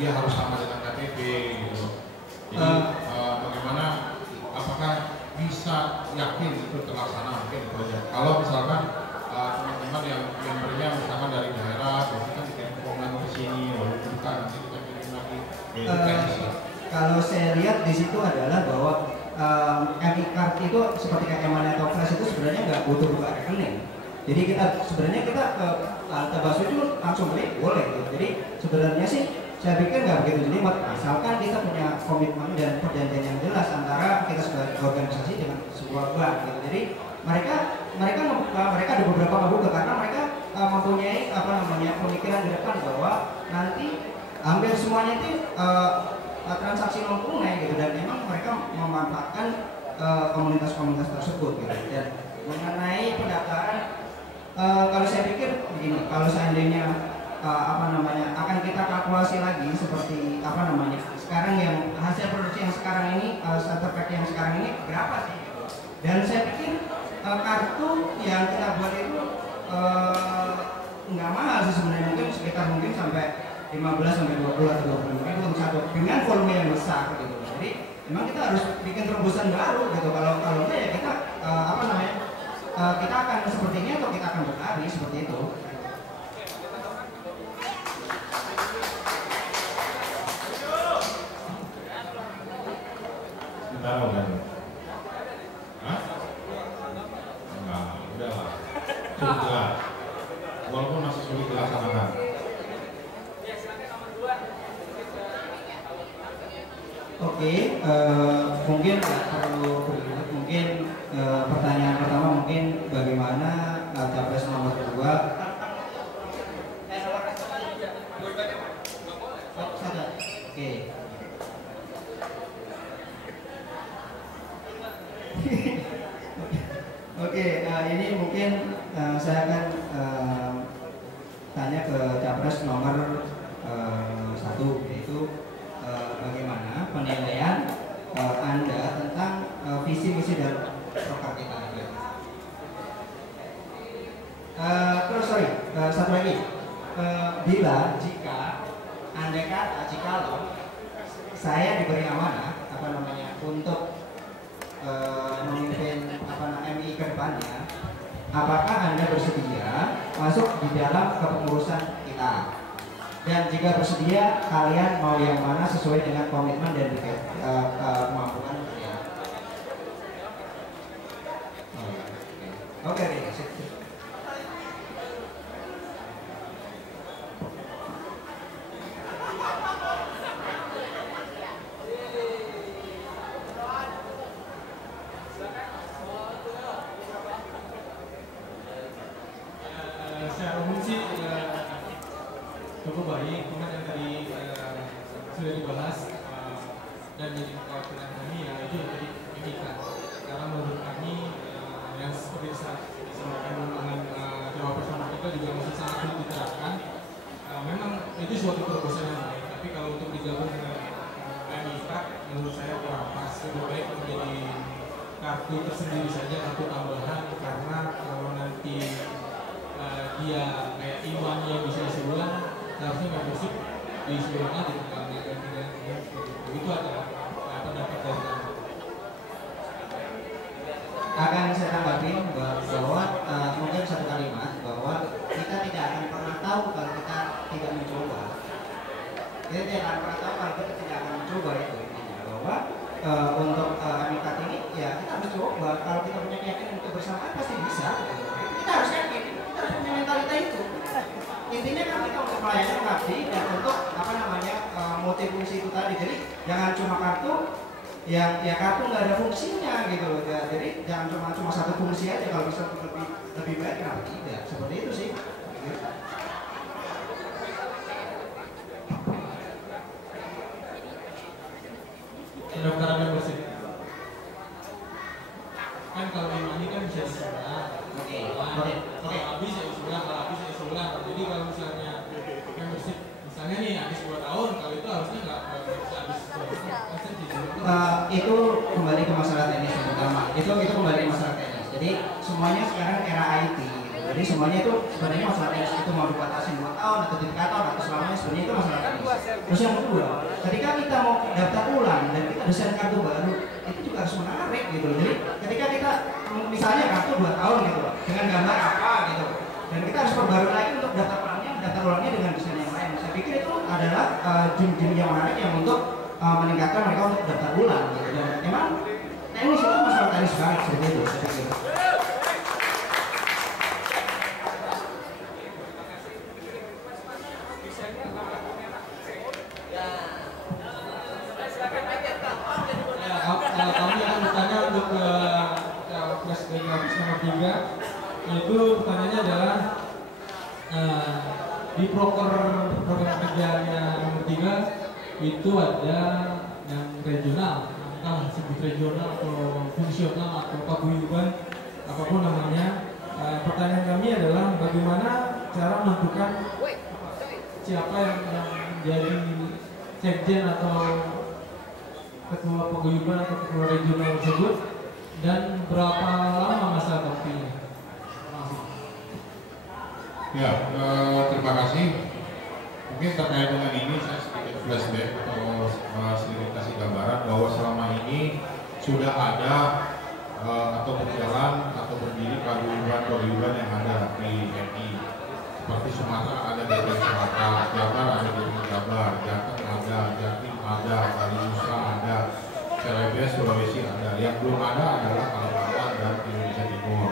dia harus sama dengan KTP gitu. Jadi bagaimana, apakah bisa yakin itu terlaksana, mungkin itu aja. Kalau misalkan teman-teman yang membernya misalkan dari daerah, berarti kan dikirim formulir ke sini, lalu buka nanti kita kirim lagi. Kalau saya lihat di situ adalah bahwa MI card itu seperti kayak e-money atau flash itu sebenarnya nggak butuh buka rekening. Jadi sebenarnya kita ke halte Basuki langsung beli boleh gitu. Jadi sebenarnya sih saya pikir nggak begitu jelimet, asalkan kita punya komitmen dan perjanjian yang jelas antara kita sebagai organisasi dengan sebuah bank gitu. Jadi mereka ada beberapa membuka karena mereka mempunyai pemikiran di depan bahwa nanti hampir semuanya itu transaksi non tunai gitu, dan memang mereka memanfaatkan komunitas-komunitas tersebut gitu. Dan mengenai pendaftaran, kalau saya pikir begini, kalau seandainya akan kita kalkulasi lagi seperti sekarang yang hasil produksi yang sekarang ini, starter pack yang sekarang ini berapa sih gitu. Dan saya pikir kartu yang kita buat itu nggak mahal sih sebenarnya, mungkin sekitar sampai 15 sampai 20 atau 25 ribu untuk satu, dengan volume yang besar gitu. Jadi memang kita harus bikin terobosan baru gitu. Kalau enggak ya kita kita akan seperti ini atau kita akan berlari seperti itu. Sebentar udah. Hah? Enggak, udah lah. Sudah. Walaupun masih sulit dilaksanakan. Oke, mungkin perlu berikut, mungkin pertanyaan pertama mungkin bagaimana capres nomor 2 Oke. Oke, ini mungkin saya akan tanya ke capres nomor 1, yaitu bagaimana penilaian Anda tentang visi misi dan program kita. Terus satu lagi, bila jika andai kata jikalau saya diberi amanah untuk memimpin MI ke depannya, apakah Anda bersedia masuk di dalam kepengurusan kita? Dan jika bersedia, kalian mau yang mana sesuai dengan komitmen dan kemampuan kalian? Oke, secara umum sih cukup baik, cuman yang tadi sudah dibahas dan jadi kekhawatiran kami ya itu yang tadi pendidikan. Karena menurut kami yang seperti saat disampaikan dengan jawab bersama kita juga masih sangat sulit diterapkan. Memang itu suatu terobosan yang baik, tapi kalau untuk digabung dengan MIK menurut saya kurang pas. Lebih baik menjadi kartu tersendiri saja, kartu tambahan, karena kalau nanti dia kayak imannya bisa sebulan, harusnya membership di sebulan aja kalau tidak itu adalah pendapat dari kami. Akan saya tanggapi bahwa mungkin satu kalimat bahwa kita tidak akan pernah tahu kalau kita tidak mencoba. Kita tidak akan pernah tahu kalau kita tidak akan mencoba itu. Bahwa untuk amikat ini ya kita harus coba. Kalau kita punya keyakinan untuk bersamaan pasti bisa. Kita harus yakin. Kita harus punya mentalitas itu. Intinya kan kita untuk melayani mengabdi dan untuk multifungsi itu tadi. Jadi jangan cuma kartu yang ya kartu nggak ada fungsinya gitu loh. Jadi jangan cuma satu fungsi aja, kalau bisa lebih baik kenapa tidak? Seperti itu sih. Pendaftaran membership kan kalau ini kan bisa disuruh. Oke. Kalau habis ya usulan, kalau habis ya usulan. Jadi kalau misalnya membership misalnya nih habis 2 tahun, kalau itu harusnya nggak bisa habis 2 tahun. Itu kembali ke masalah teknis yang pertama. Itu kembali ke masalah teknis. Jadi semuanya sekarang era IT. Gitu. Jadi semuanya itu sebenarnya masalah teknis, itu mau dibatasin 2 tahun atau 3 tahun atau selamanya, sebenarnya itu masalah teknis. Terus yang kedua, ketika kita mau daftar ulang dan kita desain kartu baru, itu juga harus menarik gitu. Jadi ketika kita misalnya kartu 2 tahun gitu dengan gambar apa gitu, dan kita harus perbarui lagi untuk daftar ulangnya dengan desain yang lain. Saya pikir itu adalah game yang menarik yang untuk meningkatkan mereka untuk daftar ulang gitu. Dan emang teknis itu masalah teknis banget seperti itu. Kami akan bertanya untuk Cawapres Legislatif nomor 3, yaitu pertanyaannya adalah di program kerjanya nomor 3 itu ada yang regional, entah disebut regional atau fungsional atau paguyuban, apapun namanya. Pertanyaan kami adalah bagaimana cara menentukan siapa yang menjadi sekjen atau ketua paguyuban atau ketua regional tersebut, dan berapa lama masa baktinya? Ya, terima kasih. Mungkin terkait dengan ini saya sedikit flashback atau sedikit kasih gambaran bahwa selama ini sudah ada atau berjalan atau berdiri paguyuban yang ada di MI. Seperti Sumatera ada di Sumatera, Jabar ada di Jabar, Jateng ada, Jatim ada, Kalimantan ada, Celebes, Sulawesi ada. Yang belum ada adalah Kalimantan dan Indonesia Timur.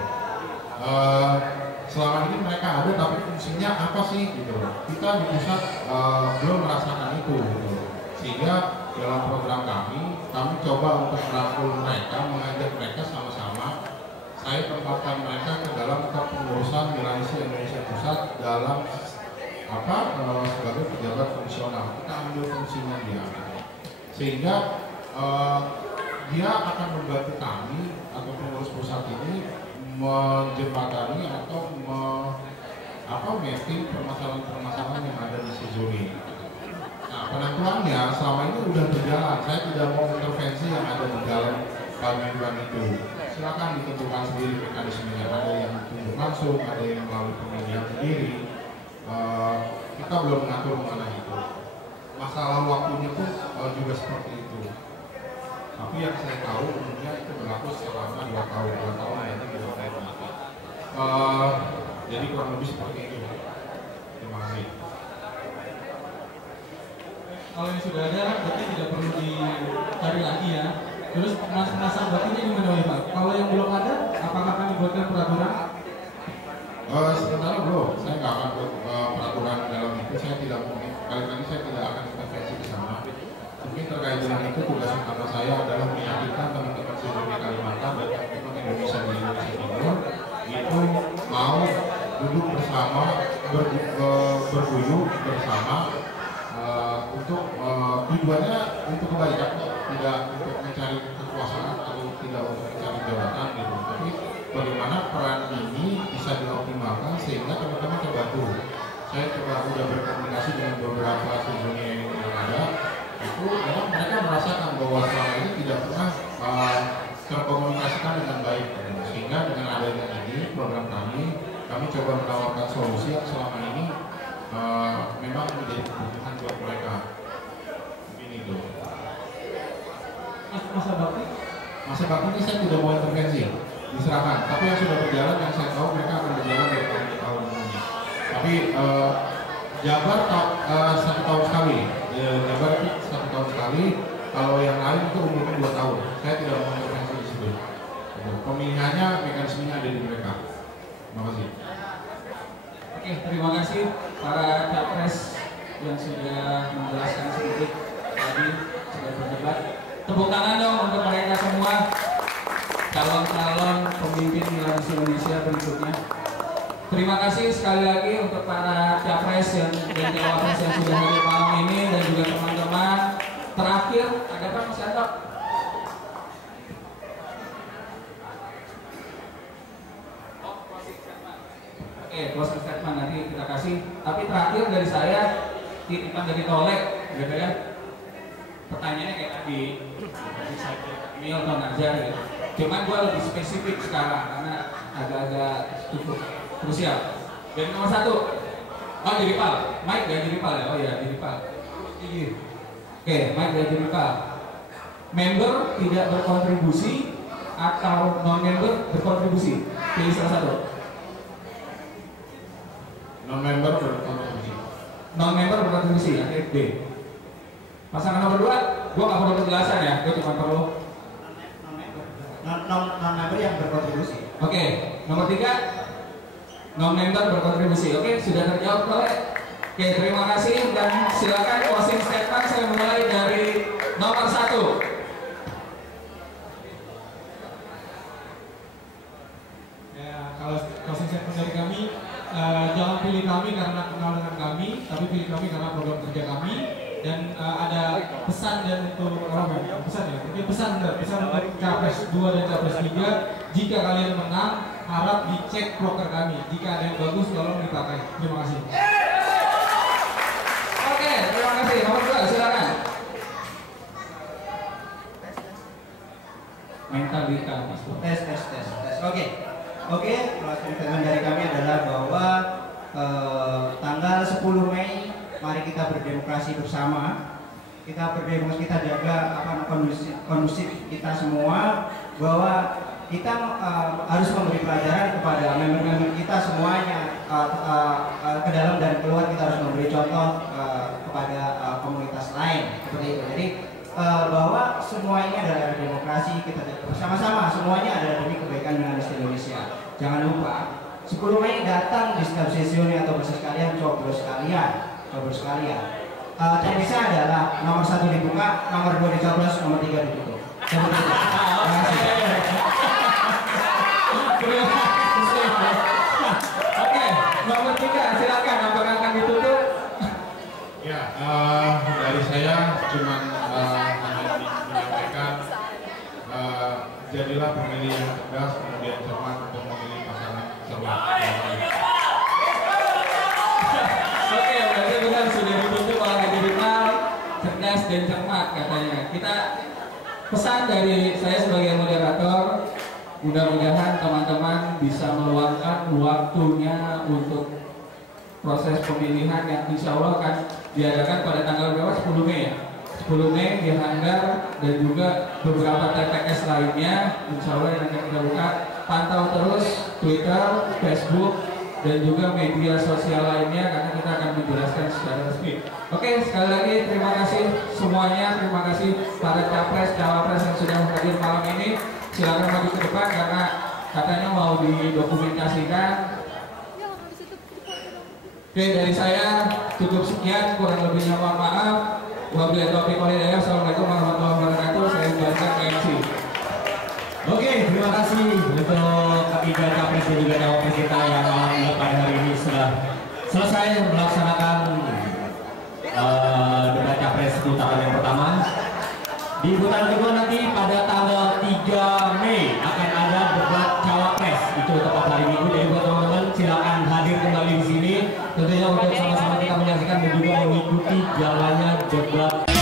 Selama ini mereka ada, tapi fungsinya apa sih gitu? Kita di pusat belum merasakan itu gitu. Sehingga dalam program kami coba untuk merangkul mereka, mengajak mereka sama-sama. Saya tempatkan mereka ke dalam kepengurusan wilayah Indonesia Pusat dalam sebagai pejabat fungsional. Kita ambil fungsinya dia, gitu. Sehingga dia akan membantu kami atau pengurus pusat ini menjembatani atau mapping permasalahan-permasalahan yang ada di Sejuni. Nah, penentuannya selama ini sudah berjalan. Saya tidak mau intervensi yang ada di dalam paguyuban itu. Silakan ditentukan sendiri mekanismenya. Ada yang ditunjuk langsung, ada yang melalui pemilihan sendiri. Kita belum mengatur mengenai itu. masalah waktunya pun juga seperti itu. Tapi yang saya tahu umumnya itu berlaku selama 2 tahun nanti kita saya temati. Jadi kurang lebih seperti itu. Terima kasih. Kalau yang sudah ada berarti tidak perlu dicari lagi ya. Terus masa baktinya gimana Pak? Kalau yang belum ada, apakah akan dibuatkan peraturan? Sementara belum. Saya nggak akan buat peraturan dalam itu. Saya tidak mungkin. Kali ini saya tidak akan intervensi di sana. Mungkin terkait dengan itu tugas utama saya adalah meyakinkan teman-teman seluruh Kalimantan dan teman-teman Indonesia di Indonesia Timur itu mau duduk bersama, berguyup bersama untuk tujuannya untuk kebaikan, tidak untuk mencari kekuasaan atau tidak untuk mencari jabatan gitu. Tapi bagaimana peran ini bisa dioptimalkan sehingga teman-teman terbantu. Saya coba sudah berkomunikasi dengan beberapa sejumlah yang ada, itu memang mereka merasakan bahwa selama ini tidak pernah terkomunikasikan dengan baik. Sehingga dengan adanya ini program kami coba menawarkan solusi yang selama ini memang menjadi kebutuhan buat mereka. Ini tuh. Masa bakti? Masa bakti ini saya tidak mau intervensi, diserahkan. Tapi yang sudah berjalan, yang saya tahu mereka akan berjalan dari tahun ke tahun ini. Tapi Jabar 1 tahun sekali, Jabar itu 1 tahun sekali. Kalau yang lain itu umurnya 2 tahun. Saya tidak mau intervensi di situ. Pemilihannya, mekanismenya ada di mereka. Terima kasih. Oke, terima kasih para capres yang sudah menjelaskan sedikit tadi sudah berdebat. Tepuk tangan dong untuk mereka semua calon-calon pemimpin Milanius Indonesia berikutnya. Terima kasih sekali lagi untuk para capres dan cawapres yang sudah hadir malam ini dan juga teman-teman. Terakhir, ada apa Mas Yanto? Oke, closing statement nanti kita kasih. Tapi terakhir dari saya, titipan dari Tolek, gitu kan? Pertanyaannya kayak tadi, Mil atau Nazar gitu. Cuman gue lebih spesifik sekarang karena agak-agak cukup krusial. Dan nomor 1, oh jadi Pal, Mike gak jadi Pal ya? Oh iya, jadi Pal. Oke, Mike gak jadi Pal. Member tidak berkontribusi atau non-member berkontribusi? Pilih salah satu. Non-member berkontribusi. Non-member berkontribusi, ya, B. Pasangan nomor 2, gua nggak perlu penjelasan ya, gua cuma perlu non-member yang berkontribusi. Oke, nomor 3, non-member berkontribusi. Oke, sudah terjawab oleh. Oke, terima kasih dan silakan closing statement. Saya mulai dari nomor 1. Ya, kalau closing statement dari kami, jangan pilih kami karena kenal dengan kami, tapi pilih kami karena program kerja kami. Dan ada pesan dan untuk pesan ya, mungkin pesan untuk capres 2 dan capres 3. Jika kalian menang, harap dicek proker kami. Jika ada yang bagus, tolong dipakai. Terima kasih. Oke, terima kasih. Nomor 2, silakan. Mentalika, Mas. Tes. Oke, closing statement dari kami adalah bahwa tanggal 10 Mei mari kita berdemokrasi bersama. Kita jaga kondusif kita semua, bahwa kita harus memberi pelajaran kepada member-member kita semuanya, ke dalam dan keluar. Kita harus memberi contoh kepada komunitas lain seperti itu. Jadi bahwa semua ini adalah demokrasi, kita bersama-sama, semuanya adalah demi kebaikan Milanius Indonesia. Jangan lupa 10 Mei datang di setiap sesioni atau bersama sekalian, coblos sekalian. Teknisnya adalah nomor 1 dibuka, nomor 2 dicoblos, nomor 3 ditutup. Terima kasih. Oke, nomor 3 silakan. Apakah akan ditutup? Ya, dari saya cuma menyampaikan jadilah pemilih yang cerdas, kemudian cermat untuk memilih pasangan cermat. Oke, berarti benar sudah ditutup oleh digital, cerdas dan cermat katanya. Kita pesan dari saya sebagai moderator, mudah-mudahan teman-teman bisa meluangkan waktunya untuk proses pemilihan yang insya Allah akan diadakan pada tanggal berapa? 10 Mei ya? 10 Mei di Hanggar dan juga beberapa TPS lainnya, insya Allah yang akan kita buka. Pantau terus Twitter, Facebook, dan juga media sosial lainnya karena kita akan menjelaskan secara resmi. Oke, sekali lagi terima kasih semuanya, terima kasih para capres, cawapres yang sudah hadir malam ini. Silakan maju ke depan karena katanya mau didokumentasikan. Oke, dari saya cukup sekian, kurang lebihnya mohon maaf. Wabillahi taufiq wal hidayah. Assalamualaikum warahmatullahi wabarakatuh. Saya kembalikan ke MC. Oke, terima kasih untuk ketiga capres dan juga cawapres kita yang malam ini pada hari ini sudah selesai melaksanakan debat capres putaran yang pertama. Di putaran kedua nanti pada tanggal 3 Mei akan ada debat cawapres, itu tepat hari Minggu. Jadi buat teman-teman silakan hadir kembali di sini, tentunya untuk sama-sama kita menyaksikan dan juga mengikuti jalannya debat.